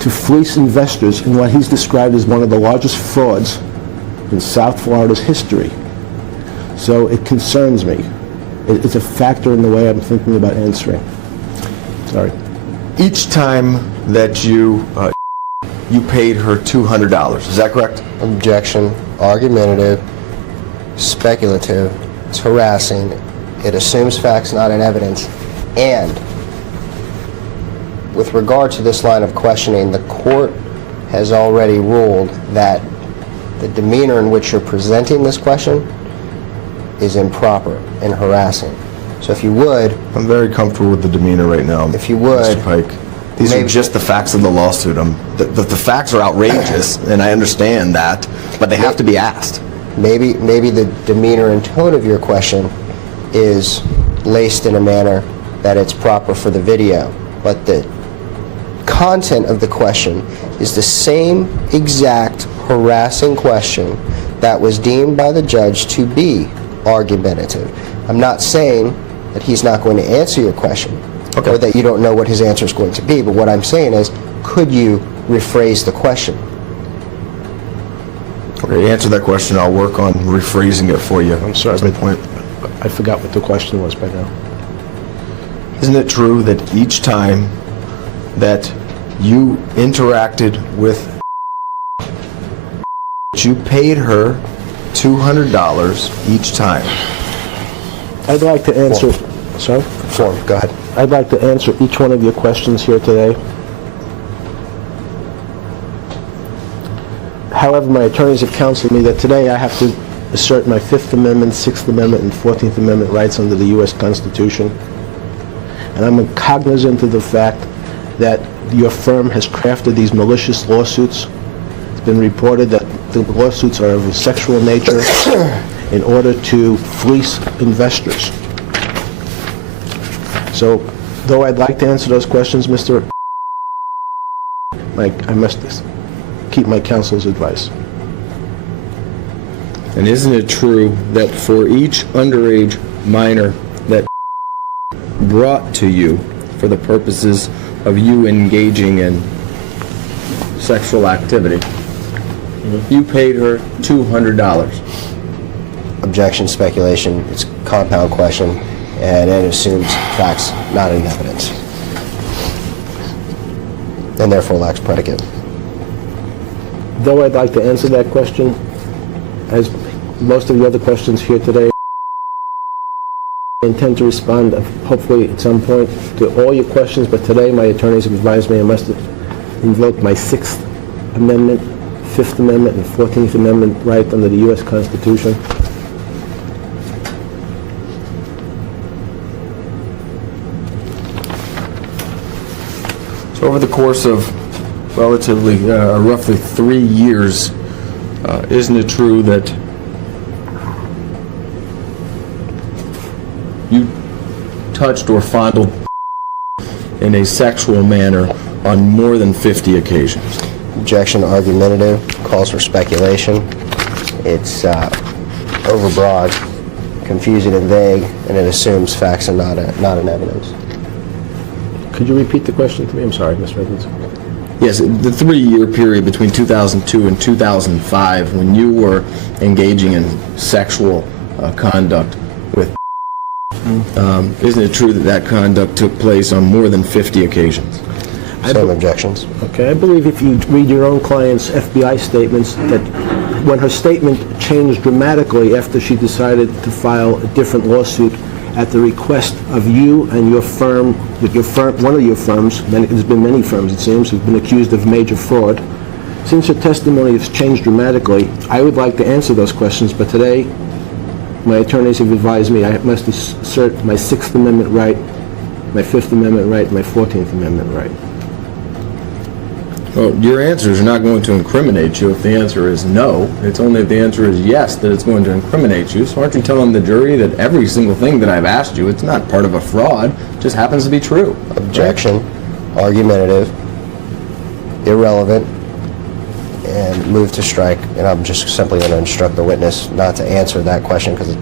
to fleece investors in what he's described as one of the largest frauds in South Florida's history. So it concerns me. It's a factor in the way I'm thinking about answering. Sorry. Each time that you paid her $200, is that correct? Objection, argumentative, speculative, it's harassing, it assumes facts not in evidence, and with regard to this line of questioning, the court has already ruled that the demeanor in which you're presenting this question is improper and harassing. So if you would, I'm very comfortable with the demeanor right now. If you would, Mr. Pike. These are maybe- just the facts of the lawsuit. The facts are outrageous, and I understand that, but they have to be asked. maybe the demeanor and tone of your question is laced in a manner that it's proper for the video, but the content of the question is the same exact harassing question that was deemed by the judge to be argumentative. I'm not saying that he's not going to answer your question, or that you don't know what his answer is going to be, but what I'm saying is, could you rephrase the question? Okay, answer that question. I'll work on rephrasing it for you. I'm sorry, That's my but point. I forgot what the question was by now. Isn't it true that each time that you interacted with you paid her $200 each time? I'd like to answer... Sorry? Form, go ahead. I'd like to answer each one of your questions here today. However, my attorneys have counseled me that today I have to assert my Fifth Amendment, Sixth Amendment, and 14th Amendment rights under the U.S. Constitution. And I'm cognizant of the fact that your firm has crafted these malicious lawsuits. It's been reported that the lawsuits are of a sexual nature in order to fleece investors. So, though I'd like to answer those questions, Mr. Mike, I must keep my counsel's advice. And isn't it true that for each underage minor that brought to you for the purposes of you engaging in sexual activity, you paid her $200? Objection, speculation, it's a compound question, and it assumes facts not in evidence, and therefore lacks predicate. Though I'd like to answer that question, as most of the other questions here today, I intend to respond, hopefully at some point, to all your questions, but today my attorneys have advised me I must invoke my Sixth Amendment, Fifth Amendment, and 14th Amendment right under the U.S. Constitution. So over the course of relatively, roughly 3 years, isn't it true that you touched or fondled in a sexual manner on more than 50 occasions? Objection, argumentative, calls for speculation. It's overbroad, confusing and vague, and it assumes facts are not in evidence. Could you repeat the question to me? I'm sorry, Mr. Edwards. Yes, the 3-year period between 2002 and 2005, when you were engaging in sexual conduct with isn't it true that that conduct took place on more than 50 occasions? Same objections. Okay, I believe if you read your own client's FBI statements, that when her statement changed dramatically after she decided to file a different lawsuit at the request of you and your firm, that your firm, one of your firms, there's been many firms it seems, who've been accused of major fraud. Since her testimony has changed dramatically, I would like to answer those questions, but today my attorneys have advised me I must assert my Sixth Amendment right, my Fifth Amendment right, and my 14th Amendment right. Well, your answers are not going to incriminate you if the answer is no. It's only if the answer is yes that it's going to incriminate you. So aren't you telling the jury that every single thing that I've asked you, it's not part of a fraud, it just happens to be true? Objection, argumentative, irrelevant, and move to strike. And I'm just simply going to instruct the witness not to answer that question because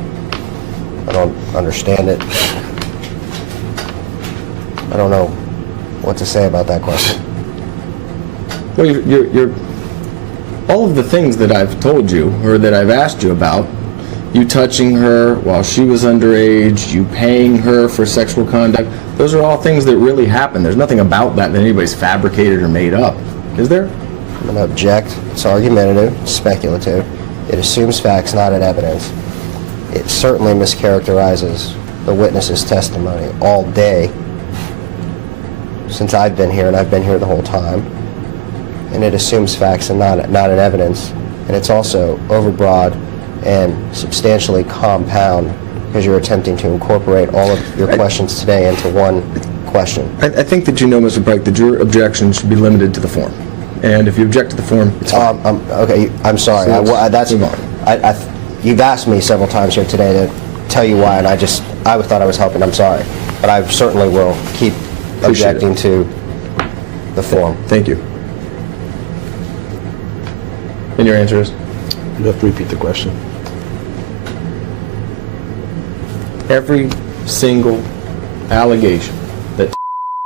I don't understand it. I don't know what to say about that question. Well, you're all of the things that I've told you or that I've asked you about, you touching her while she was underage, you paying her for sexual conduct, those are all things that really happened. There's nothing about that anybody's fabricated or made up, is there? I'm going to object. It's argumentative, speculative. It assumes facts not in evidence. It certainly mischaracterizes the witness's testimony all day since I've been here, and I've been here the whole time, and it assumes facts and not an evidence, and it's also overbroad and substantially compound because you're attempting to incorporate all of your questions today into one question. I think that you know, Mr. Pike, that your objection should be limited to the form. And if you object to the form, it's fine. Okay, I'm sorry. So let's move on. You've asked me several times here today to tell you why, and I thought I was helping. I'm sorry. But I certainly will keep Appreciate objecting to the form. Thank you. And your answer is? You have to repeat the question. Every single allegation that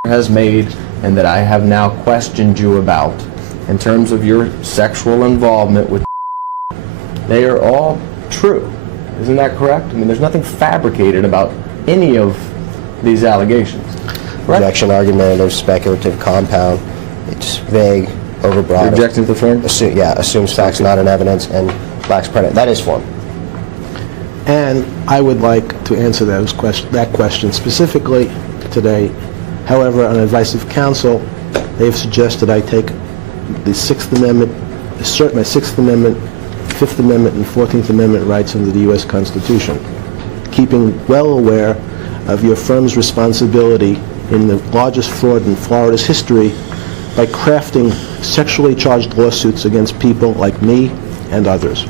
has made and that I have now questioned you about in terms of your sexual involvement with, they are all true. Isn't that correct? I mean, there's nothing fabricated about any of these allegations. Correct? Objection, argumentative, speculative, compound. It's vague, overbroad. You're objecting to the form? Assumes facts, not an evidence, and lacks predicate. That is form. And I would like to answer that question specifically today. However, on advice of counsel, they've suggested I take the Sixth Amendment, assert my Sixth Amendment, Fifth Amendment, and 14th Amendment rights under the U.S. Constitution, keeping well aware of your firm's responsibility in the largest fraud in Florida's history by crafting sexually charged lawsuits against people like me and others.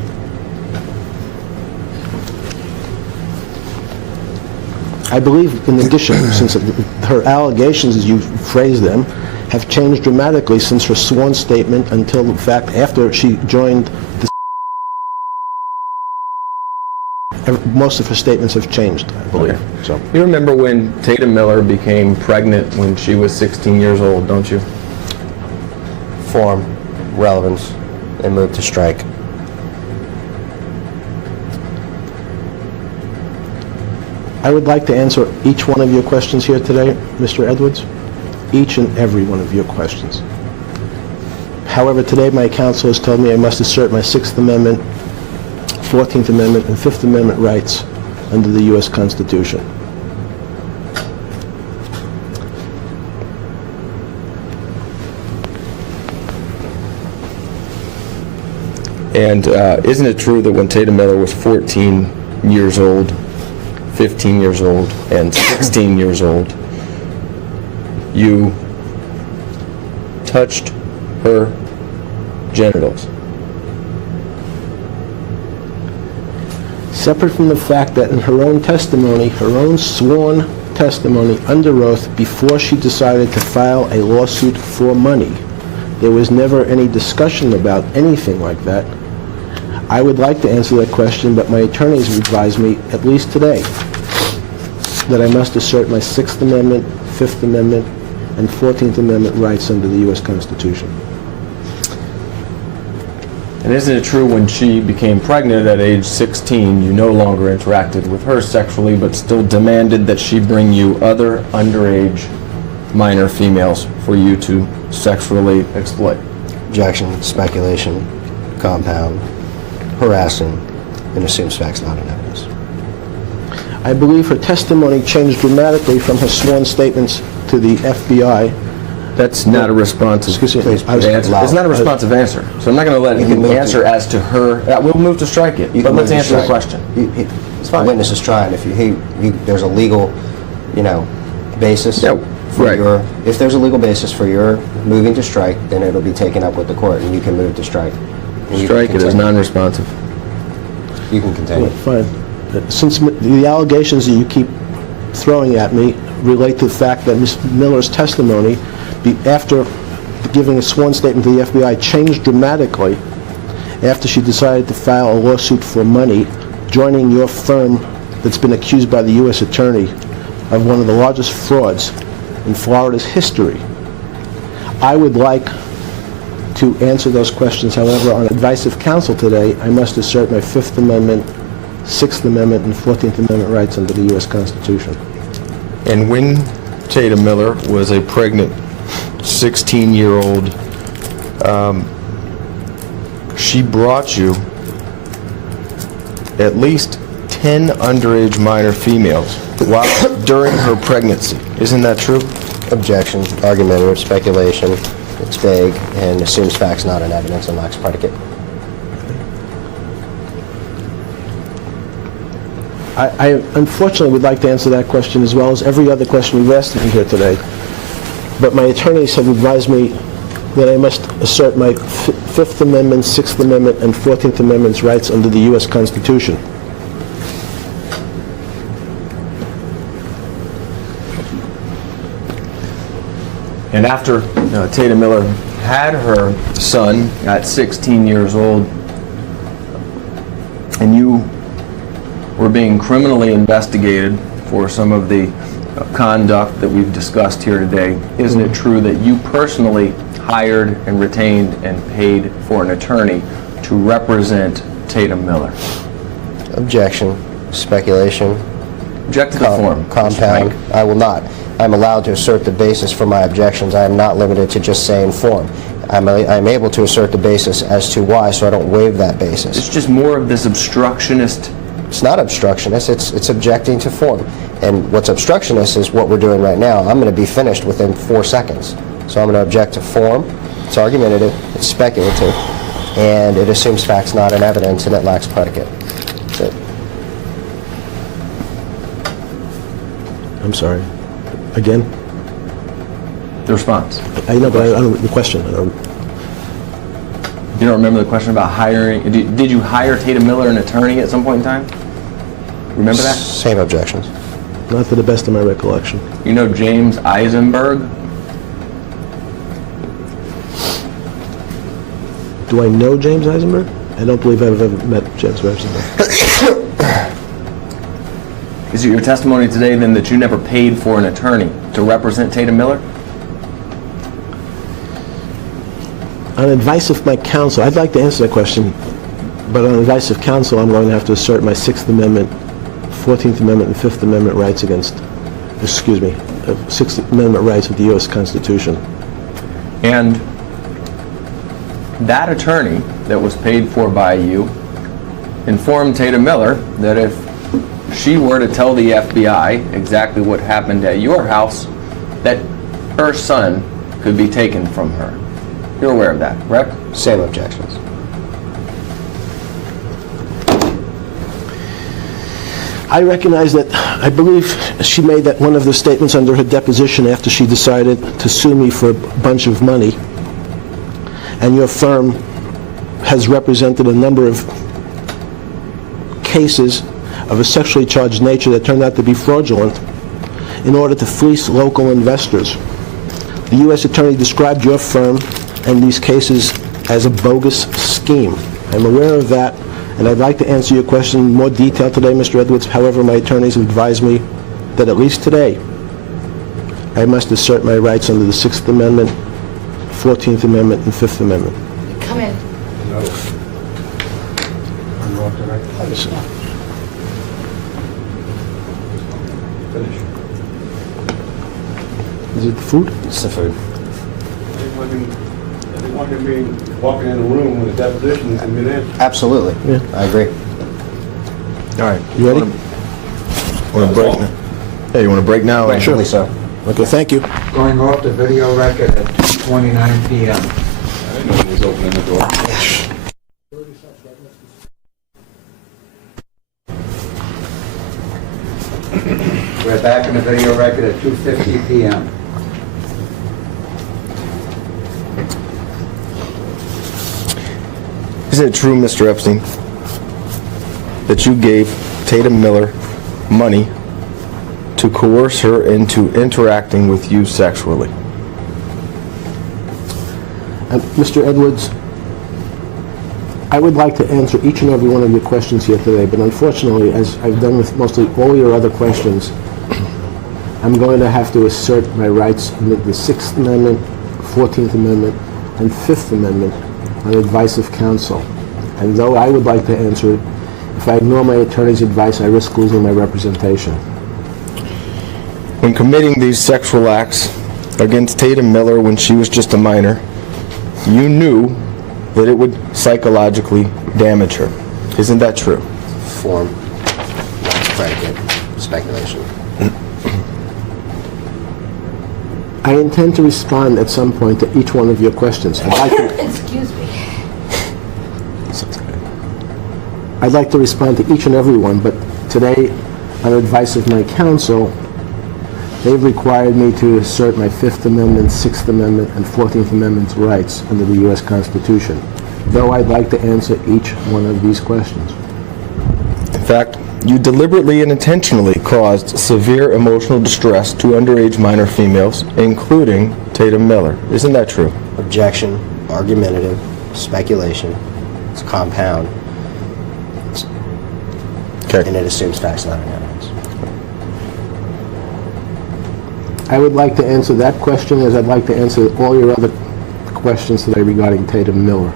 I believe, in addition, since her allegations, as you phrase them, have changed dramatically since her sworn statement until, in fact, after she joined the... Most of her statements have changed, I believe. Okay. So, You remember when Tatum Miller became pregnant when she was 16 years old, don't you? Form, relevance, and move to strike. I would like to answer each one of your questions here today, Mr. Edwards. Each and every one of your questions. However, today my counsel has told me I must assert my Sixth Amendment, 14th Amendment, and Fifth Amendment rights under the U.S. Constitution. And isn't it true that when Tatum Miller was 14 years old, 15 years old, and 16 years old, you touched her genitals? Separate from the fact that in her own testimony, her own sworn testimony under oath before she decided to file a lawsuit for money, there was never any discussion about anything like that. I would like to answer that question, but my attorneys have advised me, at least today, that I must assert my Sixth Amendment, Fifth Amendment, and 14th Amendment rights under the U.S. Constitution. And isn't it true when she became pregnant at age 16, you no longer interacted with her sexually, but still demanded that she bring you other underage minor females for you to sexually exploit? Objection, speculation, compound, harassing, and assumes facts, not an evidence. I believe her testimony changed dramatically from her sworn statements to the FBI. That's not a responsive Excuse me, Please, I was- answer. It's not a responsive answer. So I'm not going to let You can him move to- answer as to her. We'll move to strike it, You but can let's move to answer the strike. question. It's fine. The witness is trying. If there's a legal, basis Yeah, for right. if there's a legal basis for your moving to strike, then it'll be taken up with the court, and you can move to strike. And you can Strike it as continue. non-responsive. You can continue. Fine. Since the allegations that you keep throwing at me relate to the fact that Ms. Miller's testimony, after giving a sworn statement to the FBI, changed dramatically after she decided to file a lawsuit for money, joining your firm that's been accused by the U.S. Attorney of one of the largest frauds in Florida's history. I would like to answer those questions. However, on advice of counsel today, I must assert my Fifth Amendment, Sixth Amendment, and 14th Amendment rights under the U.S. Constitution. And when Tatum Miller was a pregnant 16-year-old, she brought you at least 10 underage minor females during her pregnancy. Isn't that true? Objection. Argumentative. Speculation. It's vague and assumes facts not in evidence and lacks predicate. I unfortunately would like to answer that question as well as every other question we've asked in here today. But my attorneys have advised me that I must assert my Fifth Amendment, Sixth Amendment, and 14th Amendment's rights under the U.S. Constitution. And after Tatum Miller had her son at 16 years old, and you were being criminally investigated for some of the conduct that we've discussed here today, isn't it true that you personally hired and retained and paid for an attorney to represent Tatum Miller? Objection. Speculation. Object to the form. Compound. Mr. Pike. I will not. I'm allowed to assert the basis for my objections. I am not limited to just saying form. I'm able to assert the basis as to why, so I don't waive that basis. It's just more of this obstructionist. It's not obstructionist, it's objecting to form. And what's obstructionist is what we're doing right now. I'm going to be finished within 4 seconds. So I'm going to object to form. It's argumentative, it's speculative, and it assumes facts not in evidence, and it lacks predicate. That's it. I'm sorry. Again? The response. I know, but I don't the question. I don't. You don't remember the question about hiring? Did you hire Tatum Miller an attorney at some point in time? Remember that? Same objections. Not to the best of my recollection. You know James Eisenberg? Do I know James Eisenberg? I don't believe I've ever met James Eisenberg. Is it your testimony today then that you never paid for an attorney to represent Tatum Miller? On advice of my counsel, I'd like to answer that question, but on advice of counsel, I'm going to have to assert my Sixth Amendment, 14th Amendment, and Fifth Amendment rights against, Sixth Amendment rights of the U.S. Constitution. And that attorney that was paid for by you informed Tatum Miller that if she were to tell the FBI exactly what happened at your house, that her son could be taken from her. You're aware of that, correct? Same objections. I recognize that, I believe she made that one of the statements under her deposition after she decided to sue me for a bunch of money. And your firm has represented a number of cases of a sexually charged nature that turned out to be fraudulent in order to fleece local investors. The U.S. Attorney described your firm and these cases as a bogus scheme. I'm aware of that, and I'd like to answer your question in more detail today, Mr. Edwards. However, my attorneys have advised me that at least today, I must assert my rights under the Sixth Amendment, 14th Amendment, and Fifth Amendment. Come in. No. I'm off the record. Finish. Is it the food? It's the food. I didn't want him being walking in a room with a deposition and been in. Absolutely. Yeah. I agree. All right. You ready? Want to break now? Hey, you want to break now? Surely so. Okay, thank you. Going off the video record at 2:29 p.m. I didn't know he was opening the door. We're back in the video record at 2:50 p.m. Isn't it true, Mr. Epstein, that you gave Tatum Miller money to coerce her into interacting with you sexually? Mr. Edwards, I would like to answer each and every one of your questions here today, but unfortunately, as I've done with mostly all your other questions, I'm going to have to assert my rights under the Sixth Amendment, 14th Amendment, and Fifth Amendment on advice of counsel. And though I would like to answer it, if I ignore my attorney's advice, I risk losing my representation. When committing these sexual acts against Tatum Miller when she was just a minor, you knew that it would psychologically damage her. Isn't that true? Form. Lacks predicate. Speculation. I intend to respond at some point to each one of your questions. Excuse me. I'd like to respond to each and every one, but today, on advice of my counsel, they've required me to assert my Fifth Amendment, Sixth Amendment, and 14th Amendment rights under the U.S. Constitution, though I'd like to answer each one of these questions. In fact, you deliberately and intentionally caused severe emotional distress to underage minor females, including Tatum Miller. Isn't that true? Objection, argumentative, speculation, it's compound, Okay. and it assumes facts, not evidence. I would like to answer that question as I'd like to answer all your other questions today regarding Tatum Miller.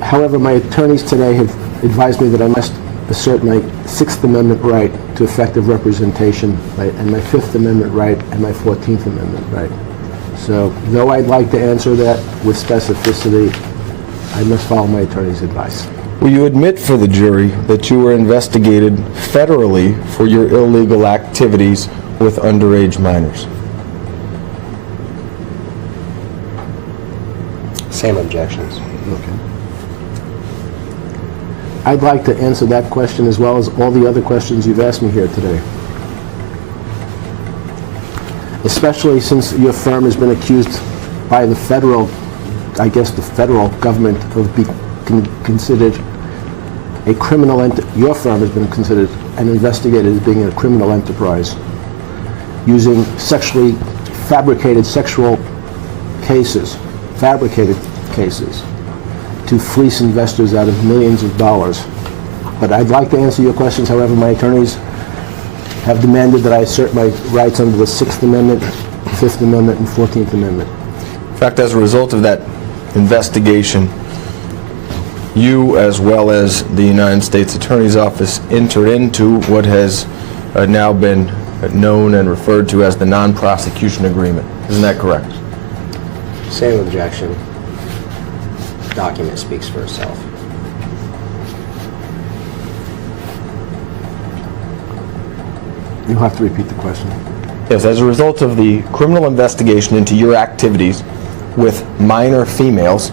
However, my attorneys today have advised me that I must assert my Sixth Amendment right to effective representation, and my Fifth Amendment right, and my 14th Amendment right. So, though I'd like to answer that with specificity, I must follow my attorney's advice. Will you admit for the jury that you were investigated federally for your illegal activities with underage minors? Same objections. Okay. I'd like to answer that question as well as all the other questions you've asked me here today. Especially since your firm has been accused by the federal, I guess the federal government of being considered a criminal your firm has been considered and investigated as being a criminal enterprise using fabricated sexual cases, fabricated cases, to fleece investors out of millions of dollars. But I'd like to answer your questions. However, my attorneys have demanded that I assert my rights under the Sixth Amendment, Fifth Amendment, and 14th Amendment. In fact, as a result of that investigation, you, as well as the United States Attorney's Office, entered into what has now been known and referred to as the non-prosecution agreement. Isn't that correct? Same objection. Document speaks for itself. You'll have to repeat the question. Yes, as a result of the criminal investigation into your activities with minor females,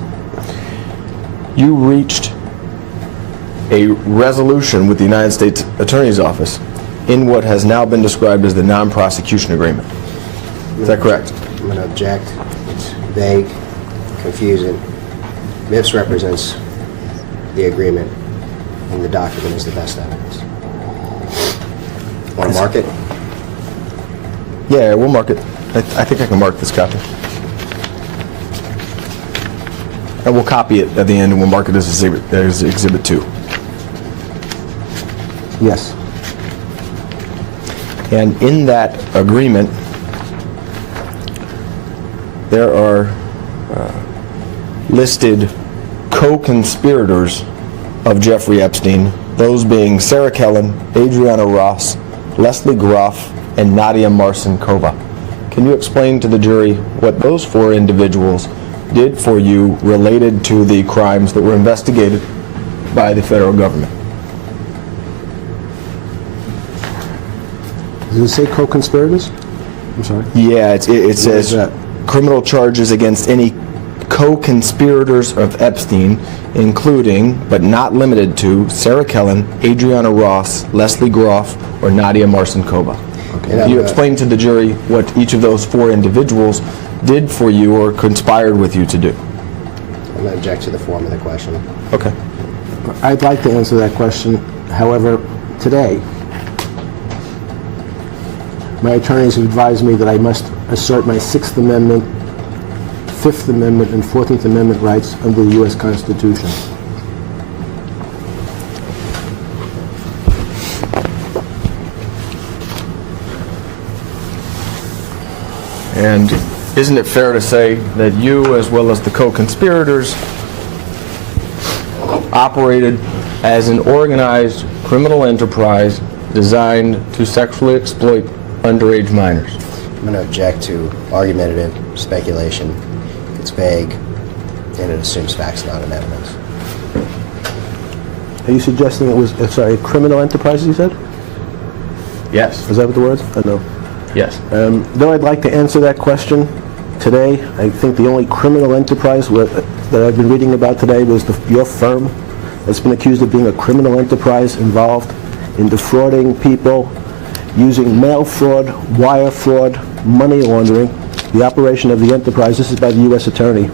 you reached a resolution with the United States Attorney's Office in what has now been described as the non-prosecution agreement. Is that correct? I'm going to object. It's vague, confusing, misrepresents the agreement, and the document is the best evidence. Want to mark it? Yeah, we'll mark it. I think I can mark this copy. And we'll copy it at the end, and we'll mark it as Exhibit 2. Yes. And in that agreement, there are listed co-conspirators of Jeffrey Epstein, those being Sarah Kellen, Adriana Ross, Leslie Groff, and Nadia Marcinkova. Can you explain to the jury what those four individuals did for you related to the crimes that were investigated by the federal government? Does it say co-conspirators? I'm sorry. Yeah, it says that? criminal charges against any co-conspirators of Epstein, including, but not limited to, Sarah Kellen, Adriana Ross, Leslie Groff, or Nadia Marcinkova. Okay. Can you explain to the jury what each of those four individuals did for you or conspired with you to do? I'm going to object to the form of the question. Okay. I'd like to answer that question. However, today, my attorneys have advised me that I must assert my Sixth Amendment, Fifth Amendment, and 14th Amendment rights under the U.S. Constitution. And isn't it fair to say that you, as well as the co-conspirators, operated as an organized criminal enterprise designed to sexually exploit underage minors? I'm going to object to argumentative speculation. It's vague, and it assumes facts, not an evidence. Are you suggesting it was, a criminal enterprise, you said? Yes. Is that what the words? I know. Yes. Though I'd like to answer that question today, I think the only criminal enterprise that I've been reading about today was your firm that's been accused of being a criminal enterprise involved in defrauding people, using mail fraud, wire fraud, money laundering, the operation of the enterprise. This is by the U.S. Attorney.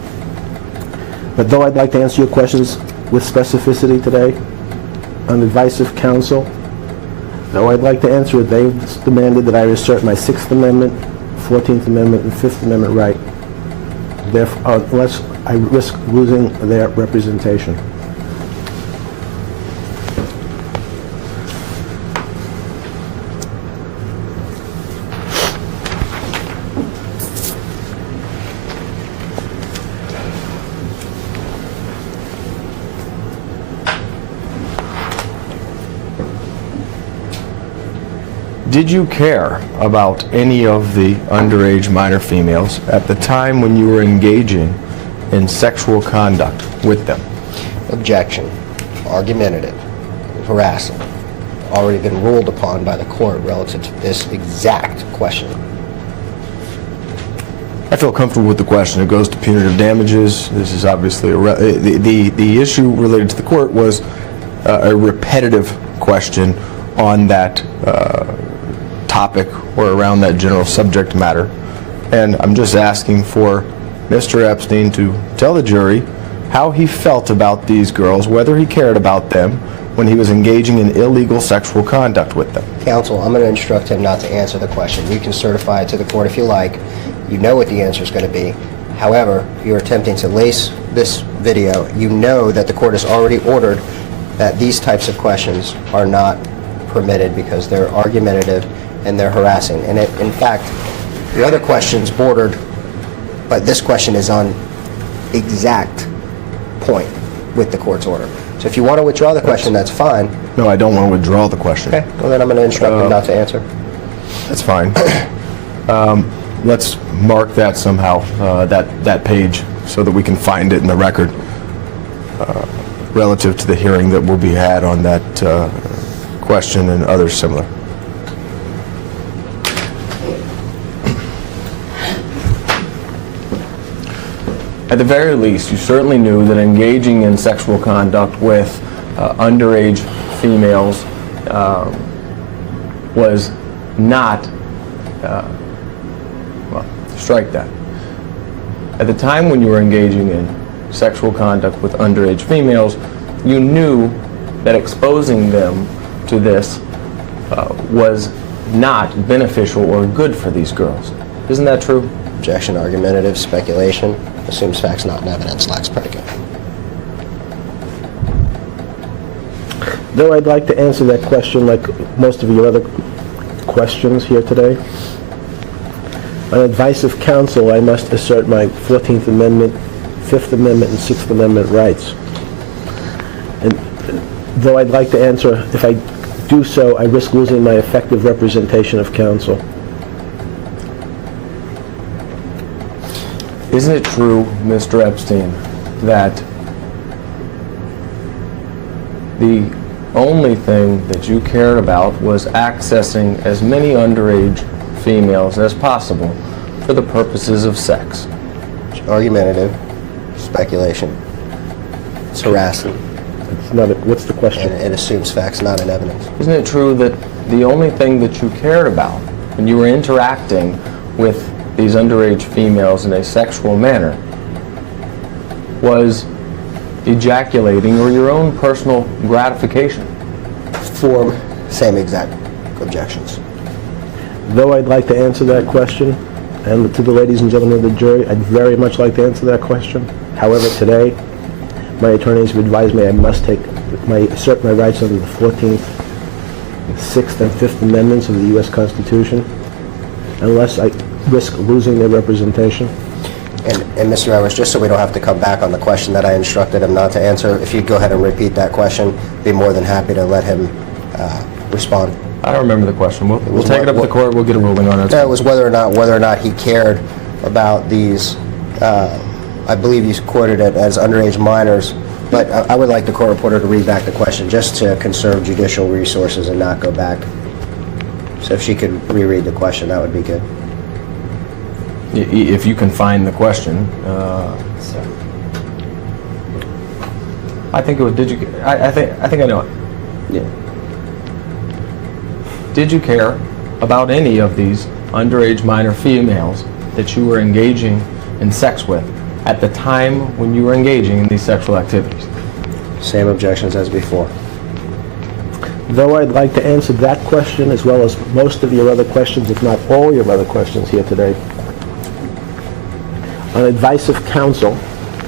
But though I'd like to answer your questions with specificity today, on advice of counsel, though I'd like to answer it, they've demanded that I assert my 6th Amendment, 14th Amendment, and 5th Amendment right, therefore, unless I risk losing their representation. Did you care about any of the underage minor females at the time when you were engaging in sexual conduct with them? Objection. Argumentative. Harassing. Already been ruled upon by the court relative to this exact question. I feel comfortable with the question. It goes to punitive damages. This is obviously the issue related to the court was a repetitive question on that topic or around that general subject matter. And I'm just asking for Mr. Epstein to tell the jury how he felt about these girls, whether he cared about them when he was engaging in illegal sexual conduct with them. Counsel, I'm going to instruct him not to answer the question. You can certify it to the court if you like. You know what the answer is going to be. However, you're attempting to lace this video. You know that the court has already ordered that these types of questions are not permitted because they're argumentative and they're harassing. And in fact, the other questions bordered, but this question is on exact point with the court's order. So if you want to withdraw the question, that's fine. No, I don't want to withdraw the question. Okay, well then I'm going to instruct him not to answer. That's fine. Let's mark that somehow, that page, so that we can find it in the record relative to the hearing that will be had on that question and others similar. At the very least, you certainly knew that engaging in sexual conduct with underage females was not, well, strike that. At the time when you were engaging in sexual conduct with underage females, you knew that exposing them to this was not beneficial or good for these girls. Isn't that true? Objection, argumentative, speculation, assumes facts not in evidence, lacks predicate. Though I'd like to answer that question like most of your other questions here today, on advice of counsel, I must assert my 14th Amendment, 5th Amendment, and 6th Amendment rights. And though I'd like to answer, if I do so, I risk losing my effective representation of counsel. Isn't it true, Mr. Epstein, that the only thing that you cared about was accessing as many underage females as possible for the purposes of sex? Argumentative, speculation, it's harassing, It's not what's the question? and it assumes facts not in evidence. Isn't it true that the only thing that you cared about when you were interacting with these underage females in a sexual manner was ejaculating or your own personal gratification? Form, same exact objections. Though I'd like to answer that question, and to the ladies and gentlemen of the jury, I'd very much like to answer that question. However, today, my attorneys have advised me I must assert my rights under the 14th, 6th, and 5th Amendments of the U.S. Constitution, unless I risk losing their representation. And Mr. Edwards, just so we don't have to come back on the question that I instructed him not to answer, if you'd go ahead and repeat that question, be more than happy to let him respond. I don't remember the question. We'll take it up to the court. We'll get a ruling on it. No, it was whether or not he cared about these. I believe you quoted it as underage minors, but I would like the court reporter to read back the question just to conserve judicial resources and not go back. So if she could reread the question, that would be good. If you can find the question. So, I think it was, did you, I think I know it. Yeah. Did you care about any of these underage minor females that you were engaging in sex with at the time when you were engaging in these sexual activities? Same objections as before. Though I'd like to answer that question as well as most of your other questions, if not all your other questions here today, on advice of counsel,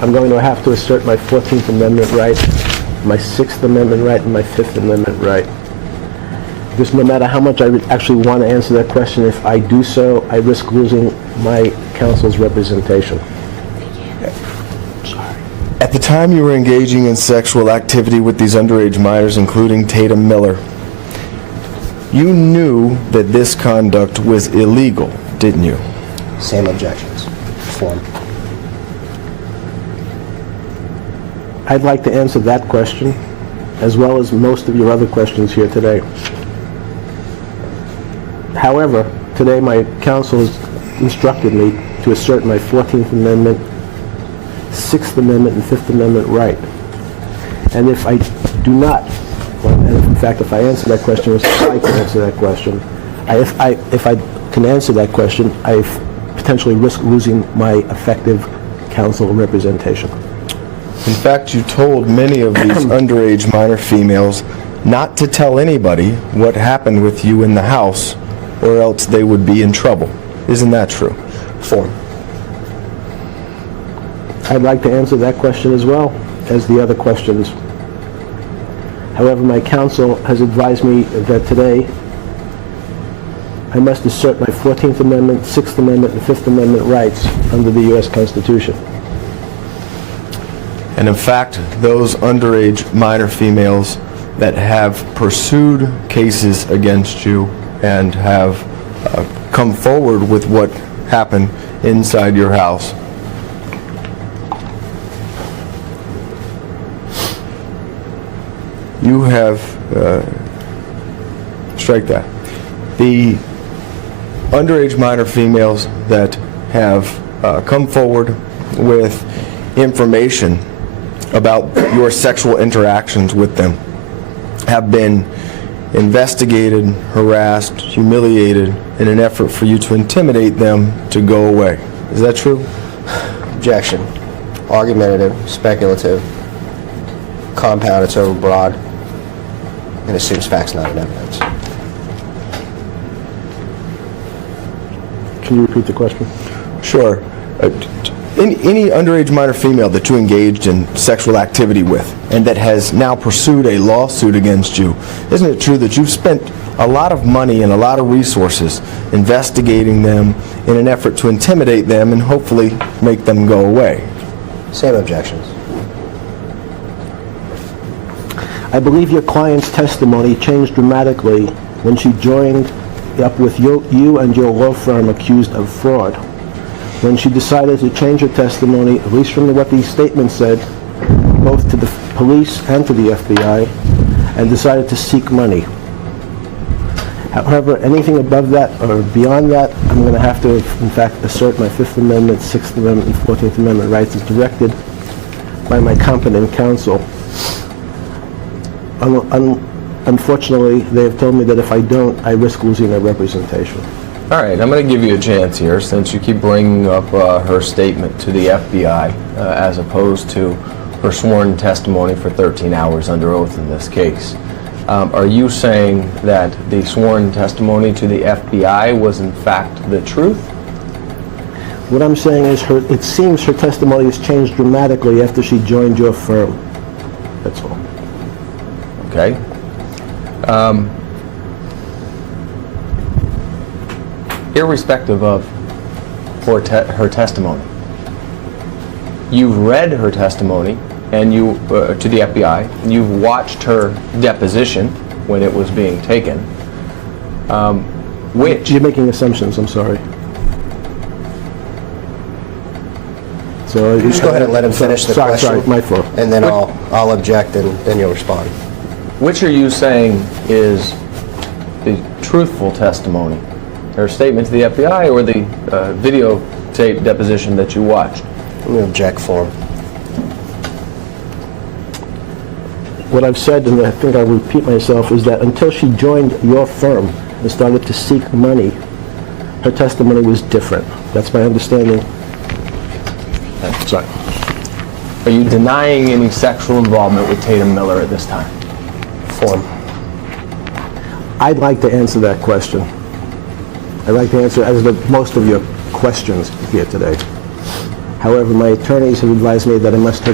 I'm going to have to assert my 14th Amendment right, my 6th Amendment right, and my 5th Amendment right. Because no matter how much I actually want to answer that question, if I do so, I risk losing my counsel's representation. At the time you were engaging in sexual activity with these underage minors, including Tatum Miller, you knew that this conduct was illegal, didn't you? Same objections. Form. I'd like to answer that question as well as most of your other questions here today. However, today my counsel has instructed me to assert my 14th Amendment, 6th Amendment, and 5th Amendment right. And if I do not, and in fact if I answer that question, if I can answer that question, if I can answer that question, I potentially risk losing my effective counsel representation. In fact, you told many of these underage minor females not to tell anybody what happened with you in the house, or else they would be in trouble. Isn't that true? Form. I'd like to answer that question as well as the other questions. However, my counsel has advised me that today I must assert my 14th Amendment, 6th Amendment, and 5th Amendment rights under the U.S. Constitution. And in fact, those underage minor females that have pursued cases against you and have come forward with what happened inside your house, you have, strike that, the underage minor females that have come forward with information about your sexual interactions with them have been investigated, harassed, humiliated in an effort for you to intimidate them to go away. Is that true? Objection. Argumentative, speculative, compound, it's overbroad, and assumes facts not in evidence. Can you repeat the question? Sure. Any underage minor female that you engaged in sexual activity with and that has now pursued a lawsuit against you, isn't it true that you've spent a lot of money and a lot of resources investigating them in an effort to intimidate them and hopefully make them go away? Same objections. I believe your client's testimony changed dramatically when she joined up with you and your law firm accused of fraud. When she decided to change her testimony, at least from what these statements said, both to the police and to the FBI, and decided to seek money. However, anything above that or beyond that, I'm going to have to, in fact, assert my 5th Amendment, 6th Amendment, and 14th Amendment rights as directed by my competent counsel. Unfortunately, they have told me that if I don't, I risk losing their representation. All right, I'm going to give you a chance here since you keep bringing up her statement to the FBI as opposed to her sworn testimony for 13 hours under oath in this case. Are you saying that the sworn testimony to the FBI was in fact the truth? What I'm saying is it seems her testimony has changed dramatically after she joined your firm. That's all. Okay. Irrespective of her testimony, you've read her testimony and you to the FBI, you've watched her deposition when it was being taken, which... You're making assumptions, I'm sorry. So Just go ahead and let him finish the question. Sorry, my fault. And then I'll object and then you'll respond. Which are you saying is truthful testimony? Her statement to the FBI or the videotape deposition that you watched? I'm going to object for him. What I've said, and I think I'll repeat myself, is that until she joined your firm and started to seek money, her testimony was different. That's my understanding. Sorry. Are you denying any sexual involvement with Tatum Miller at this time? Form. I'd like to answer that question. I'd like to answer as most of your questions here today. However, my attorneys have advised me that I must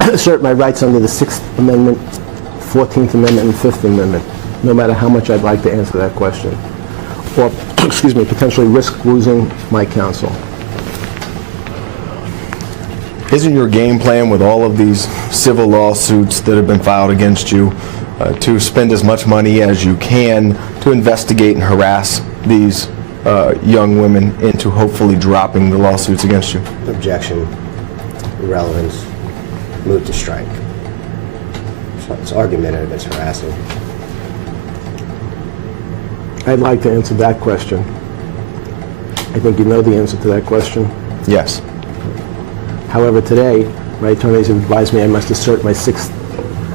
assert my rights under the 6th Amendment, 14th Amendment, and 5th Amendment, no matter how much I'd like to answer that question, or, excuse me, potentially risk losing my counsel. Isn't your game plan with all of these civil lawsuits that have been filed against you to spend as much money as you can to investigate and harass these young women into hopefully dropping the lawsuits against you? Objection. Irrelevance. Move to strike. So it's argumentative, it's harassing. I'd like to answer that question. I think you know the answer to that question. Yes. However, today, my attorneys have advised me I must assert my 6th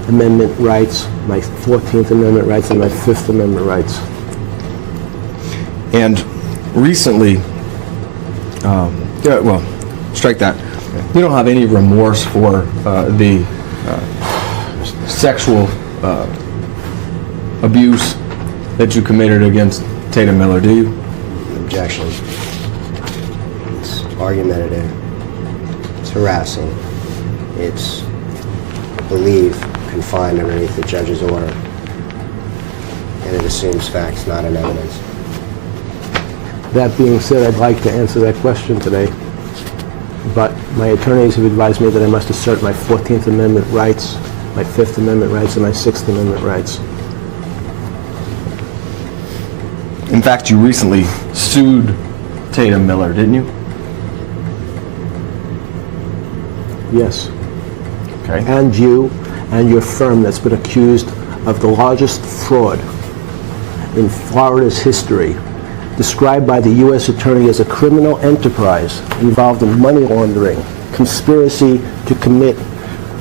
Amendment rights, my 14th Amendment rights, and my 5th Amendment rights. And recently, well, strike that. You don't have any remorse for the sexual abuse that you committed against Tatum Miller, do you? Objection. It's argumentative. It's harassing. It's, I believe, confined underneath the judge's order. And it assumes facts, not in evidence. That being said, I'd like to answer that question today. But my attorneys have advised me that I must assert my 14th Amendment rights, my 5th Amendment rights, and my 6th Amendment rights. In fact, you recently sued Tatum Miller, didn't you? Yes. Okay. And you and your firm that's been accused of the largest fraud in Florida's history, described by the U.S. Attorney as a criminal enterprise involved in money laundering, conspiracy to commit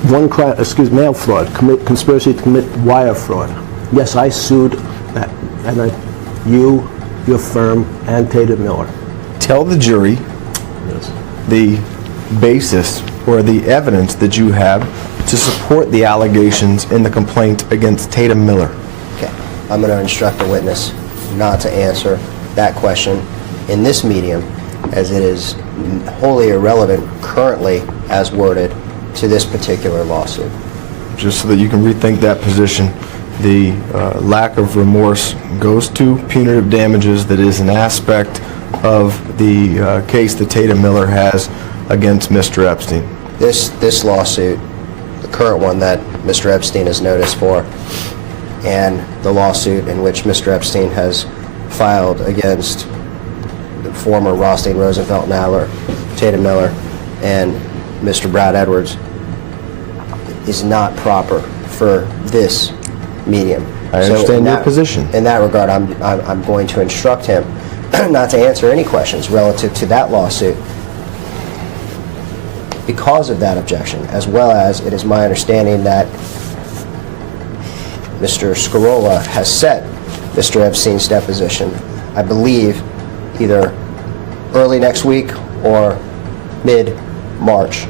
mail fraud, conspiracy to commit wire fraud. Yes, I sued that, and you, your firm, and Tatum Miller. Tell the jury the basis or the evidence that you have to support the allegations in the complaint against Tatum Miller. Okay. I'm going to instruct the witness not to answer that question in this medium, as it is wholly irrelevant currently as worded to this particular lawsuit. Just so that you can rethink that position, the lack of remorse goes to punitive damages that is an aspect of the case that Tatum Miller has against Mr. Epstein. This lawsuit, the current one that Mr. Epstein is noticed for, and the lawsuit in which Mr. Epstein has filed against the former Rothstein, Rosenfeld, and Adler, Tatum Miller, and Mr. Brad Edwards, is not proper for this medium. I understand your position. In that regard, I'm going to instruct him not to answer any questions relative to that lawsuit because of that objection, as well as it is my understanding that Mr. Scarola has set Mr. Epstein's deposition, I believe, either early next week or mid-March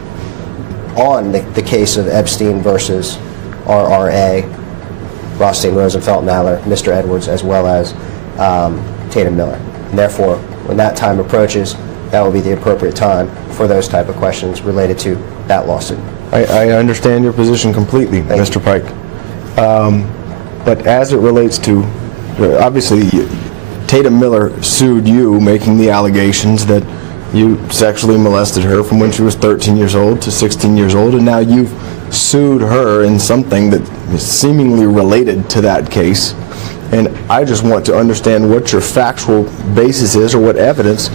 on the case of Epstein versus RRA, Rothstein, Rosenfeld, and Adler, Mr. Edwards, as well as Tatum Miller. And therefore, when that time approaches, that will be the appropriate time for those type of questions related to that lawsuit. I understand your position completely, Mr. Pike. But as it relates to, obviously, Tatum Miller sued you, making the allegations that you sexually molested her from when she was 13 years old to 16 years old, and now you've sued her in something that is seemingly related to that case. And I just want to understand what your factual basis is, or what evidence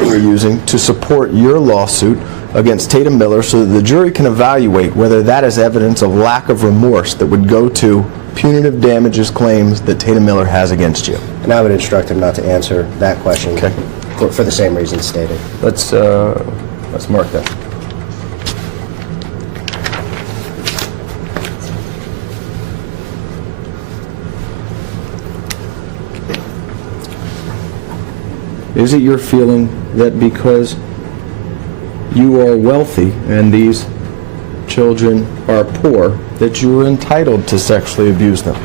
you're using to support your lawsuit against Tatum Miller, so that the jury can evaluate whether that is evidence of lack of remorse that would go to punitive damages claims that Tatum Miller has against you? And I would instruct him not to answer that question Okay. for the same reasons stated. Let's mark that. Is it your feeling that because you are wealthy and these children are poor, that you are entitled to sexually abuse them?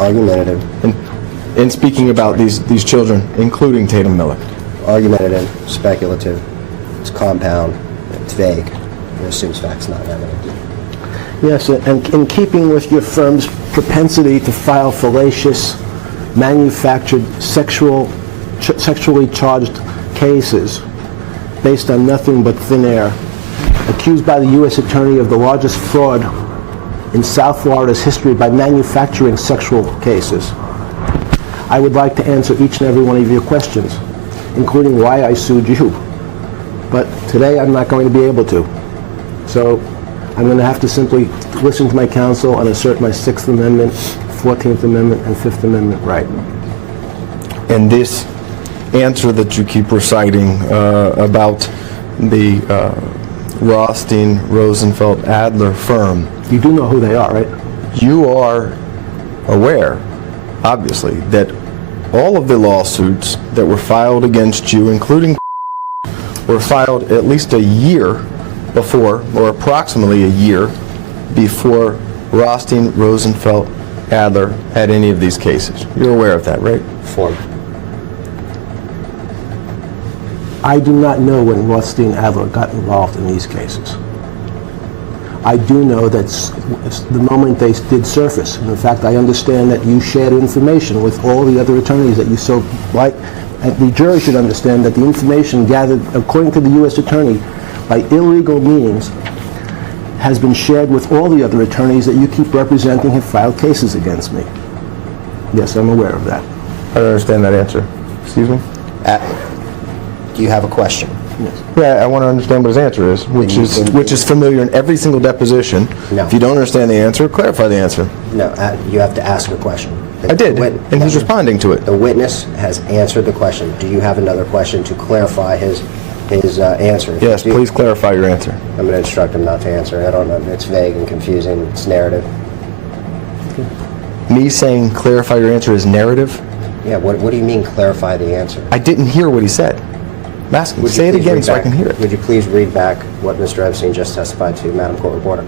Argumentative. In speaking about these children, including Tatum Miller. Argumentative, speculative, it's compound, it's vague, it assumes facts not evident. Yes, and in keeping with your firm's propensity to file fallacious, manufactured, sexually charged cases based on nothing but thin air, accused by the U.S. Attorney of the largest fraud in South Florida's history by manufacturing sexual cases, I would like to answer each and every one of your questions, including why I sued you. But today I'm not going to be able to. So I'm going to have to simply listen to my counsel and assert my 6th Amendment, 14th Amendment, and 5th Amendment right. And this answer that you keep reciting about the Rothstein, Rosenfeld, Adler firm, You do know who they are, right? you are aware, obviously, that all of the lawsuits that were filed against you, including were filed at least a year before, or approximately a year before Rothstein, Rosenfeld, Adler had any of these cases. You're aware of that, right? Form. I do not know when Rothstein Adler got involved in these cases. I do know that the moment they did surface, and in fact I understand that you shared information with all the other attorneys that you so like, and the jury should understand that the information gathered according to the U.S. Attorney by illegal means has been shared with all the other attorneys that you keep representing have filed cases against me. Yes, I'm aware of that. I don't understand that answer. Excuse me? Do you have a question? Yes. Yeah, I want to understand what his answer is, which is familiar in every single deposition. No. If you don't understand the answer, clarify the answer. No, you have to ask a question. I did, and he's responding to it. The witness has answered the question. Do you have another question to clarify his answer? If Yes, you do, please clarify your answer. I'm going to instruct him not to answer. I don't know. It's vague and confusing. It's narrative. Me saying clarify your answer is narrative? Yeah, what do you mean clarify the answer? I didn't hear what he said. I'm asking. Would you Say it please again read so I back- can hear it. Would you please read back what Mr. Epstein just testified to, Madam Court Reporter?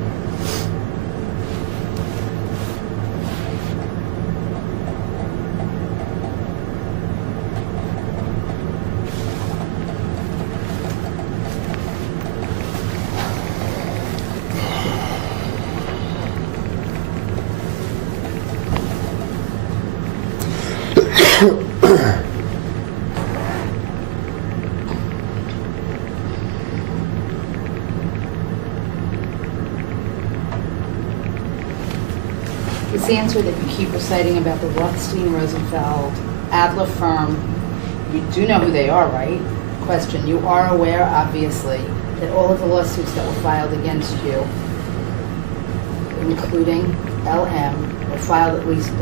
This answer that you keep reciting about the Rothstein, Rosenfeld, Adler firm, you do know who they are, right? Question, you are aware, obviously, that all of the lawsuits that were filed against you, including LM, were filed at least, a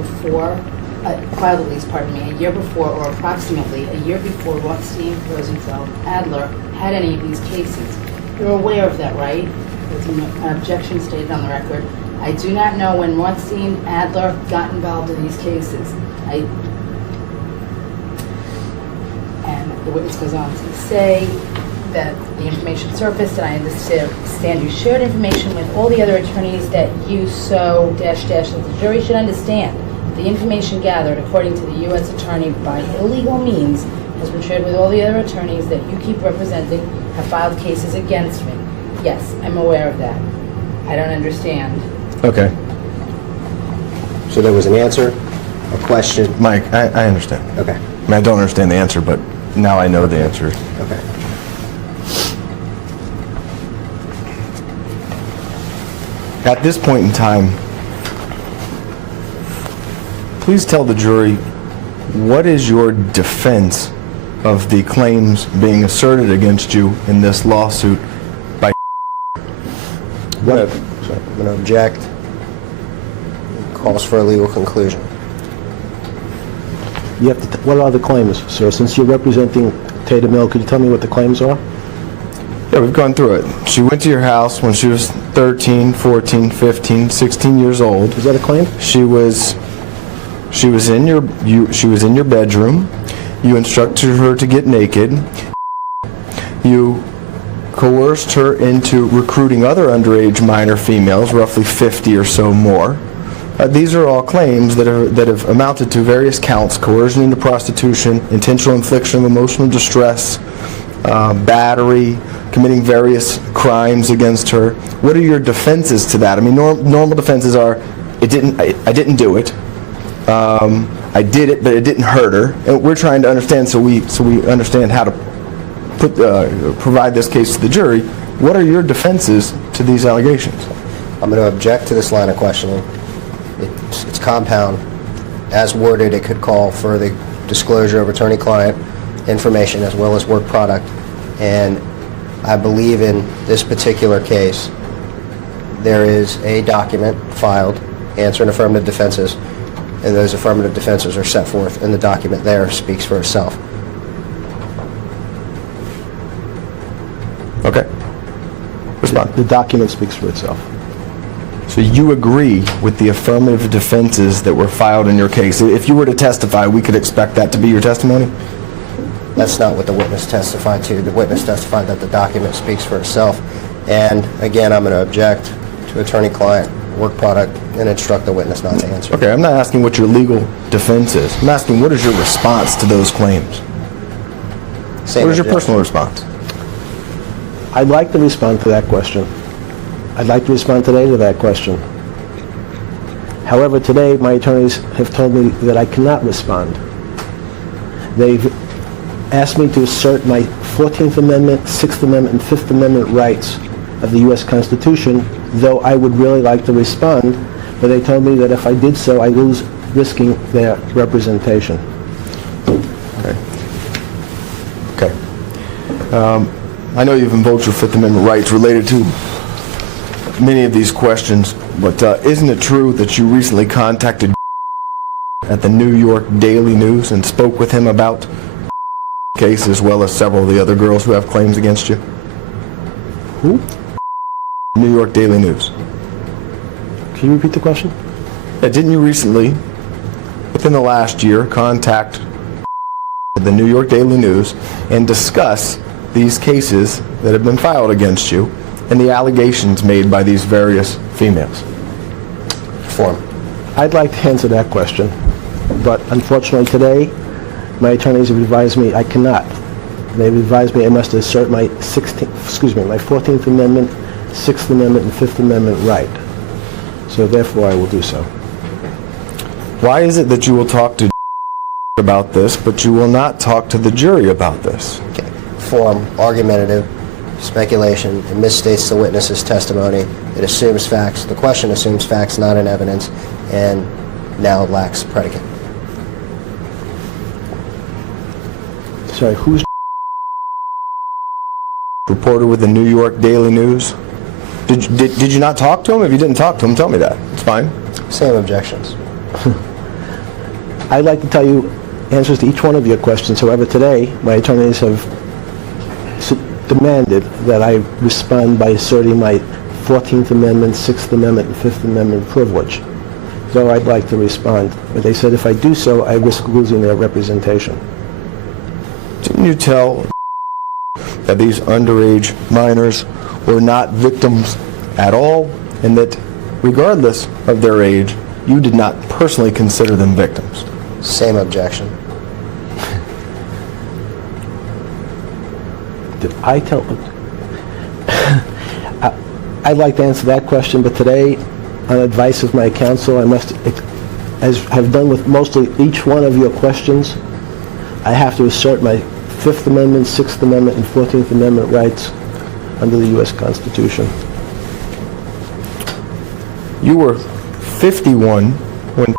year before, or approximately a year before Rothstein, Rosenfeld, Adler had any of these cases. You're aware of that, right? There's an objection stated on the record. I do not know when Rothstein, Adler got involved in these cases. And the witness goes on to say that the information surfaced, and I understand you shared information with all the other attorneys that you so ... that the jury should understand. The information gathered, according to the U.S. Attorney, by illegal means, has been shared with all the other attorneys that you keep representing have filed cases against me. Yes, I'm aware of that. I don't understand. Okay. So there was an answer, a question. Mike, I understand. Okay. I mean, I don't understand the answer, but now I know the answer. Okay. At this point in time, please tell the jury, what is your defense of the claims being asserted against you in this lawsuit by... I'm going to object. calls for a legal conclusion. You have to what are the claims, sir? Since you're representing Tatum Mill, could you tell me what the claims are? Yeah, we've gone through it. She went to your house when she was 13, 14, 15, 16 years old. Is that a claim? She was in your bedroom. You instructed her to get naked. You coerced her into recruiting other underage minor females, roughly 50 or so more. These are all claims that have amounted to various counts: coercion into prostitution, intentional infliction of emotional distress, battery, committing various crimes against her. What are your defenses to that? I mean, normal defenses are, I didn't do it. I did it, but it didn't hurt her. And we're trying to understand, so we understand how to provide this case to the jury. What are your defenses to these allegations? I'm going to object to this line of questioning. It's compound. As worded, it could call for the disclosure of attorney-client information as well as work product. And I believe in this particular case, there is a document filed answering affirmative defenses, and those affirmative defenses are set forth in the document there. Speaks for itself. Okay. Respond. The document speaks for itself. So you agree with the affirmative defenses that were filed in your case? If you were to testify, we could expect that to be your testimony? That's not what the witness testified to. The witness testified that the document speaks for itself. And again, I'm going to object to attorney-client work product and instruct the witness not to answer. Okay, I'm not asking what your legal defense is. I'm asking what is your response to those claims? Same What is your objection. personal response? I'd like to respond to that question. I'd like to respond today to that question. However, today my attorneys have told me that I cannot respond. They've asked me to assert my 14th Amendment, 6th Amendment, and 5th Amendment rights of the U.S. Constitution, though I would really like to respond, but they told me that if I did so, I lose risking their representation. Okay. I know you've invoked your Fifth Amendment rights related to many of these questions, but isn't it true that you recently contacted at the New York Daily News and spoke with him about case as well as several of the other girls who have claims against you? Who? New York Daily News. Can you repeat the question? Yeah, didn't you recently, within the last year, contact the New York Daily News and discuss these cases that have been filed against you and the allegations made by these various females? Form. I'd like to answer that question, but unfortunately today, my attorneys have advised me I cannot. They've advised me I must assert my 14th Amendment, 6th Amendment, and 5th Amendment right. So therefore, I will do so. Why is it that you will talk to about this, but you will not talk to the jury about this? Okay. Form, argumentative, speculation. It misstates the witness's testimony. It assumes facts. The question assumes facts, not in evidence, and now lacks predicate. Sorry, who's Reporter with the New York Daily News? Did you not talk to him? If you didn't talk to him, tell me that. It's fine. Same objections. I'd like to tell you answers to each one of your questions. However, today, my attorneys have demanded that I respond by asserting my 14th Amendment, 6th Amendment, and 5th Amendment privilege. So I'd like to respond. But they said if I do so, I risk losing their representation. Didn't you tell that these underage minors were not victims at all, and that regardless of their age, you did not personally consider them victims? Same objection. Did I tell... I'd like to answer that question, but today, on advice of my counsel, I must, as I've done with mostly each one of your questions, I have to assert my 5th Amendment, 6th Amendment, and 14th Amendment rights under the U.S. Constitution. You were 51 when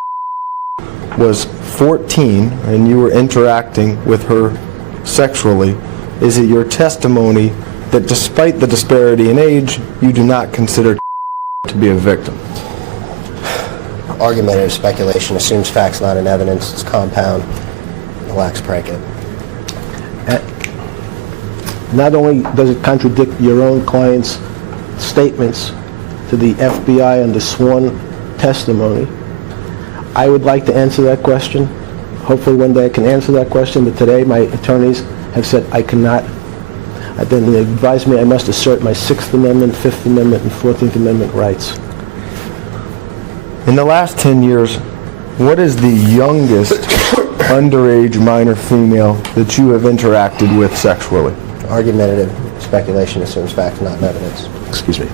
was 14 and you were interacting with her sexually. Is it your testimony that despite the disparity in age, you do not consider to be a victim? Argumentative speculation assumes facts not in evidence. It's compound. It lacks predicate. Not only does it contradict your own client's statements to the FBI under sworn testimony, I would like to answer that question. Hopefully one day I can answer that question, but today my attorneys have said I cannot. Then they advised me I must assert my 6th Amendment, 5th Amendment, and 14th Amendment rights. In the last 10 years, what is the youngest underage minor female that you have interacted with sexually? Argumentative speculation assumes facts not in evidence. Excuse me.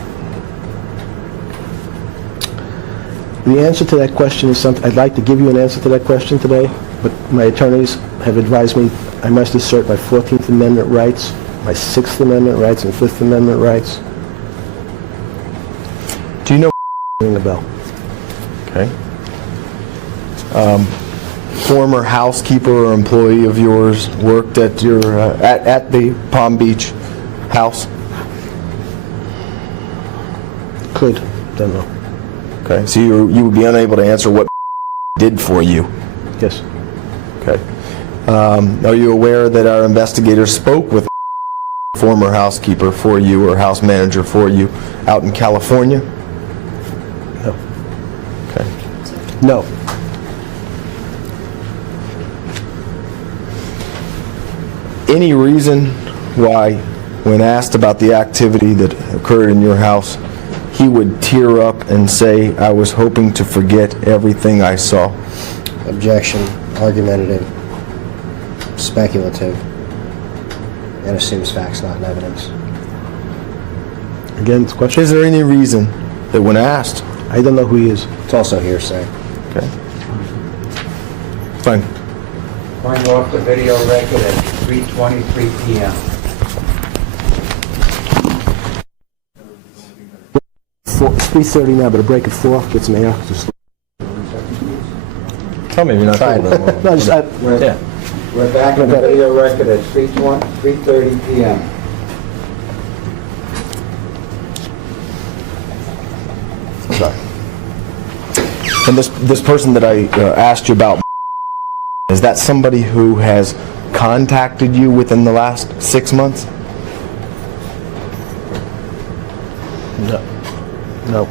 The answer to that question is something, I'd like to give you an answer to that question today, but my attorneys have advised me I must assert my 14th Amendment rights, my 6th Amendment rights, and 5th Amendment rights. Do you know? Ring the bell. Okay. Former housekeeper or employee of yours worked at your at the Palm Beach house? Could. Don't know. Okay, so you would be unable to answer what did for you. Yes. Okay. Are you aware that our investigators spoke with former housekeeper for you or house manager for you out in California? No. Okay. No. Any reason why, when asked about the activity that occurred in your house, he would tear up and say, "I was hoping to forget everything I saw"? Objection. Argumentative. Speculative. And assumes facts not in evidence. Again, it's a question. Is there any reason that when asked? I don't know who he is. It's also hearsay. Okay. Fine. Point off the video record at 3:23 p.m. It's 3:30 now, but a break at 4. Get some air. Just, Tell me if you're not Try it. no, just, Yeah. We're back on the video record at 3:30 p.m. Sorry. And this person that I asked you about, is that somebody who has contacted you within the last 6 months? no. No.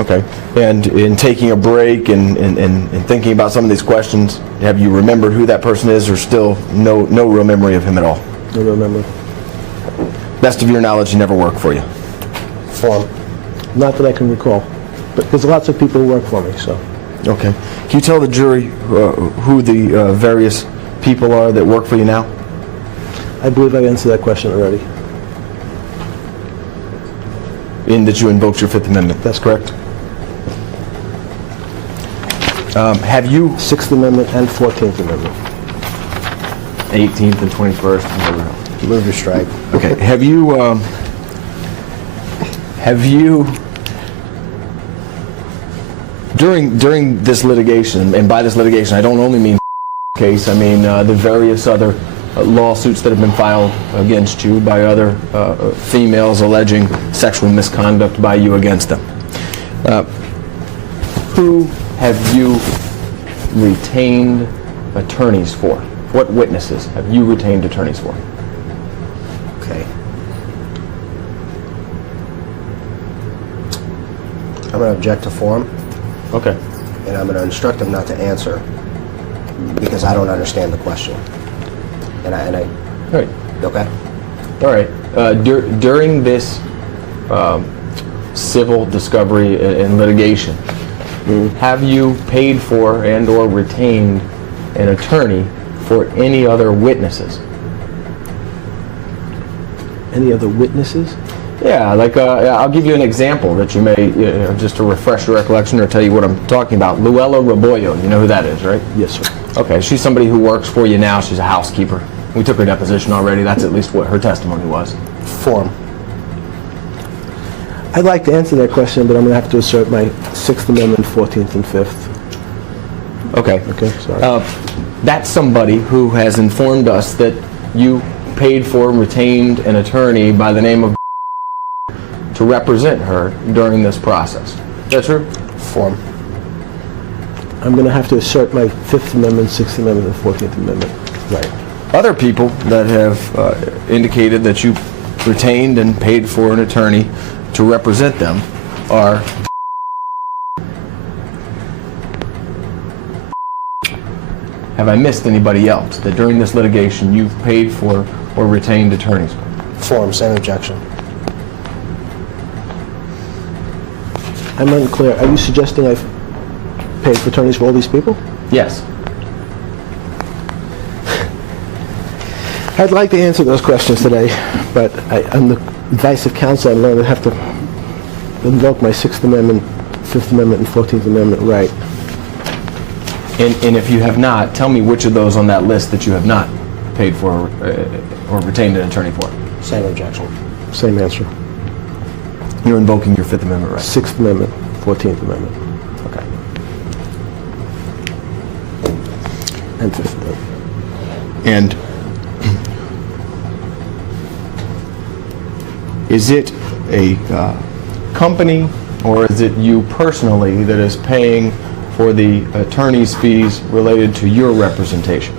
Okay. And in taking a break and thinking about some of these questions, have you remembered who that person is, or still no real memory of him at all? I don't remember. Best of your knowledge, he never worked for you. Form. Not that I can recall. But there's lots of people who work for me, so. Okay. Can you tell the jury who the various people are that work for you now? I believe I answered that question already. In that you invoked your Fifth Amendment. That's correct. Have you... 6th Amendment and 14th Amendment. 18th and 21st. Move your strike. Okay. Have you during this litigation, and by this litigation I don't only mean case, I mean the various other lawsuits that have been filed against you by other females alleging sexual misconduct by you against them. Who have you retained attorneys for? What witnesses have you retained attorneys for? Okay. I'm going to object to form, Okay. and I'm going to instruct them not to answer because I don't understand the question. And I All right. okay? All right. During this civil discovery and litigation, have you paid for and or retained an attorney for any other witnesses? Any other witnesses? Yeah, like I'll give you an example that you may, just to refresh your recollection or tell you what I'm talking about. Luella Rebollo, you know who that is, right? Yes, sir. Okay, she's somebody who works for you now. She's a housekeeper. We took her deposition already. That's at least what her testimony was. Form. I'd like to answer that question, but I'm going to have to assert my 6th Amendment, 14th, and 5th. Okay. Okay, sorry. That's somebody who has informed us that you paid for and retained an attorney by the name of to represent her during this process. Is that true? Form. I'm going to have to assert my Fifth Amendment, Sixth Amendment, and 14th Amendment right. Other people that have indicated that you retained and paid for an attorney to represent them are have I missed anybody else that during this litigation you've paid for or retained attorneys? Form, same objection. I'm unclear. Are you suggesting I've paid for attorneys for all these people? Yes. I'd like to answer those questions today, but on the advice of counsel, I'm going to have to invoke my Sixth Amendment, Fifth Amendment, and 14th Amendment right. And if you have not, tell me which of those on that list that you have not paid for or retained an attorney for. Same objection. Same answer. You're invoking your Fifth Amendment right. Sixth Amendment, 14th Amendment, Okay. and Fifth Amendment. And is it a company or is it you personally that is paying for the attorney's fees related to your representation?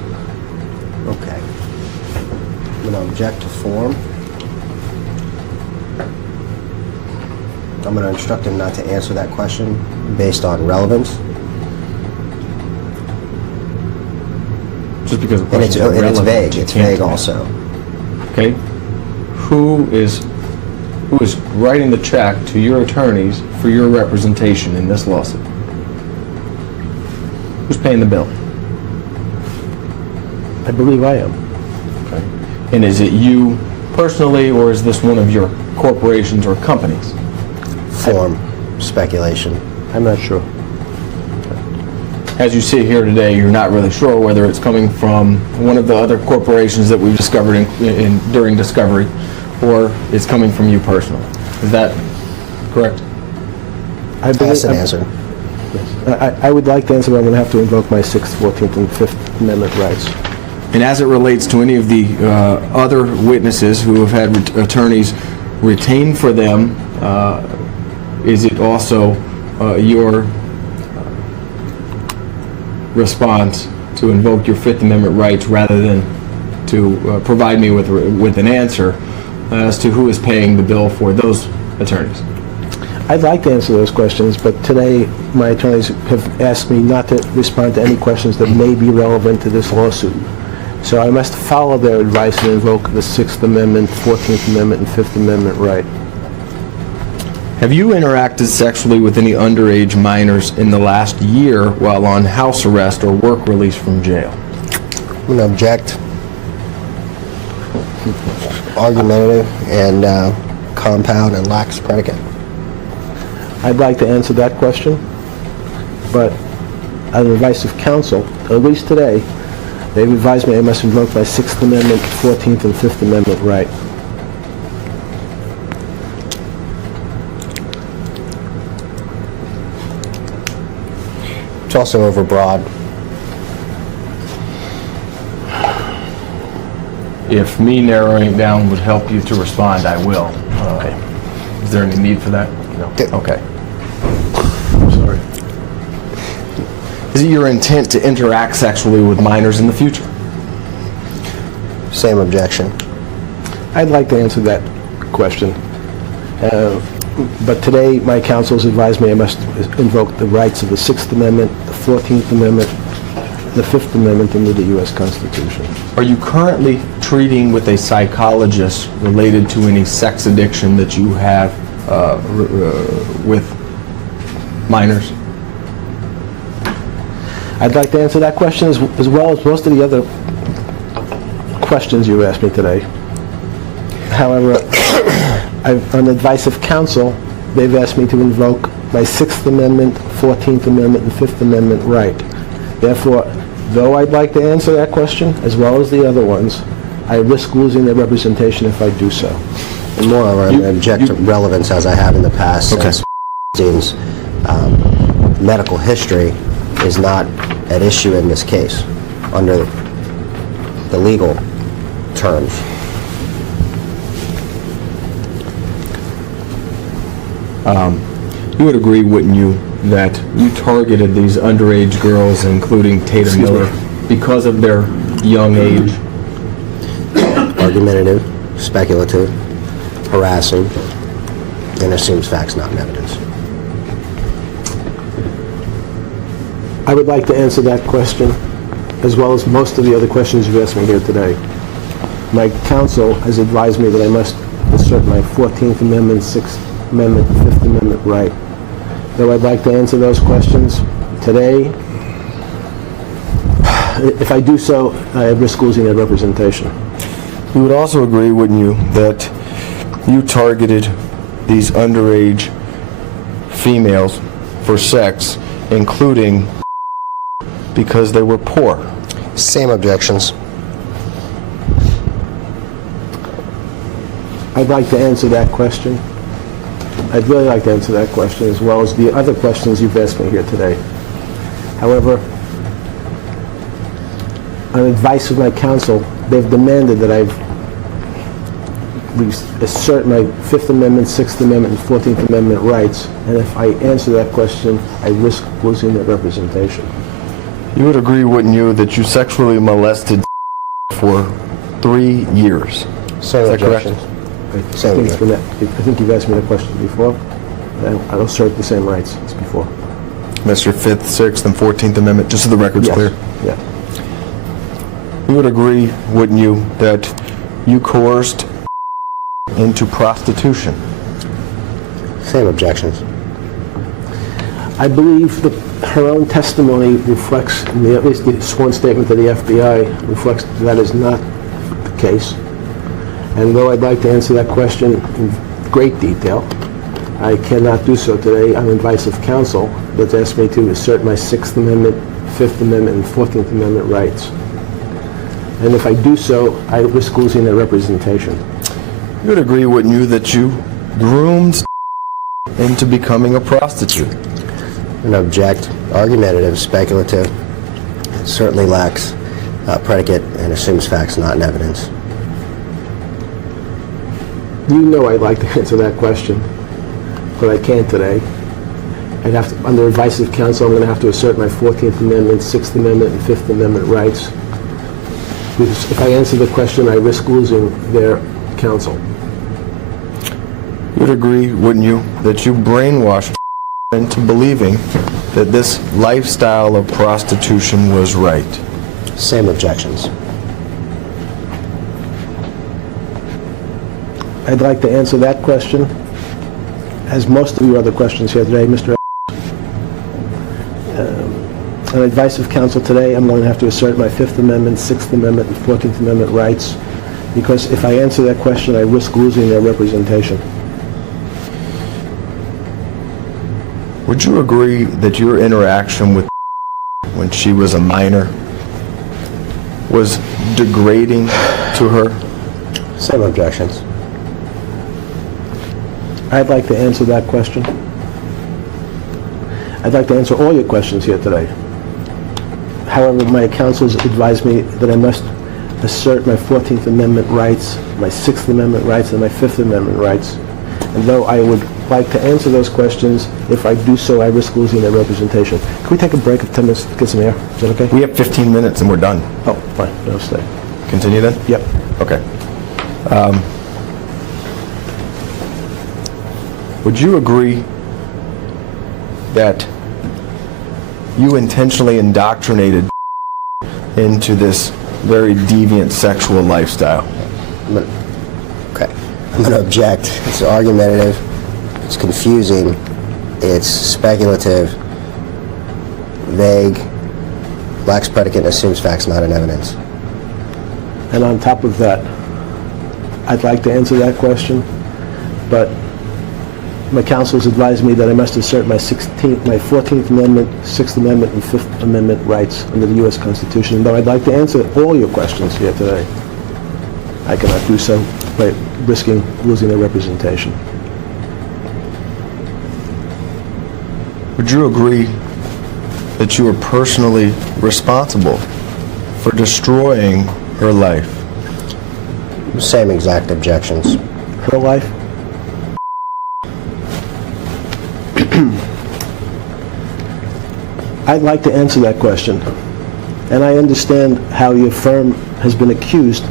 Okay. I'm going to object to form. I'm going to instruct him not to answer that question based on relevance. Just because the And it's questions are relevant, vague. you It's can't vague do that. also. Okay. Who is writing the check to your attorneys for your representation in this lawsuit? Who's paying the bill? I believe I am. Okay. And is it you personally, or is this one of your corporations or companies? Form, speculation. I'm not sure. As you sit here today, you're not really sure whether it's coming from one of the other corporations that we've discovered during discovery, or it's coming from you personally. Is that correct? I Ask and answer. I would like to answer, but I'm going to have to invoke my Sixth, 14th, and Fifth Amendment rights. And as it relates to any of the other witnesses who have had attorneys retained for them, is it also your response to invoke your Fifth Amendment rights rather than to provide me with an answer as to who is paying the bill for those attorneys? I'd like to answer those questions, but today my attorneys have asked me not to respond to any questions that may be relevant to this lawsuit. So I must follow their advice and invoke the Sixth Amendment, 14th Amendment, and Fifth Amendment right. Have you interacted sexually with any underage minors in the last year while on house arrest or work release from jail? I'm going to object. Argumentative and compound and lacks predicate. I'd like to answer that question, but on the advice of counsel, at least today, they've advised me I must invoke my Sixth Amendment, 14th, and Fifth Amendment right. It's also overbroad. If me narrowing it down would help you to respond, I will. Okay. Is there any need for that? No. Okay. I'm sorry. Is it your intent to interact sexually with minors in the future? Same objection. I'd like to answer that question. But today, my counsels advised me I must invoke the rights of the Sixth Amendment, the 14th Amendment, the Fifth Amendment into the U.S. Constitution. Are you currently treating with a psychologist related to any sex addiction that you have with minors? I'd like to answer that question as well as most of the other questions you asked me today. However, on advice of counsel, they've asked me to invoke my Sixth Amendment, 14th Amendment, and Fifth Amendment right. Therefore, though I'd like to answer that question, as well as the other ones, I risk losing their representation if I do so. And moreover, I'm going to object to relevance as I have in the past. Okay. Since Epstein's medical history is not at issue in this case under the legal terms. You would agree, wouldn't you, that you targeted these underage girls, including Tatum Excuse me. Miller, because of their young age? Argumentative, speculative, harassing, and assumes facts, not evidence. I would like to answer that question, as well as most of the other questions you've asked me here today. My counsel has advised me that I must assert my 14th Amendment, 6th Amendment, and 5th Amendment right. Though I'd like to answer those questions today, if I do so, I risk losing that representation. You would also agree, wouldn't you, that you targeted these underage females for sex, including because they were poor? Same objections. I'd like to answer that question. I'd really like to answer that question, as well as the other questions you've asked me here today. However, on advice of my counsel, they've demanded that I assert my 5th Amendment, 6th Amendment, and 14th Amendment rights, and if I answer that question, I risk losing that representation. You would agree, wouldn't you, that you sexually molested for 3 years? Same Is that correct? objections. I think you've asked me that question before, and I'll assert the same rights as before. That's your 5th, 6th, and 14th Amendment, just so the record's Yes. clear. Yeah. You would agree, wouldn't you, that you coerced into prostitution? Same objections. I believe that her own testimony reflects, at least the sworn statement to the FBI reflects that is not the case. And though I'd like to answer that question in great detail, I cannot do so today on advice of counsel that's asked me to assert my 6th Amendment, 5th Amendment, and 14th Amendment rights. And if I do so, I risk losing that representation. You would agree, wouldn't you, that you groomed into becoming a prostitute? An object, argumentative, speculative, certainly lacks predicate and assumes facts, not in evidence. You know I'd like to answer that question, but I can't today. I'd have to, under advice of counsel, I'm going to have to assert my 14th Amendment, 6th Amendment, and 5th Amendment rights. Because if I answer the question, I risk losing their counsel. You would agree, wouldn't you, that you brainwashed into believing that this lifestyle of prostitution was right? Same objections. I'd like to answer that question, as most of your other questions here today, Mr. On advice of counsel today, I'm going to have to assert my 5th Amendment, 6th Amendment, and 14th Amendment rights, because if I answer that question, I risk losing their representation. Would you agree that your interaction with when she was a minor was degrading to her? Same objections. I'd like to answer that question. I'd like to answer all your questions here today. However, my counsels advised me that I must assert my 14th Amendment rights, my 6th Amendment rights, and my 5th Amendment rights. And though I would like to answer those questions, if I do so, I risk losing their representation. Can we take a break of 10 minutes to get some air? Is that okay? We have 15 minutes and we're done. Oh, fine. I'll stay. Continue then? Yep. Okay. Would you agree that you intentionally indoctrinated into this very deviant sexual lifestyle? Okay. I'm going to object. It's argumentative. It's confusing. It's speculative. Vague. Lacks predicate and assumes facts, not in evidence. And on top of that, I'd like to answer that question, but my counsels advised me that I must assert my 14th Amendment, 6th Amendment, and 5th Amendment rights under the U.S. Constitution. And though I'd like to answer all your questions here today, I cannot do so by risking losing their representation. Would you agree that you are personally responsible for destroying her life? Same exact objections. Her life? I'd like to answer that question. And I understand how your firm has been accused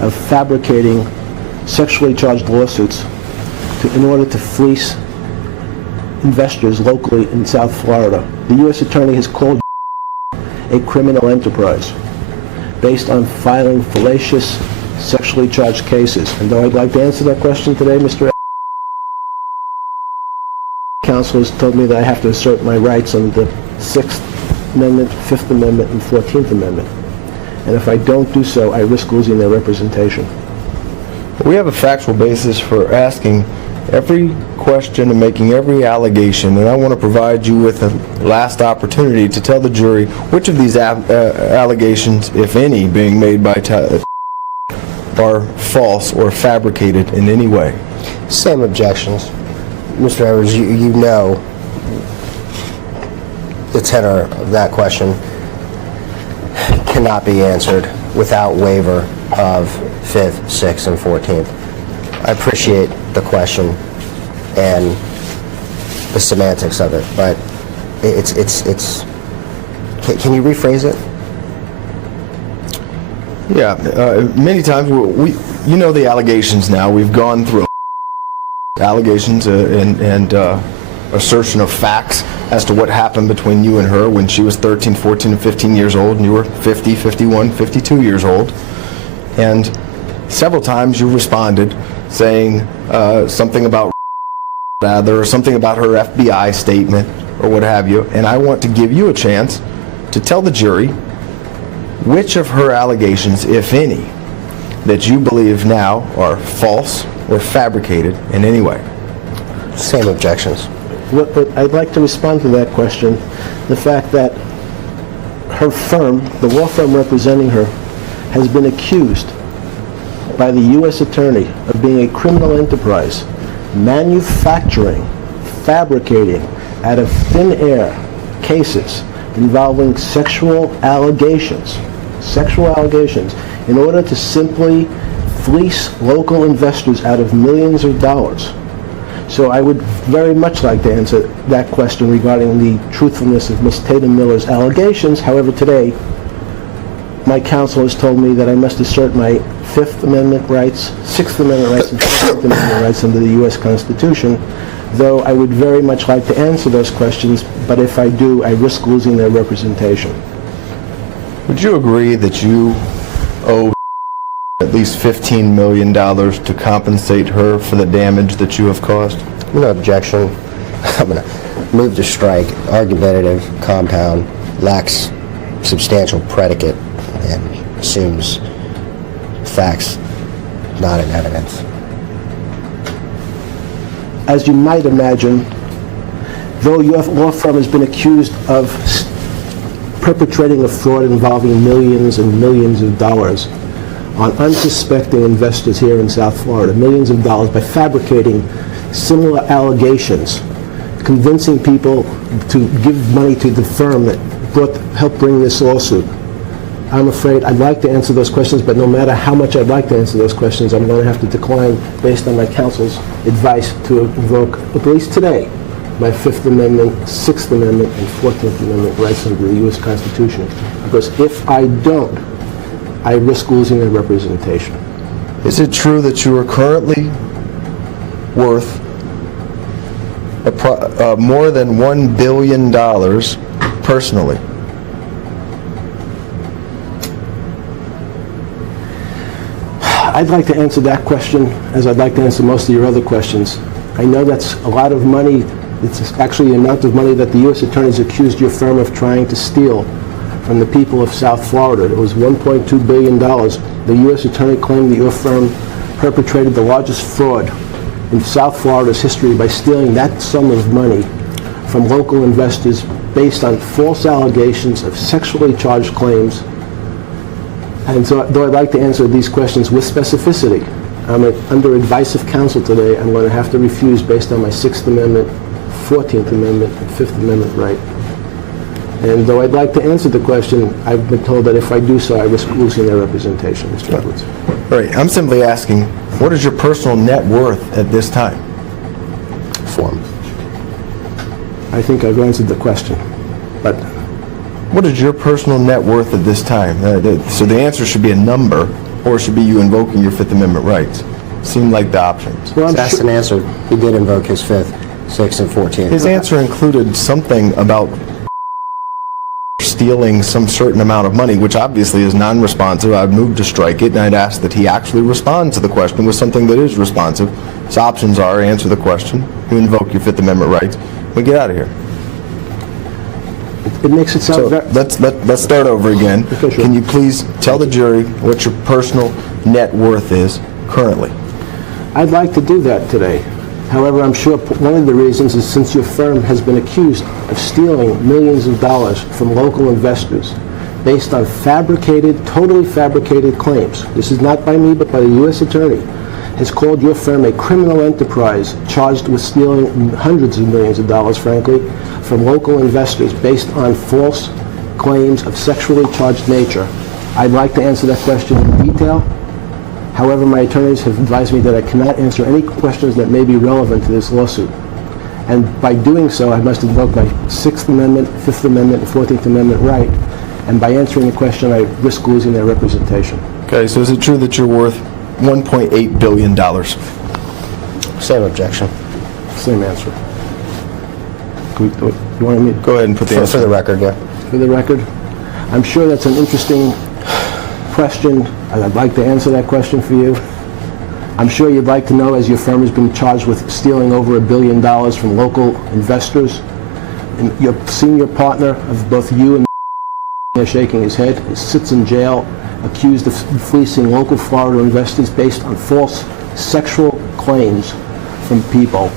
of fabricating sexually charged lawsuits in order to fleece investors locally in South Florida. The U.S. Attorney has called a criminal enterprise based on filing fallacious, sexually charged cases. And though I'd like to answer that question today, Mr. Counsel has told me that I have to assert my rights under the 6th Amendment, 5th Amendment, and 14th Amendment. And if I don't do so, I risk losing their representation. We have a factual basis for asking every question and making every allegation, and I want to provide you with a last opportunity to tell the jury which of these allegations, if any, being made by are false or fabricated in any way. Same objections. Mr. Edwards, you know the tenor of that question cannot be answered without waiver of 5th, 6th, and 14th. I appreciate the question and the semantics of it, but can you rephrase it? Yeah, many times you know the allegations now. We've gone through allegations and assertion of facts as to what happened between you and her when she was 13, 14, and 15 years old, and you were 50, 51, 52 years old. And several times you responded saying something about or something about her FBI statement or what have you. And I want to give you a chance to tell the jury which of her allegations, if any, that you believe now are false or fabricated in any way. Same objections. What I'd like to respond to that question, the fact that her firm, the law firm representing her, has been accused by the U.S. Attorney of being a criminal enterprise, manufacturing, fabricating out of thin air cases involving sexual allegations in order to simply fleece local investors out of millions of dollars. So I would very much like to answer that question regarding the truthfulness of Ms. Tatum Miller's allegations. However, today, my counsel has told me that I must assert my 5th Amendment rights, 6th Amendment rights, and 14th Amendment rights under the U.S. Constitution, though I would very much like to answer those questions, but if I do, I risk losing their representation. Would you agree that you owe at least $15 million to compensate her for the damage that you have caused? No objection. I'm going to move to strike. Argumentative compound lacks substantial predicate and assumes facts not in evidence. As you might imagine, though your law firm has been accused of perpetrating a fraud involving millions and millions of dollars on unsuspecting investors here in South Florida, millions of dollars, by fabricating similar allegations, convincing people to give money to the firm that helped bring this lawsuit. I'm afraid I'd like to answer those questions, but no matter how much I'd like to answer those questions, I'm going to have to decline, based on my counsel's advice, to invoke, at least today, my 5th Amendment, 6th Amendment, and 14th Amendment rights under the U.S. Constitution. Because if I don't, I risk losing their representation. Is it true that you are currently worth more than $1 billion personally? I'd like to answer that question as I'd like to answer most of your other questions. I know that's a lot of money. It's actually the amount of money that the U.S. Attorney's accused your firm of trying to steal from the people of South Florida. It was $1.2 billion. The U.S. Attorney claimed that your firm perpetrated the largest fraud in South Florida's history by stealing that sum of money from local investors based on false allegations of sexually charged claims. And so, though I'd like to answer these questions with specificity, I'm under advice of counsel today. I'm going to have to refuse based on my 6th Amendment, 14th Amendment, and 5th Amendment right. And though I'd like to answer the question, I've been told that if I do so, I risk losing their representation, Mr. Edwards. All right, I'm simply asking, what is your personal net worth at this time? Form. I think I've answered the question. But What is your personal net worth at this time? So the answer should be a number, or it should be you invoking your Fifth Amendment rights. Seem like the options. well, I'm That's sure, an answer. He did invoke his 5th, 6th, and 14th. His answer included something about stealing some certain amount of money, which obviously is non-responsive. I'd move to strike it, and I'd ask that he actually respond to the question with something that is responsive. His options are answer the question, you invoke your Fifth Amendment rights, we get out of here. it makes it sound So very... let's start over again. Okay, sure. Can you please tell the jury what your personal net worth is currently? I'd like to do that today. However, I'm sure one of the reasons is since your firm has been accused of stealing millions of dollars from local investors based on totally fabricated claims. This is not by me, but by the U.S. Attorney, has called your firm a criminal enterprise charged with stealing hundreds of millions of dollars, frankly, from local investors based on false claims of sexually charged nature. I'd like to answer that question in detail. However, my attorneys have advised me that I cannot answer any questions that may be relevant to this lawsuit. And by doing so, I must invoke my Sixth Amendment, Fifth Amendment, and 14th Amendment right. And by answering the question, I risk losing their representation. Okay, so is it true that you're worth $1.8 billion? Same objection. Same answer. You want me Go ahead and put the For answer. the record, yeah. for the record? I'm sure that's an interesting question, and I'd like to answer that question for you. I'm sure you'd like to know, as your firm has been charged with stealing over $1 billion from local investors, and your senior partner of both you and they're shaking his head, sits in jail accused of fleecing local Florida investors based on false sexual claims from people.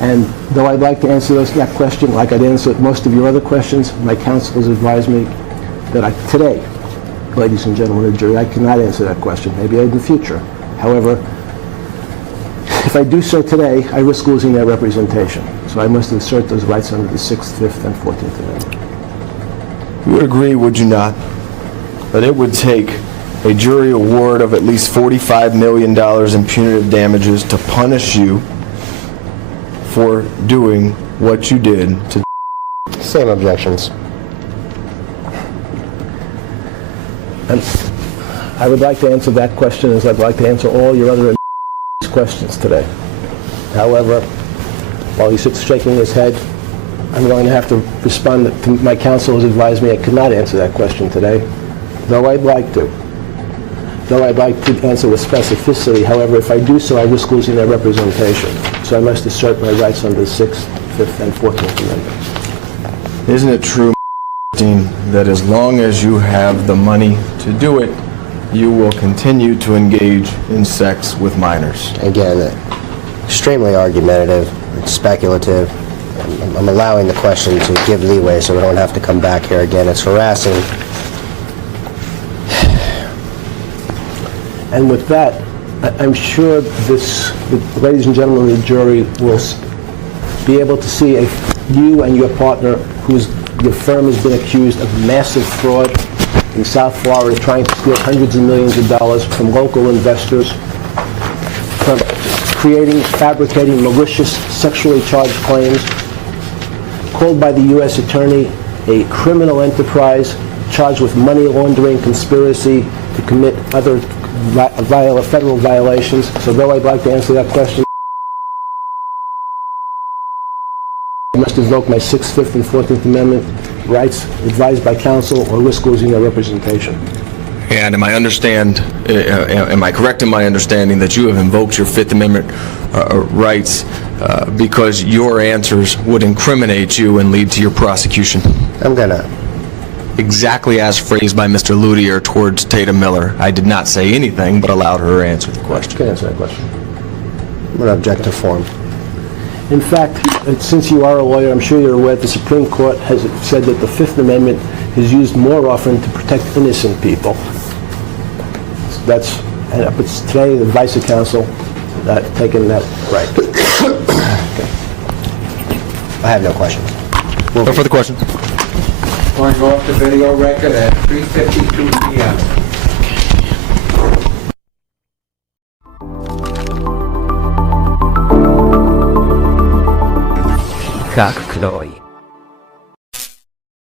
And though I'd like to answer that question like I'd answer most of your other questions, my counsel has advised me that today, ladies and gentlemen of the jury, I cannot answer that question. Maybe in the future. However, if I do so today, I risk losing their representation. So I must assert those rights under the 6th, 5th, and 14th Amendment. You would agree, would you not, that it would take a jury award of at least $45 million in punitive damages to punish you for doing what you did to... Same objections. And I would like to answer that question as I'd like to answer all your other questions today. However, while he sits shaking his head, I'm going to have to respond to my counsel has advised me I could not answer that question today, though I'd like to. Though I'd like to answer with specificity, however, if I do so, I risk losing their representation. So I must assert my rights under the 6th, 5th, and 14th Amendment. Isn't it true, Epstein, that as long as you have the money to do it, you will continue to engage in sex with minors? Again, extremely argumentative, it's speculative. I'm allowing the question to give leeway so we don't have to come back here again. It's harassing. And with that, I'm sure the ladies and gentlemen of the jury will be able to see you and your partner, your firm has been accused of massive fraud in South Florida, trying to steal hundreds of millions of dollars from local investors, from fabricating malicious, sexually charged claims, called by the U.S. Attorney a criminal enterprise, charged with money laundering, conspiracy to commit other federal violations. So though I'd like to answer that question, I must invoke my 6th, 5th, and 14th Amendment rights advised by counsel or risk losing their representation. And am I correct in my understanding that you have invoked your Fifth Amendment rights because your answers would incriminate you and lead to your prosecution? I'm gonna. Exactly as phrased by Mr. Ludier towards Tatum Miller. I did not say anything, but allowed her to answer the question. Can I answer that question? I'm gonna object to form. In fact, since you are a lawyer, I'm sure you're aware that the Supreme Court has said that the Fifth Amendment is used more often to protect innocent people. But today the advice of counsel taken that right. I have no questions. No further questions. Going off the video record at 3:52 p.m. 学くどい